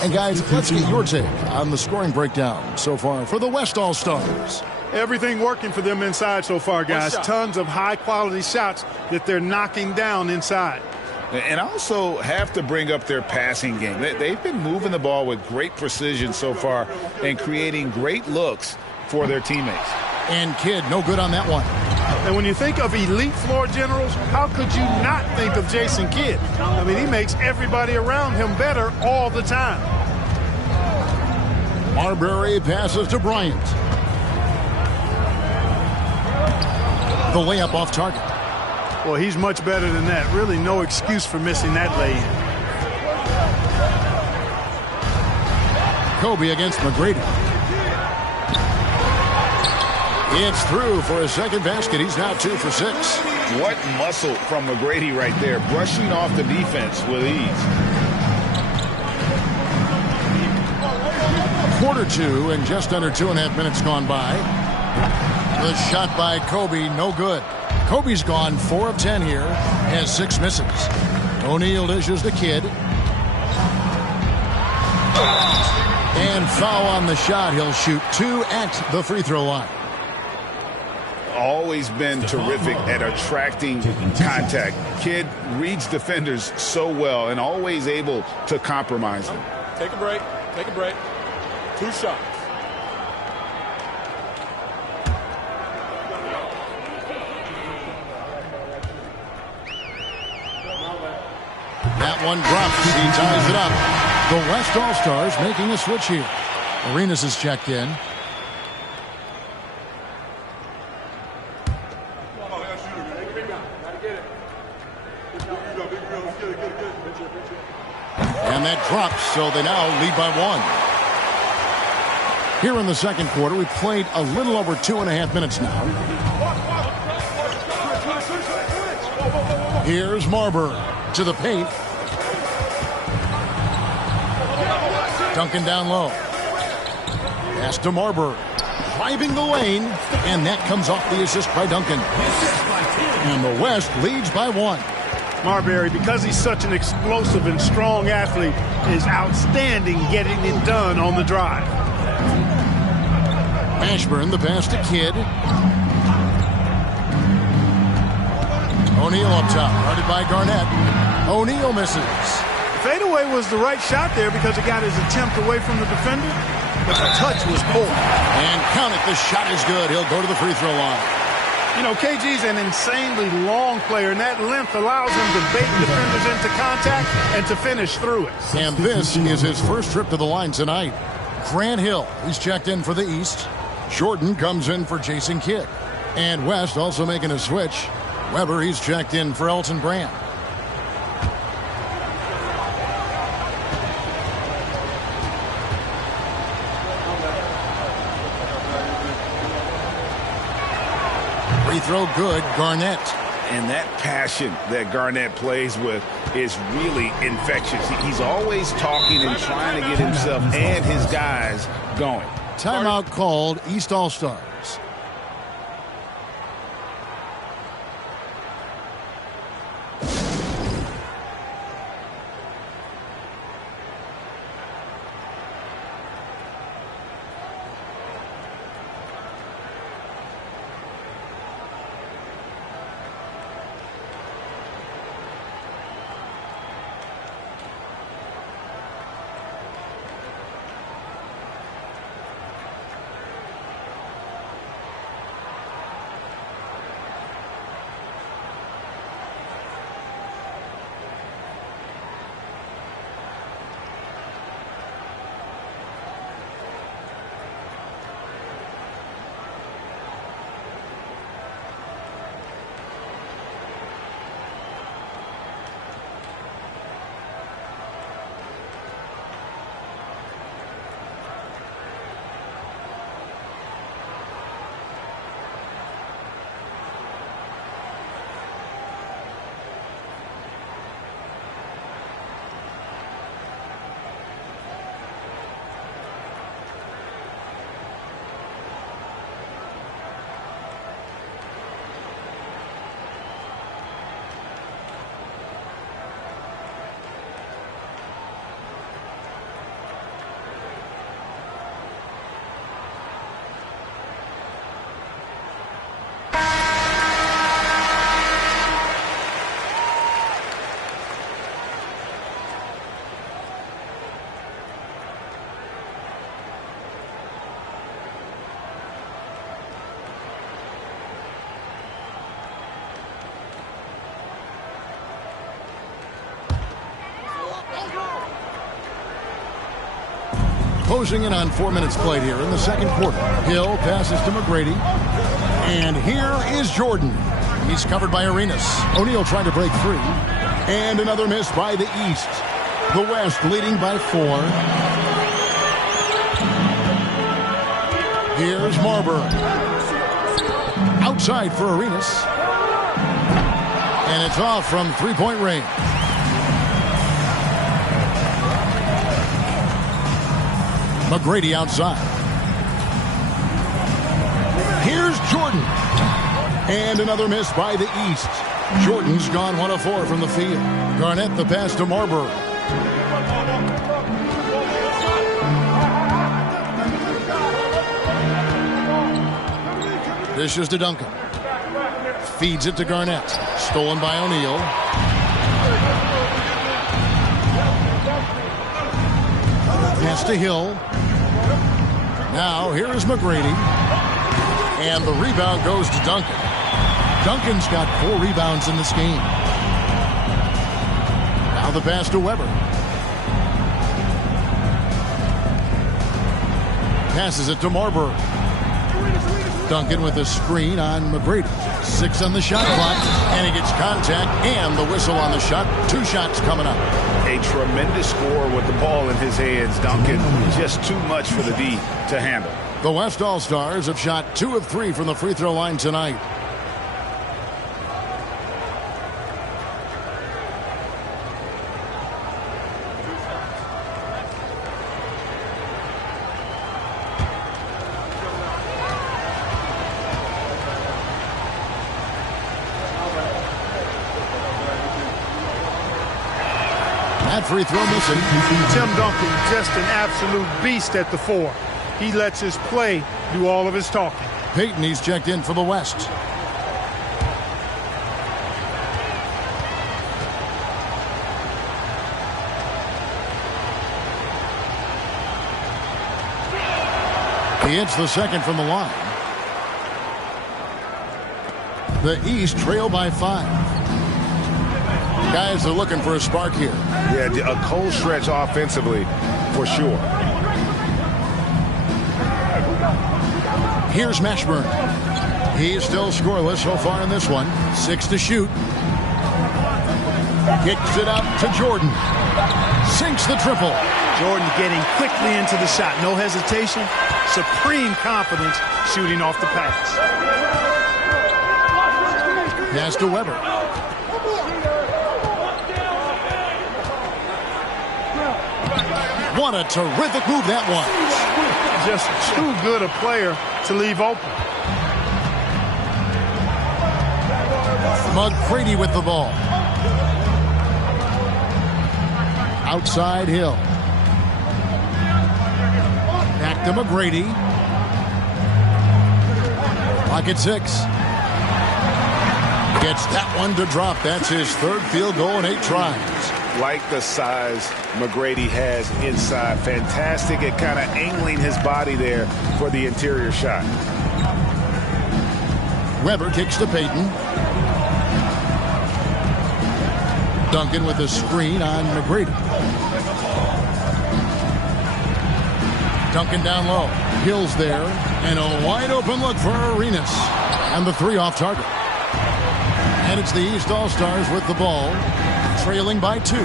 And guys, let's get your take on the scoring breakdown so far for the West All-Stars. Everything working for them inside so far, guys. Tons of high-quality shots that they're knocking down inside. And also have to bring up their passing game. They've been moving the ball with great precision so far and creating great looks for their teammates. And Kidd, no good on that one. And when you think of elite floor generals, how could you not think of Jason Kidd? I mean, he makes everybody around him better all the time. Marbury passes to Bryant. The layup off target. Well, he's much better than that. Really no excuse for missing that lay-in. Kobe against McGrady. It's through for a second basket. He's now 2 for 6. What muscle from McGrady right there, brushing off the defense with ease. Quarter 2 and just under 2.5 minutes gone by. The shot by Kobe, no good. Kobe's gone 4 of 10 here, has 6 misses. O'Neal dishes the Kidd. And foul on the shot. He'll shoot 2 at the free throw line. Always been terrific at attracting contact. Kidd reads defenders so well and always able to compromise them. Take a break. Take a break. 2 shots. That one drops. He ties it up. The West All-Stars making a switch here. Arenas is checked in. And that drops, so they now lead by 1. Here in the second quarter, we played a little over 2.5 minutes now. Here's Marbury to the paint. Duncan down low. Pass to Marbury. Driving the lane, and that comes off the assist by Duncan. And the West leads by 1. Marbury, because he's such an explosive and strong athlete, is outstanding getting it done on the drive. Ashburn, the pass to Kidd. O'Neal up top, guarded by Garnett. O'Neal misses. Fadeaway was the right shot there because it got his attempt away from the defender, but the touch was poor. And count it, the shot is good. He'll go to the free throw line. You know, KG's an insanely long player, and that length allows him to bait defenders into contact and to finish through it. And this is his first trip to the line tonight. Grant Hill, he's checked in for the East. Jordan comes in for Jason Kidd. And West also making a switch. Weber, he's checked in for Elton Brand. Free throw good, Garnett. And that passion that Garnett plays with is really infectious. He's always talking and trying to get himself and his guys going. Timeout called, East All-Stars. Closing in on 4 minutes played here in the second quarter. Hill passes to McGrady. And here is Jordan. He's covered by Arenas. O'Neal trying to break free. And another miss by the East. The West leading by 4. Here's Marbury. Outside for Arenas. And it's off from three-point range. McGrady outside. Here's Jordan. And another miss by the East. Jordan's gone 1 of 4 from the field. Garnett the pass to Marbury. Dishes to Duncan. Feeds it to Garnett. Stolen by O'Neal. Pass to Hill. Now here is McGrady. And the rebound goes to Duncan. Duncan's got 4 rebounds in this game. Now the pass to Weber. Passes it to Marbury. Duncan with a screen on McGrady. 6 on the shot clock, and he gets contact and the whistle on the shot. 2 shots coming up. A tremendous score with the ball in his hands. Duncan, just too much for the D to handle. The West All-Stars have shot 2 of 3 from the free throw line tonight. That free throw missing. Tim Duncan, just an absolute beast at the 4. He lets his play do all of his talking. Payton, he's checked in for the West. He hits the second from the line. The East trail by 5. Guys are looking for a spark here. Yeah, a cold stretch offensively for sure. Here's Mashburn. He's still scoreless so far in this one. 6 to shoot. Kicks it out to Jordan. Sinks the triple. Jordan getting quickly into the shot. No hesitation. Supreme confidence shooting off the pass. Pass to Weber. What a terrific move that was. Just too good a player to leave open. McGrady with the ball. Outside Hill. Back to McGrady. Clock at 6. Gets that one to drop. That's his 3rd field goal in 8 tries. Like the size McGrady has inside. Fantastic at kind of angling his body there for the interior shot. Weber kicks to Payton. Duncan with a screen on McGrady. Duncan down low. Hill's there. And a wide open look for Arenas. And the 3 off target. And it's the East All-Stars with the ball. Trailing by 2.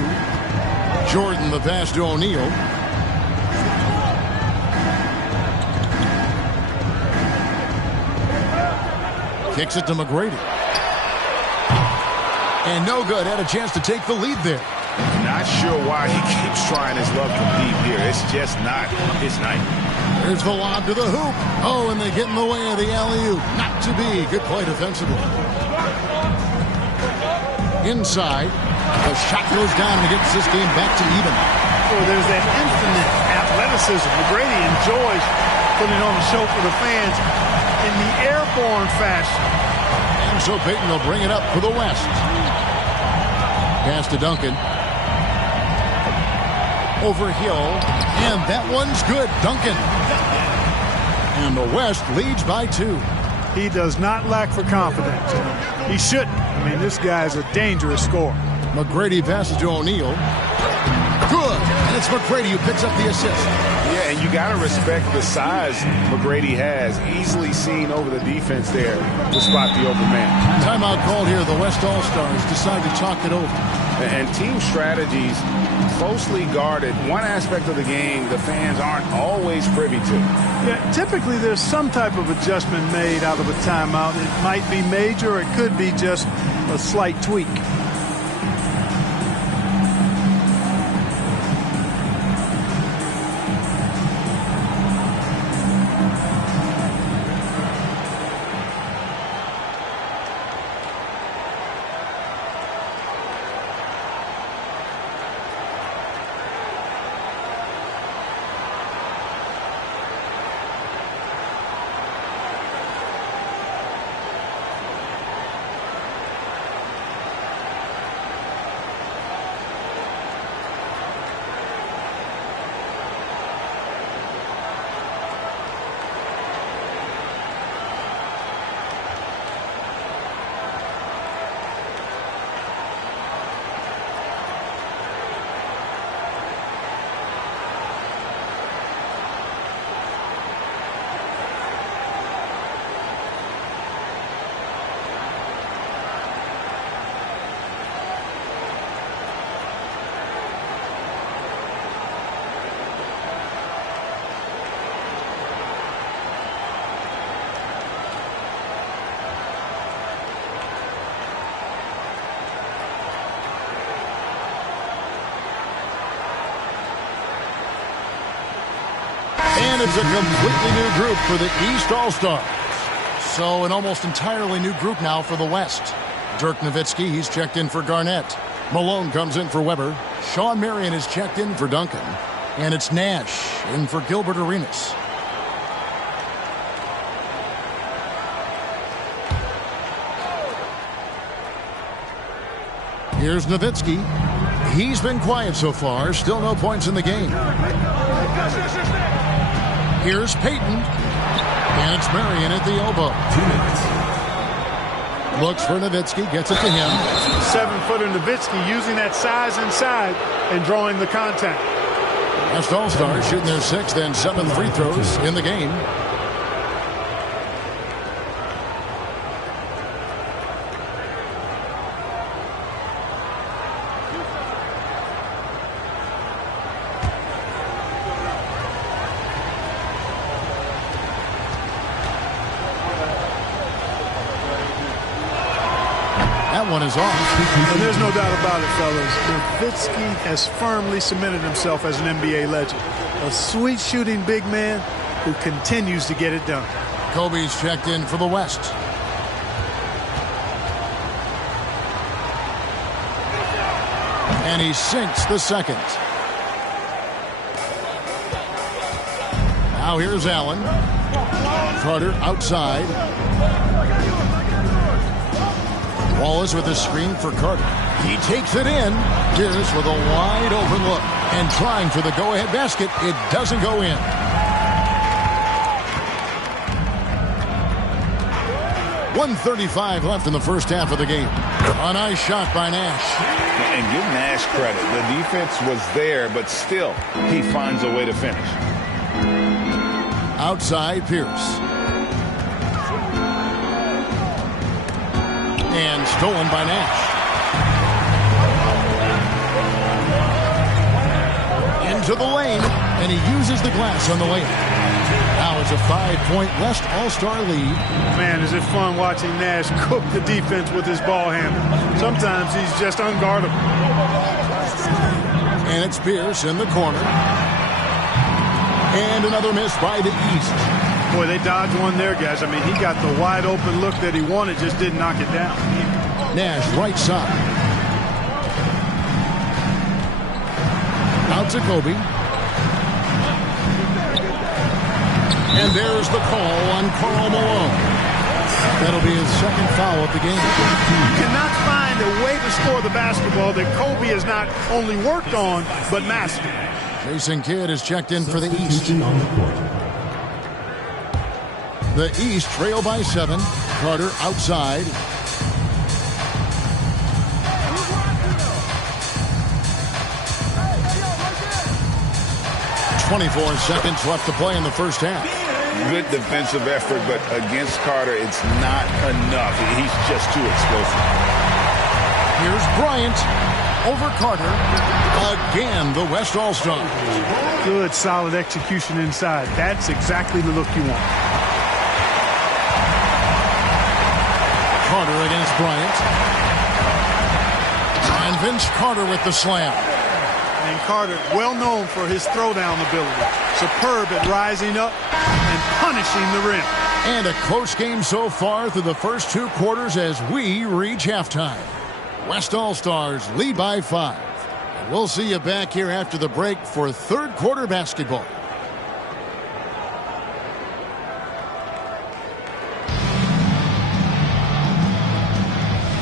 Jordan the pass to O'Neal. Kicks it to McGrady. And no good. Had a chance to take the lead there. Not sure why he keeps trying his luck from deep here. It's just not his night. There's the lob to the hoop. Oh, and they get in the way of the alley-oop. Not to be. Good play defensively. Inside. The shot goes down and it gets this game back to even. Well, there's that infinite athleticism. McGrady enjoys putting on the show for the fans in the airborne fashion. And so Payton will bring it up for the West. Pass to Duncan. Over Hill. And that one's good. Duncan. And the West leads by 2. He does not lack for confidence. He shouldn't. I mean, this guy's a dangerous scorer. McGrady passes to O'Neal. Good. And it's McGrady who picks up the assist. Yeah, and And you got to respect the size McGrady has. Easily seen over the defense there to spot the open man. Timeout called here. The West All-Stars decide to talk it over. And team strategies closely guarded. One aspect of the game the fans aren't always privy to. Yeah, typically there's some type of adjustment made out of a timeout. It might be major, or it could be just a slight tweak. And it's a completely new group for the East All-Stars. So an almost entirely new group now for the West. Dirk Nowitzki, he's checked in for Garnett. Malone comes in for Weber. Sean Marion is checked in for Duncan. And it's Nash in for Gilbert Arenas. Here's Nowitzki. He's been quiet so far. Still no points in the game. Here's Payton. And it's Marion at the elbow. 2 minutes. Looks for Nowitzki. Gets it to him. 7-footer Nowitzki using that size inside and drawing the contact. West All-Stars shooting their 6th and 7th free throws in the game. That one is off. And there's no doubt about it, fellas. Nowitzki has firmly cemented himself as an NBA legend. A sweet shooting big man who continues to get it done. Kobe's checked in for the West. And he sinks the second. Now here's Allen. Carter outside. Wallace with a screen for Carter. He takes it in. Pierce with a wide open look. And trying for the go-ahead basket. It doesn't go in. .135 left in the first half of the game. A nice shot by Nash. And give Nash credit. The defense was there, but still, he finds a way to finish. Outside Pierce. And stolen by Nash. Into the lane, and he uses the glass on the layup. Now it's a 5-point West All-Star lead. Man, is it fun watching Nash cook the defense with his ball handle. Sometimes he's just unguardable. And it's Pierce in the corner. And another miss by the East. Boy, they dodged one there, guys. I mean, he got the wide open look that he wanted, just didn't knock it down. Nash right side. Out to Kobe. And there's the call on Karl Malone. That'll be his second foul of the game. You cannot find a way to score the basketball that Kobe has not only worked on, but mastered. Jason Kidd is checked in for the East. The East trail by 7. Carter outside. 24 seconds left to play in the first half. Good defensive effort, but against Carter, it's not enough. He's just too explosive. Here's Bryant over Carter. Again, the West All-Stars. Good, solid execution inside. That's exactly the look you want. Carter against Bryant. And Vince Carter with the slam. And Carter, well known for his throwdown ability. Superb at rising up and punishing the rim. And a close game so far through the first 2 quarters as we reach halftime. West All-Stars lead by 5. And we'll see you back here after the break for third quarter basketball.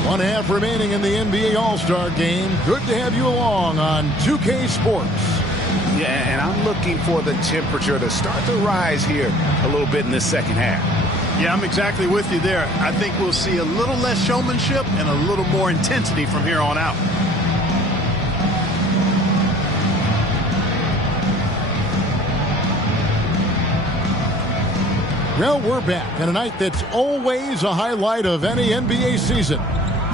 One half remaining in the NBA All-Star game. Good to have you along on 2K Sports. Yeah, and I'm looking for the temperature to start to rise here a little bit in the second half. Yeah, I'm exactly with you there. I think we'll see a little less showmanship and a little more intensity from here on out. Well, we're back on a night that's always a highlight of any NBA season.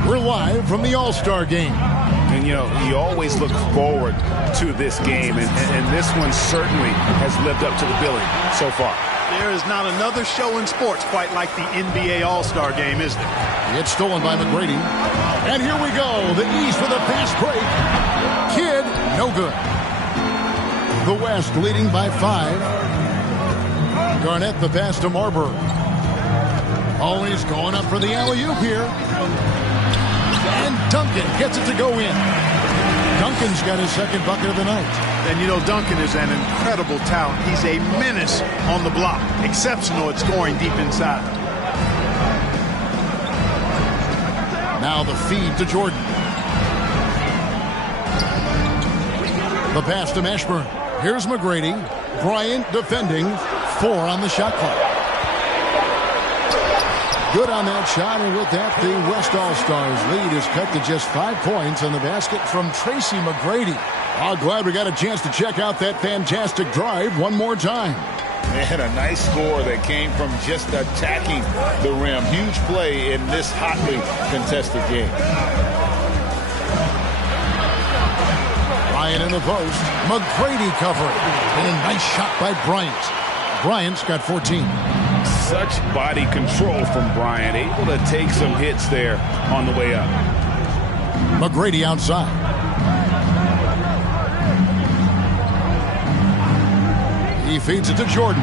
We're live from the All-Star game. And, you know, you always look forward to this game, and this one certainly has lived up to the billing so far. There is not another show in sports quite like the NBA All-Star game, is there? It's stolen by McGrady. And here we go. The East with a fast break. Kidd, no good. The West leading by 5. Garnett the pass to Marbury. Oh, he's going up for the alley-oop here. And Duncan gets it to go in. Duncan's got his second bucket of the night. And you know, Duncan is an incredible talent. He's a menace on the block. Exceptional at scoring deep inside. Now the feed to Jordan. The pass to Mashburn. Here's McGrady. Bryant defending. 4 on the shot clock. Good on that shot, and with that, the West All-Stars lead is cut to just 5 points on the basket from Tracy McGrady. Oh, glad we got a chance to check out that fantastic drive one more time. And a nice score that came from just attacking the rim. Huge play in this hotly contested game. Bryant in the post. McGrady covering. And a nice shot by Bryant. Bryant's got 14. Such body control from Bryant. Able to take some hits there on the way up. McGrady outside. He feeds it to Jordan.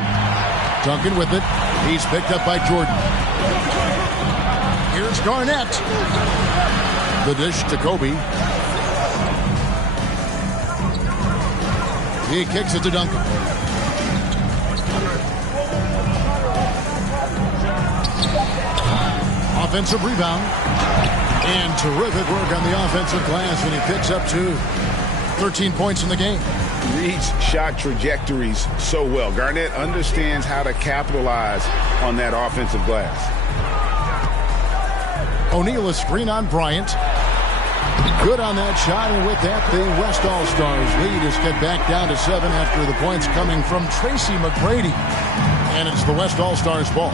Duncan with it. He's picked up by Jordan. Here's Garnett. The dish to Kobe. He kicks it to Duncan. Offensive rebound. And terrific work on the offensive glass when he picks up 13 points in the game. Reads shot trajectories so well. Garnett understands how to capitalize on that offensive glass. O'Neal a screen on Bryant. Good on that shot, and with that, the West All-Stars lead is cut back down to 7 after the points coming from Tracy McGrady. And it's the West All-Stars ball.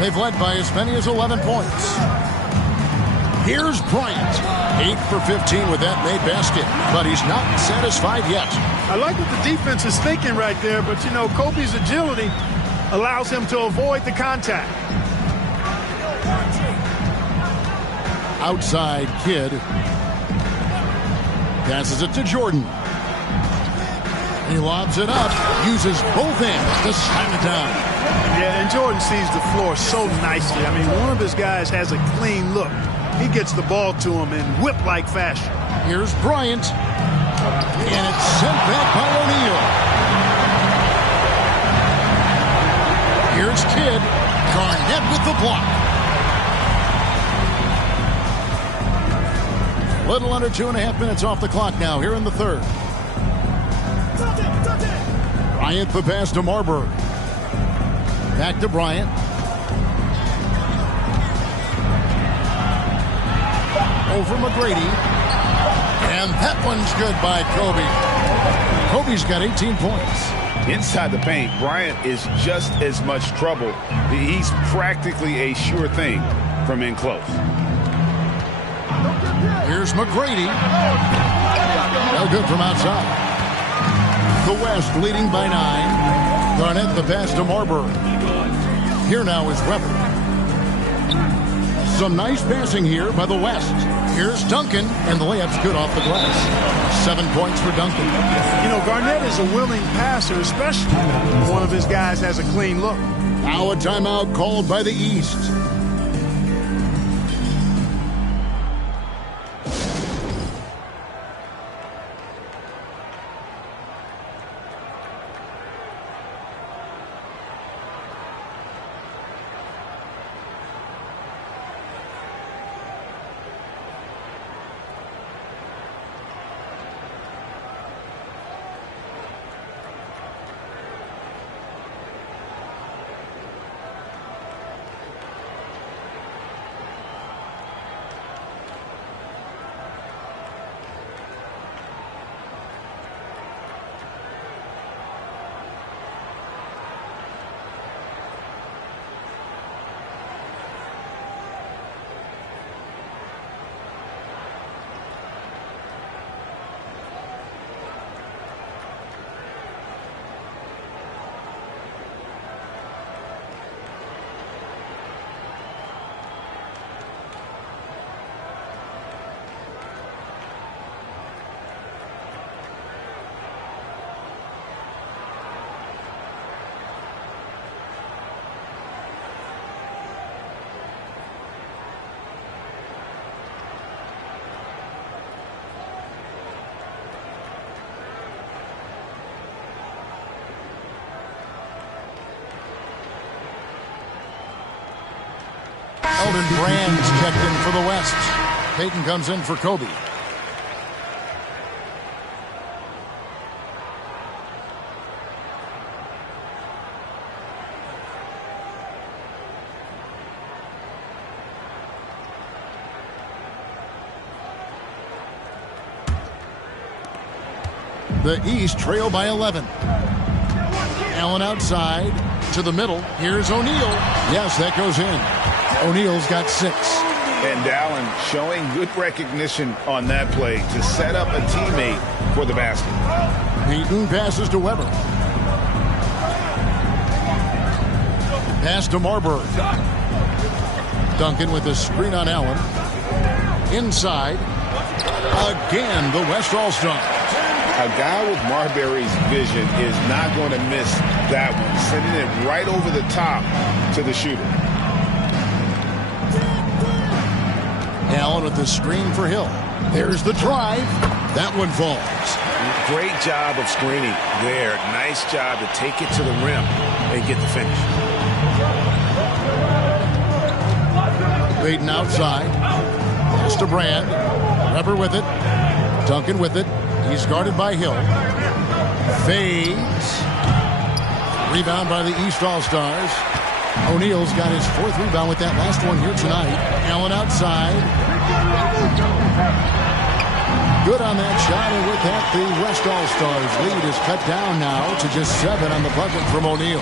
They've led by as many as 11 points. Here's Bryant. 8 for 15 with that made basket, but he's not satisfied yet. I like what the defense is thinking right there, but, you know, Kobe's agility allows him to avoid the contact. Outside Kidd. Passes it to Jordan. He lobs it up. Uses both hands to slam it down. Yeah, and Jordan sees the floor so nicely. I mean, one of his guys has a clean look. He gets the ball to him in whip-like fashion. Here's Bryant. And it's sent back by O'Neal. Here's Kidd. Garnett with the block. Little under 2.5 minutes off the clock now here in the third. Bryant the pass to Marbury. Back to Bryant. Over McGrady. And that one's good by Kobe. Kobe's got 18 points. Inside the paint, Bryant is just as much trouble. He's practically a sure thing from in close. Here's McGrady. No good from outside. The West leading by 9. Garnett the pass to Marbury. Here now is Weber. Some nice passing here by the West. Here's Duncan, and the layup's good off the glass. 7 points for Duncan. You know, Garnett is a willing passer, especially when one of his guys has a clean look. Now a timeout called by the East. Elton Brand's checked in for the West. Payton comes in for Kobe. The East trail by 11. Allen outside to the middle. Here's O'Neal. Yes, that goes in. O'Neal's got 6. And Allen showing good recognition on that play to set up a teammate for the basket. Payton passes to Weber. Pass to Marbury. Duncan with a screen on Allen. Inside. Again, the West All-Star. A guy with Marbury's vision is not going to miss that one, sending it right over the top to the shooter. Allen with the screen for Hill. There's the drive. That one falls. Great job of screening there. Nice job to take it to the rim and get the finish. Payton outside. Pass to Brand. Weber with it. Duncan with it. He's guarded by Hill. Fades. Rebound by the East All-Stars. O'Neal's got his 4th rebound with that last one here tonight. Allen outside. Good on that shot, and with that, the West All-Stars lead is cut down now to just 7 on the bucket from O'Neal.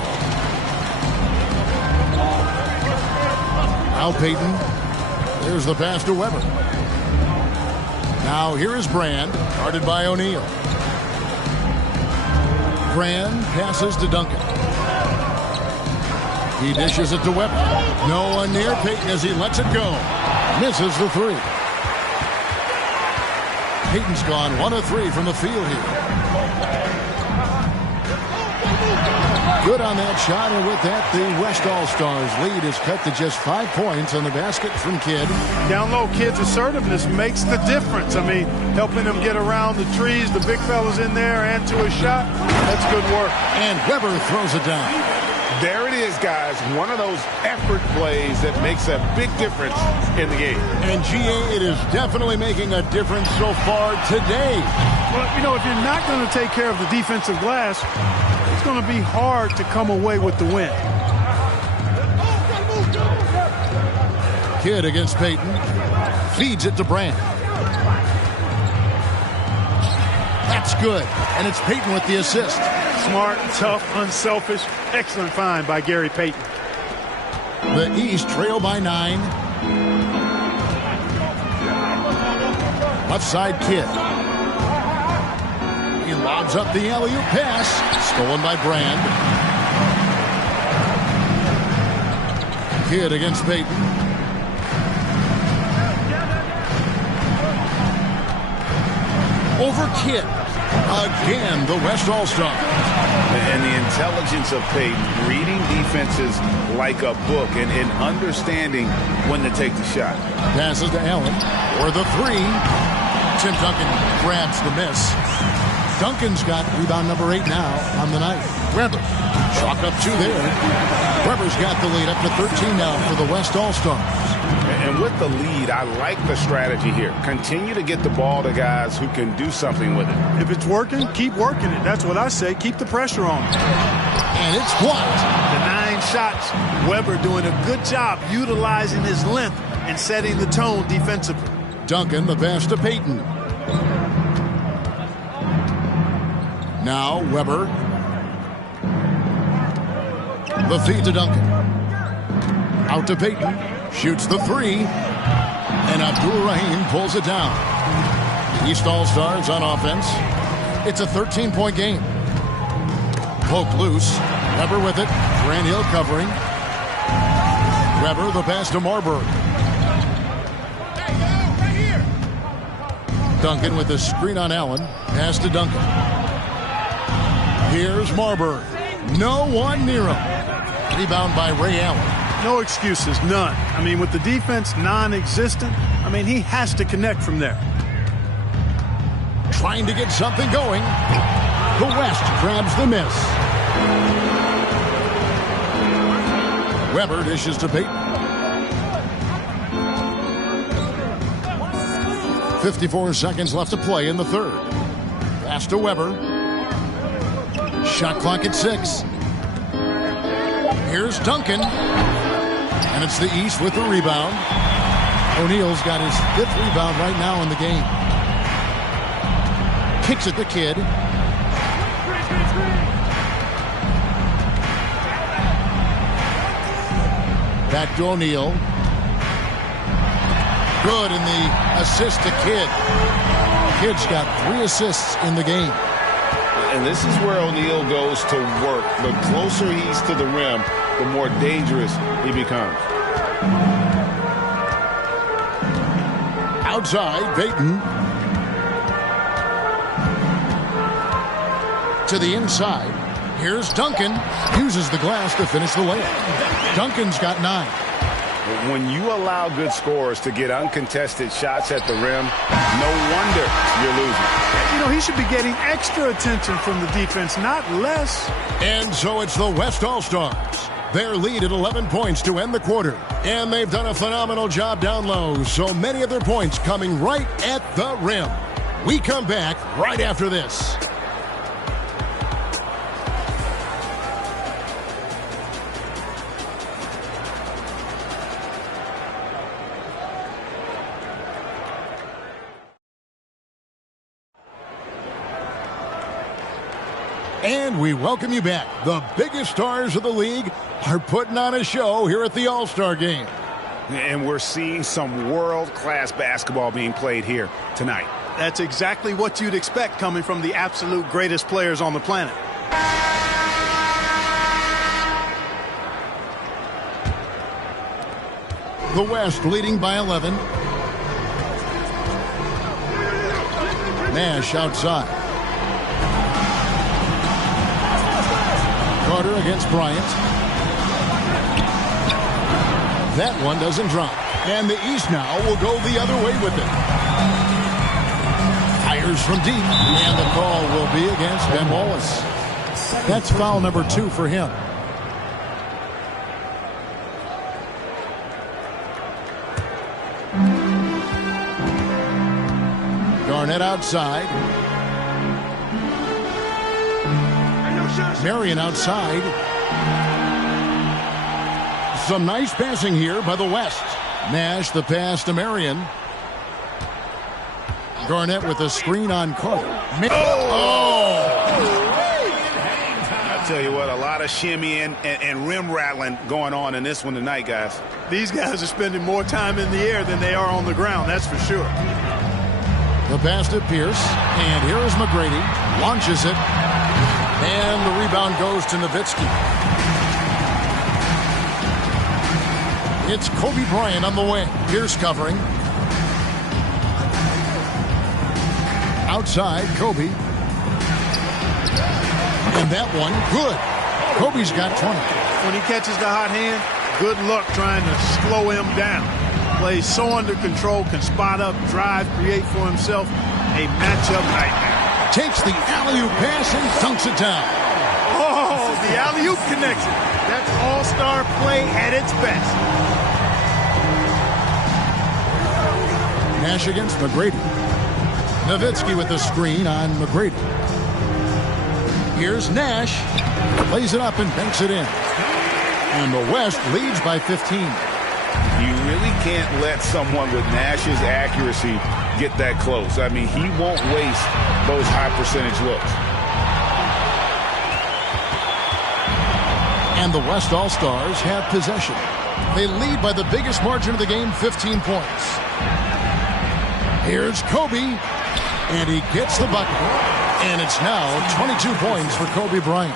Now Payton. There's the pass to Weber. Now here is Brand, guarded by O'Neal. Brand passes to Duncan. He dishes it to Weber. No one near Payton as he lets it go. Misses the 3. Payton's gone 1 of 3 from the field here. Good on that shot, and with that, the West All-Stars lead is cut to just 5 points on the basket from Kidd. Down low, Kidd's assertiveness makes the difference. I mean, helping him get around the trees, the big fellas in there, and to a shot. That's good work. And Weber throws it down. There it is, guys. One of those effort plays that makes a big difference in the game. And GA, it is definitely making a difference so far today. Well, you know, if you're not going to take care of the defensive glass, it's going to be hard to come away with the win. Kidd against Payton. Feeds it to Brand. That's good. And it's Payton with the assist. Smart, tough, unselfish. Excellent find by Gary Payton. The East trail by 9. Left side, Kidd. He lobs up the alley-oop pass. Stolen by Brand. Kidd against Payton. Over Kidd. Again, the West All-Star. And the intelligence of Payton, reading defenses like a book and understanding when to take the shot. Passes to Allen for the 3. Tim Duncan grabs the miss. Duncan's got rebound number 8 now on the night. Weber, chalk up 2 there. Weber's got the lead up to 13 now for the West All-Stars. And with the lead, I like the strategy here. Continue to get the ball to guys who can do something with it. If it's working, keep working it. That's what I say. Keep the pressure on. And it's blocked. The 9 shots. Weber doing a good job utilizing his length and setting the tone defensively. Duncan, the pass to Payton. Now Weber. The feed to Duncan. Out to Payton. Shoots the 3. And Abdul-Rahim pulls it down. The East All-Stars on offense. It's a 13-point game. Poke loose. Weber with it. Grant Hill covering. Weber the pass to Marburg. Duncan with the screen on Allen. Pass to Duncan. Here's Marburg. No one near him. Rebound by Ray Allen. No excuses, none. I mean, with the defense non-existent, I mean, he has to connect from there. Trying to get something going. The West grabs the miss. Weber dishes to Payton. 54 seconds left to play in the third. Pass to Weber. Shot clock at 6. Here's Duncan. And it's the East with the rebound. O'Neal's got his 5th rebound right now in the game. Kicks it to Kidd. Back to O'Neal. Good in the assist to Kidd. Kidd's got 3 assists in the game. And this is where O'Neal goes to work. The closer he's to the rim, the more dangerous he becomes. Outside, Payton. To the inside. Here's Duncan. Uses the glass to finish the layup. Duncan's got 9. When you allow good scorers to get uncontested shots at the rim, no wonder you're losing. You know, he should be getting extra attention from the defense, not less. And so it's the West All-Stars. Their lead at 11 points to end the quarter. And they've done a phenomenal job down low. So many of their points coming right at the rim. We come back right after this. And we welcome you back. The biggest stars of the league are putting on a show here at the All-Star Game. And we're seeing some world-class basketball being played here tonight. That's exactly what you'd expect coming from the absolute greatest players on the planet. The West leading by 11. Nash outside. Carter against Bryant. That one doesn't drop. And the East now will go the other way with it. Fires from deep. And the call will be against Ben Wallace. That's foul number 2 for him. Garnett outside. Marion outside. Some nice passing here by the West. Nash the pass to Marion. Garnett with a screen on Carter. tell you what, a lot of shimmying and rim rattling going on in this one tonight, guys. These guys are spending more time in the air than they are on the ground, that's for sure. The pass to Pierce, and here is McGrady. Launches it, and the rebound goes to Nowitzki. It's Kobe Bryant on the wing. Pierce covering. Outside, Kobe. And that one, good. Kobe's got 20. When he catches the hot hand, good luck trying to slow him down. Plays so under control, can spot up, drive, create for himself. A matchup nightmare. Takes the alley-oop pass and dunks it down. Oh, the alley-oop connection. That's all-star play at its best. Nash against McGrady. Nowitzki with the screen on McGrady. Here's Nash. Lays it up and banks it in. And the West leads by 15. You really can't let someone with Nash's accuracy get that close. I mean, he won't waste those high percentage looks. And the West All-Stars have possession. They lead by the biggest margin of the game, 15 points. Here's Kobe, and he gets the bucket. And it's now 22 points for Kobe Bryant.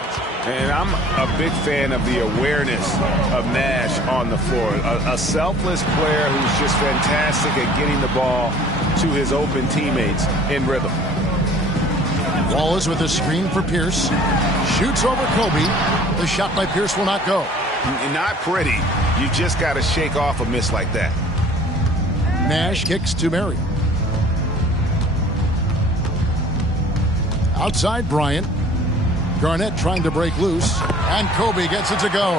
And I'm a big fan of the awareness of Nash on the floor. A selfless player who's just fantastic at getting the ball to his open teammates in rhythm. Wallace with a screen for Pierce. Shoots over Kobe. The shot by Pierce will not go. Not pretty. You just got to shake off a miss like that. Nash kicks to Murray. Outside Bryant. Garnett trying to break loose. And Kobe gets it to go.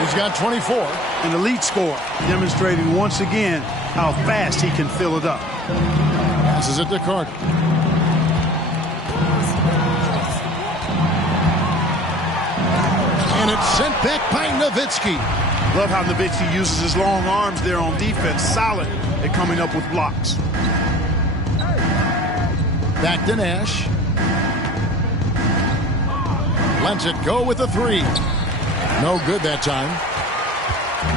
He's got 24. An elite scorer, demonstrating once again how fast he can fill it up. Passes it to Carter. And it's sent back by Nowitzki. Love how Nowitzki uses his long arms there on defense. Solid at coming up with blocks. Back to Nash. Lets it go with a three. No good that time.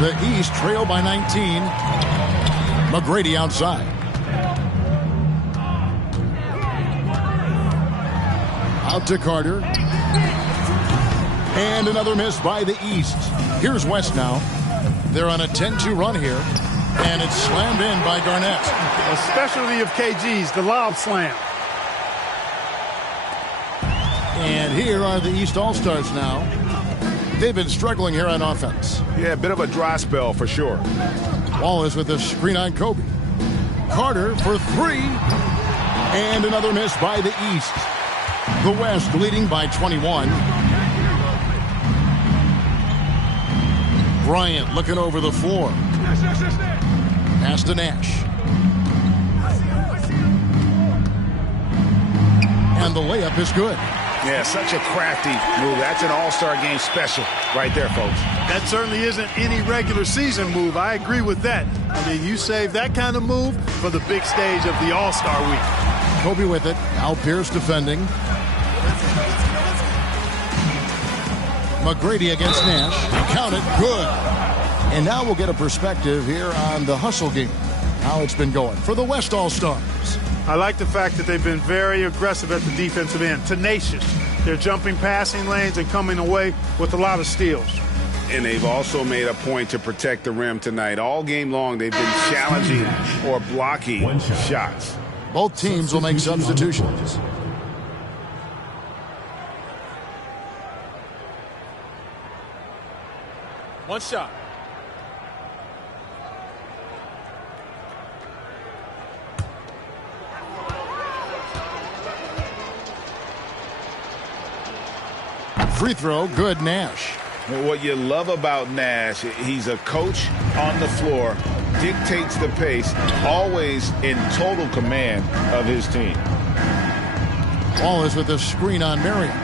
The East trail by 19. McGrady outside. Out to Carter. And another miss by the East. Here's West now. They're on a 10-2 run here. And it's slammed in by Garnett. A specialty of KG's, the lob slam. And here are the East All-Stars now. They've been struggling here on offense. Yeah, a bit of a dry spell for sure. Wallace with a screen on Kobe. Carter for three. And another miss by the East. The West leading by 21. Bryant looking over the floor. Pass to Nash. And the layup is good. Yeah, such a crafty move. That's an all-star game special right there, folks. That certainly isn't any regular season move. I agree with that. I mean, you save that kind of move for the big stage of the All-Star week. Kobe with it. Al Pierce defending. McGrady against Nash. Count it. Good. And now we'll get a perspective here on the hustle game. How it's been going for the West All-Stars. I like the fact that they've been very aggressive at the defensive end. Tenacious. They're jumping passing lanes and coming away with a lot of steals. And they've also made a point to protect the rim tonight. All game long, they've been challenging or blocking shots. Both teams will make substitutions. One shot. Free throw, good. Nash. What you love about Nash, he's a coach on the floor, dictates the pace, always in total command of his team. Wallace with a screen on Marion.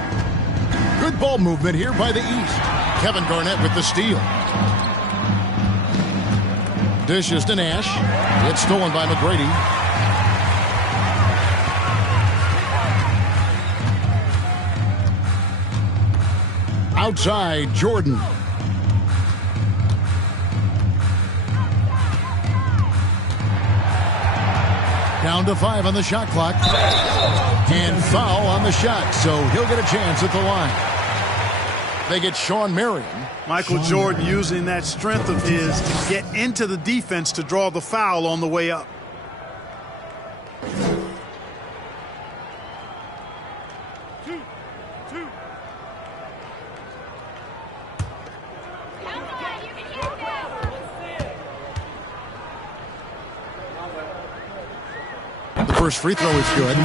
Good ball movement here by the East. Kevin Garnett with the steal. Dishes to Nash. It's stolen by McGrady. Outside, Jordan. Down to 5 on the shot clock. And foul on the shot, so he'll get a chance at the line. They get Sean Marion. Michael Jordan using that strength of his to get into the defense to draw the foul on the way up. First free throw is good.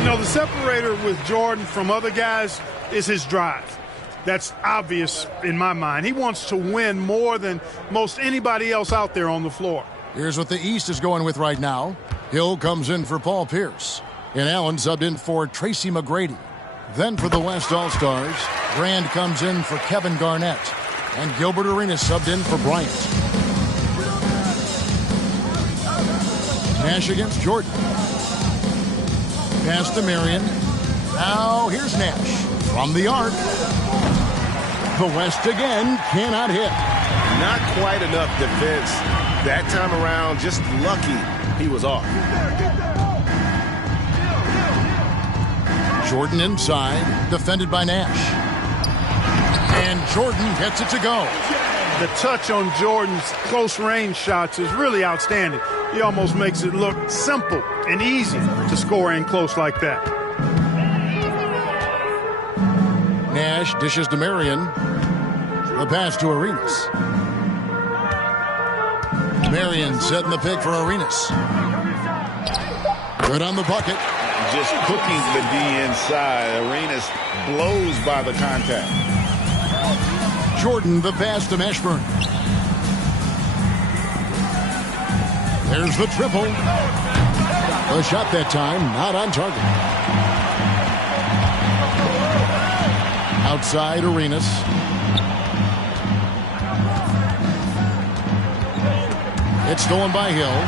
You know, the separator with Jordan from other guys is his drive. That's obvious in my mind. He wants to win more than most anybody else out there on the floor. Here's what the East is going with right now. Hill comes in for Paul Pierce. And Allen subbed in for Tracy McGrady. Then for the West All-Stars, Brand comes in for Kevin Garnett. And Gilbert Arenas subbed in for Bryant. Nash against Jordan. Pass to Marion. Now here's Nash from the arc. The West again cannot hit. Not quite enough defense that time around. Just lucky he was off. Jordan inside, defended by Nash. And Jordan gets it to go. The touch on Jordan's close-range shots is really outstanding. He almost makes it look simple and easy to score in close like that. Nash dishes to Marion. The pass to Arenas. Marion setting the pick for Arenas. Good on the bucket. Just cooking the D inside. Arenas blows by the contact. Jordan the pass to Mashburn. There's the triple. The shot that time not on target. Outside Arenas. It's stolen by Hill.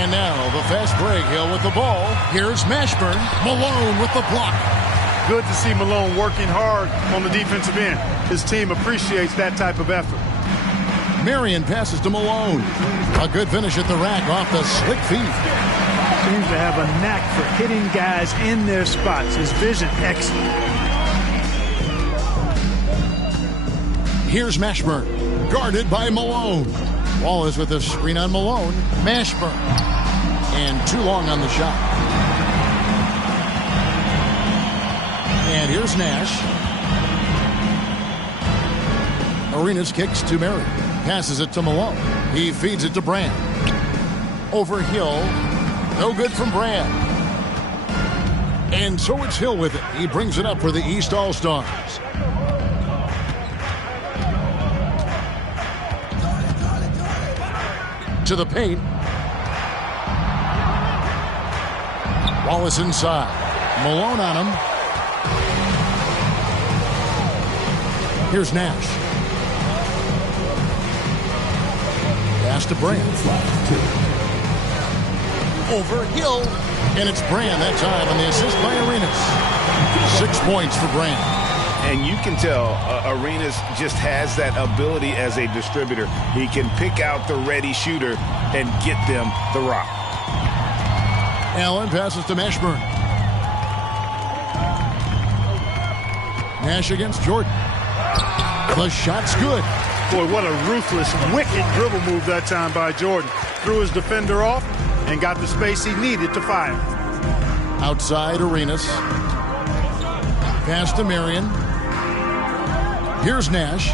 And now the fast break. Hill with the ball. Here's Mashburn. Malone with the block. Good to see Malone working hard on the defensive end. His team appreciates that type of effort. Marion passes to Malone. A good finish at the rack off the slick feed. Seems to have a knack for hitting guys in their spots. His vision excellent. Here's Mashburn, guarded by Malone. Wallace with a screen on Malone. Mashburn. And too long on the shot. And here's Nash. Arenas kicks to Marion. Passes it to Malone. He feeds it to Brand. Over Hill. No good from Brand. And so it's Hill with it. He brings it up for the East All-Stars. To the paint. Wallace inside. Malone on him. Here's Nash. Pass to Brand. Over Hill. And it's Brand that time on the assist by Arenas. 6 points for Brand. And you can tell Arenas just has that ability as a distributor. He can pick out the ready shooter and get them the rock. Allen passes to Mashburn. Nash against Jordan. The shot's good. Boy, what a ruthless, wicked dribble move that time by Jordan. Threw his defender off and got the space he needed to fire. Outside Arenas. Pass to Marion. Here's Nash.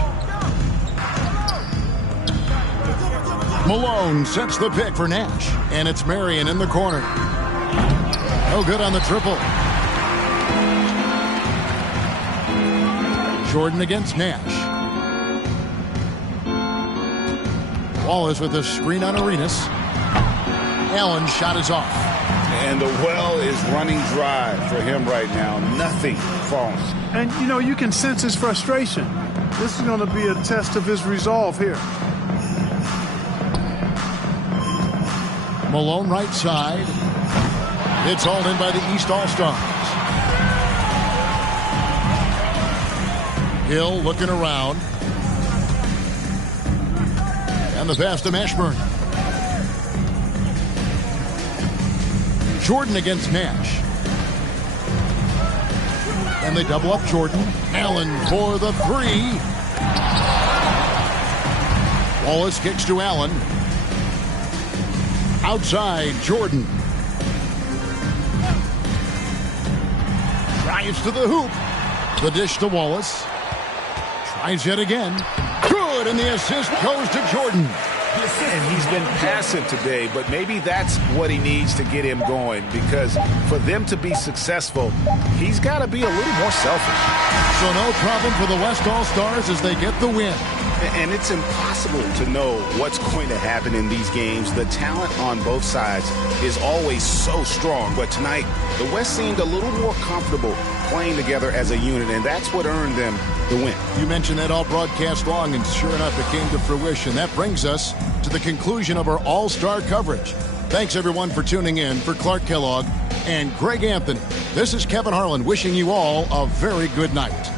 Malone sets the pick for Nash. And it's Marion in the corner. No good on the triple. Jordan against Nash. Wallace with a screen on Arenas. Allen's shot is off. And the well is running dry for him right now. Nothing falling. And, you know, you can sense his frustration. This is going to be a test of his resolve here. Malone right side. It's hauled in by the East All-Stars. Hill looking around. And the pass to Mashburn. Jordan against Nash. And they double up Jordan. Allen for the three. Wallace kicks to Allen. Outside, Jordan. Drives to the hoop. The dish to Wallace. Tries yet again. Good, and the assist goes to Jordan. And he's been passive today, but maybe that's what he needs to get him going, because for them to be successful, he's got to be a little more selfish. So no problem for the West All-Stars as they get the win. And it's impossible to know what's going to happen in these games. The talent on both sides is always so strong, but tonight the West seemed a little more comfortable playing together as a unit, and that's what earned them the win. You mentioned that all broadcast long, and sure enough, it came to fruition. That brings us to the conclusion of our All-Star coverage. Thanks, everyone, for tuning in. For Clark Kellogg and Greg Anthony, this is Kevin Harlan wishing you all a very good night.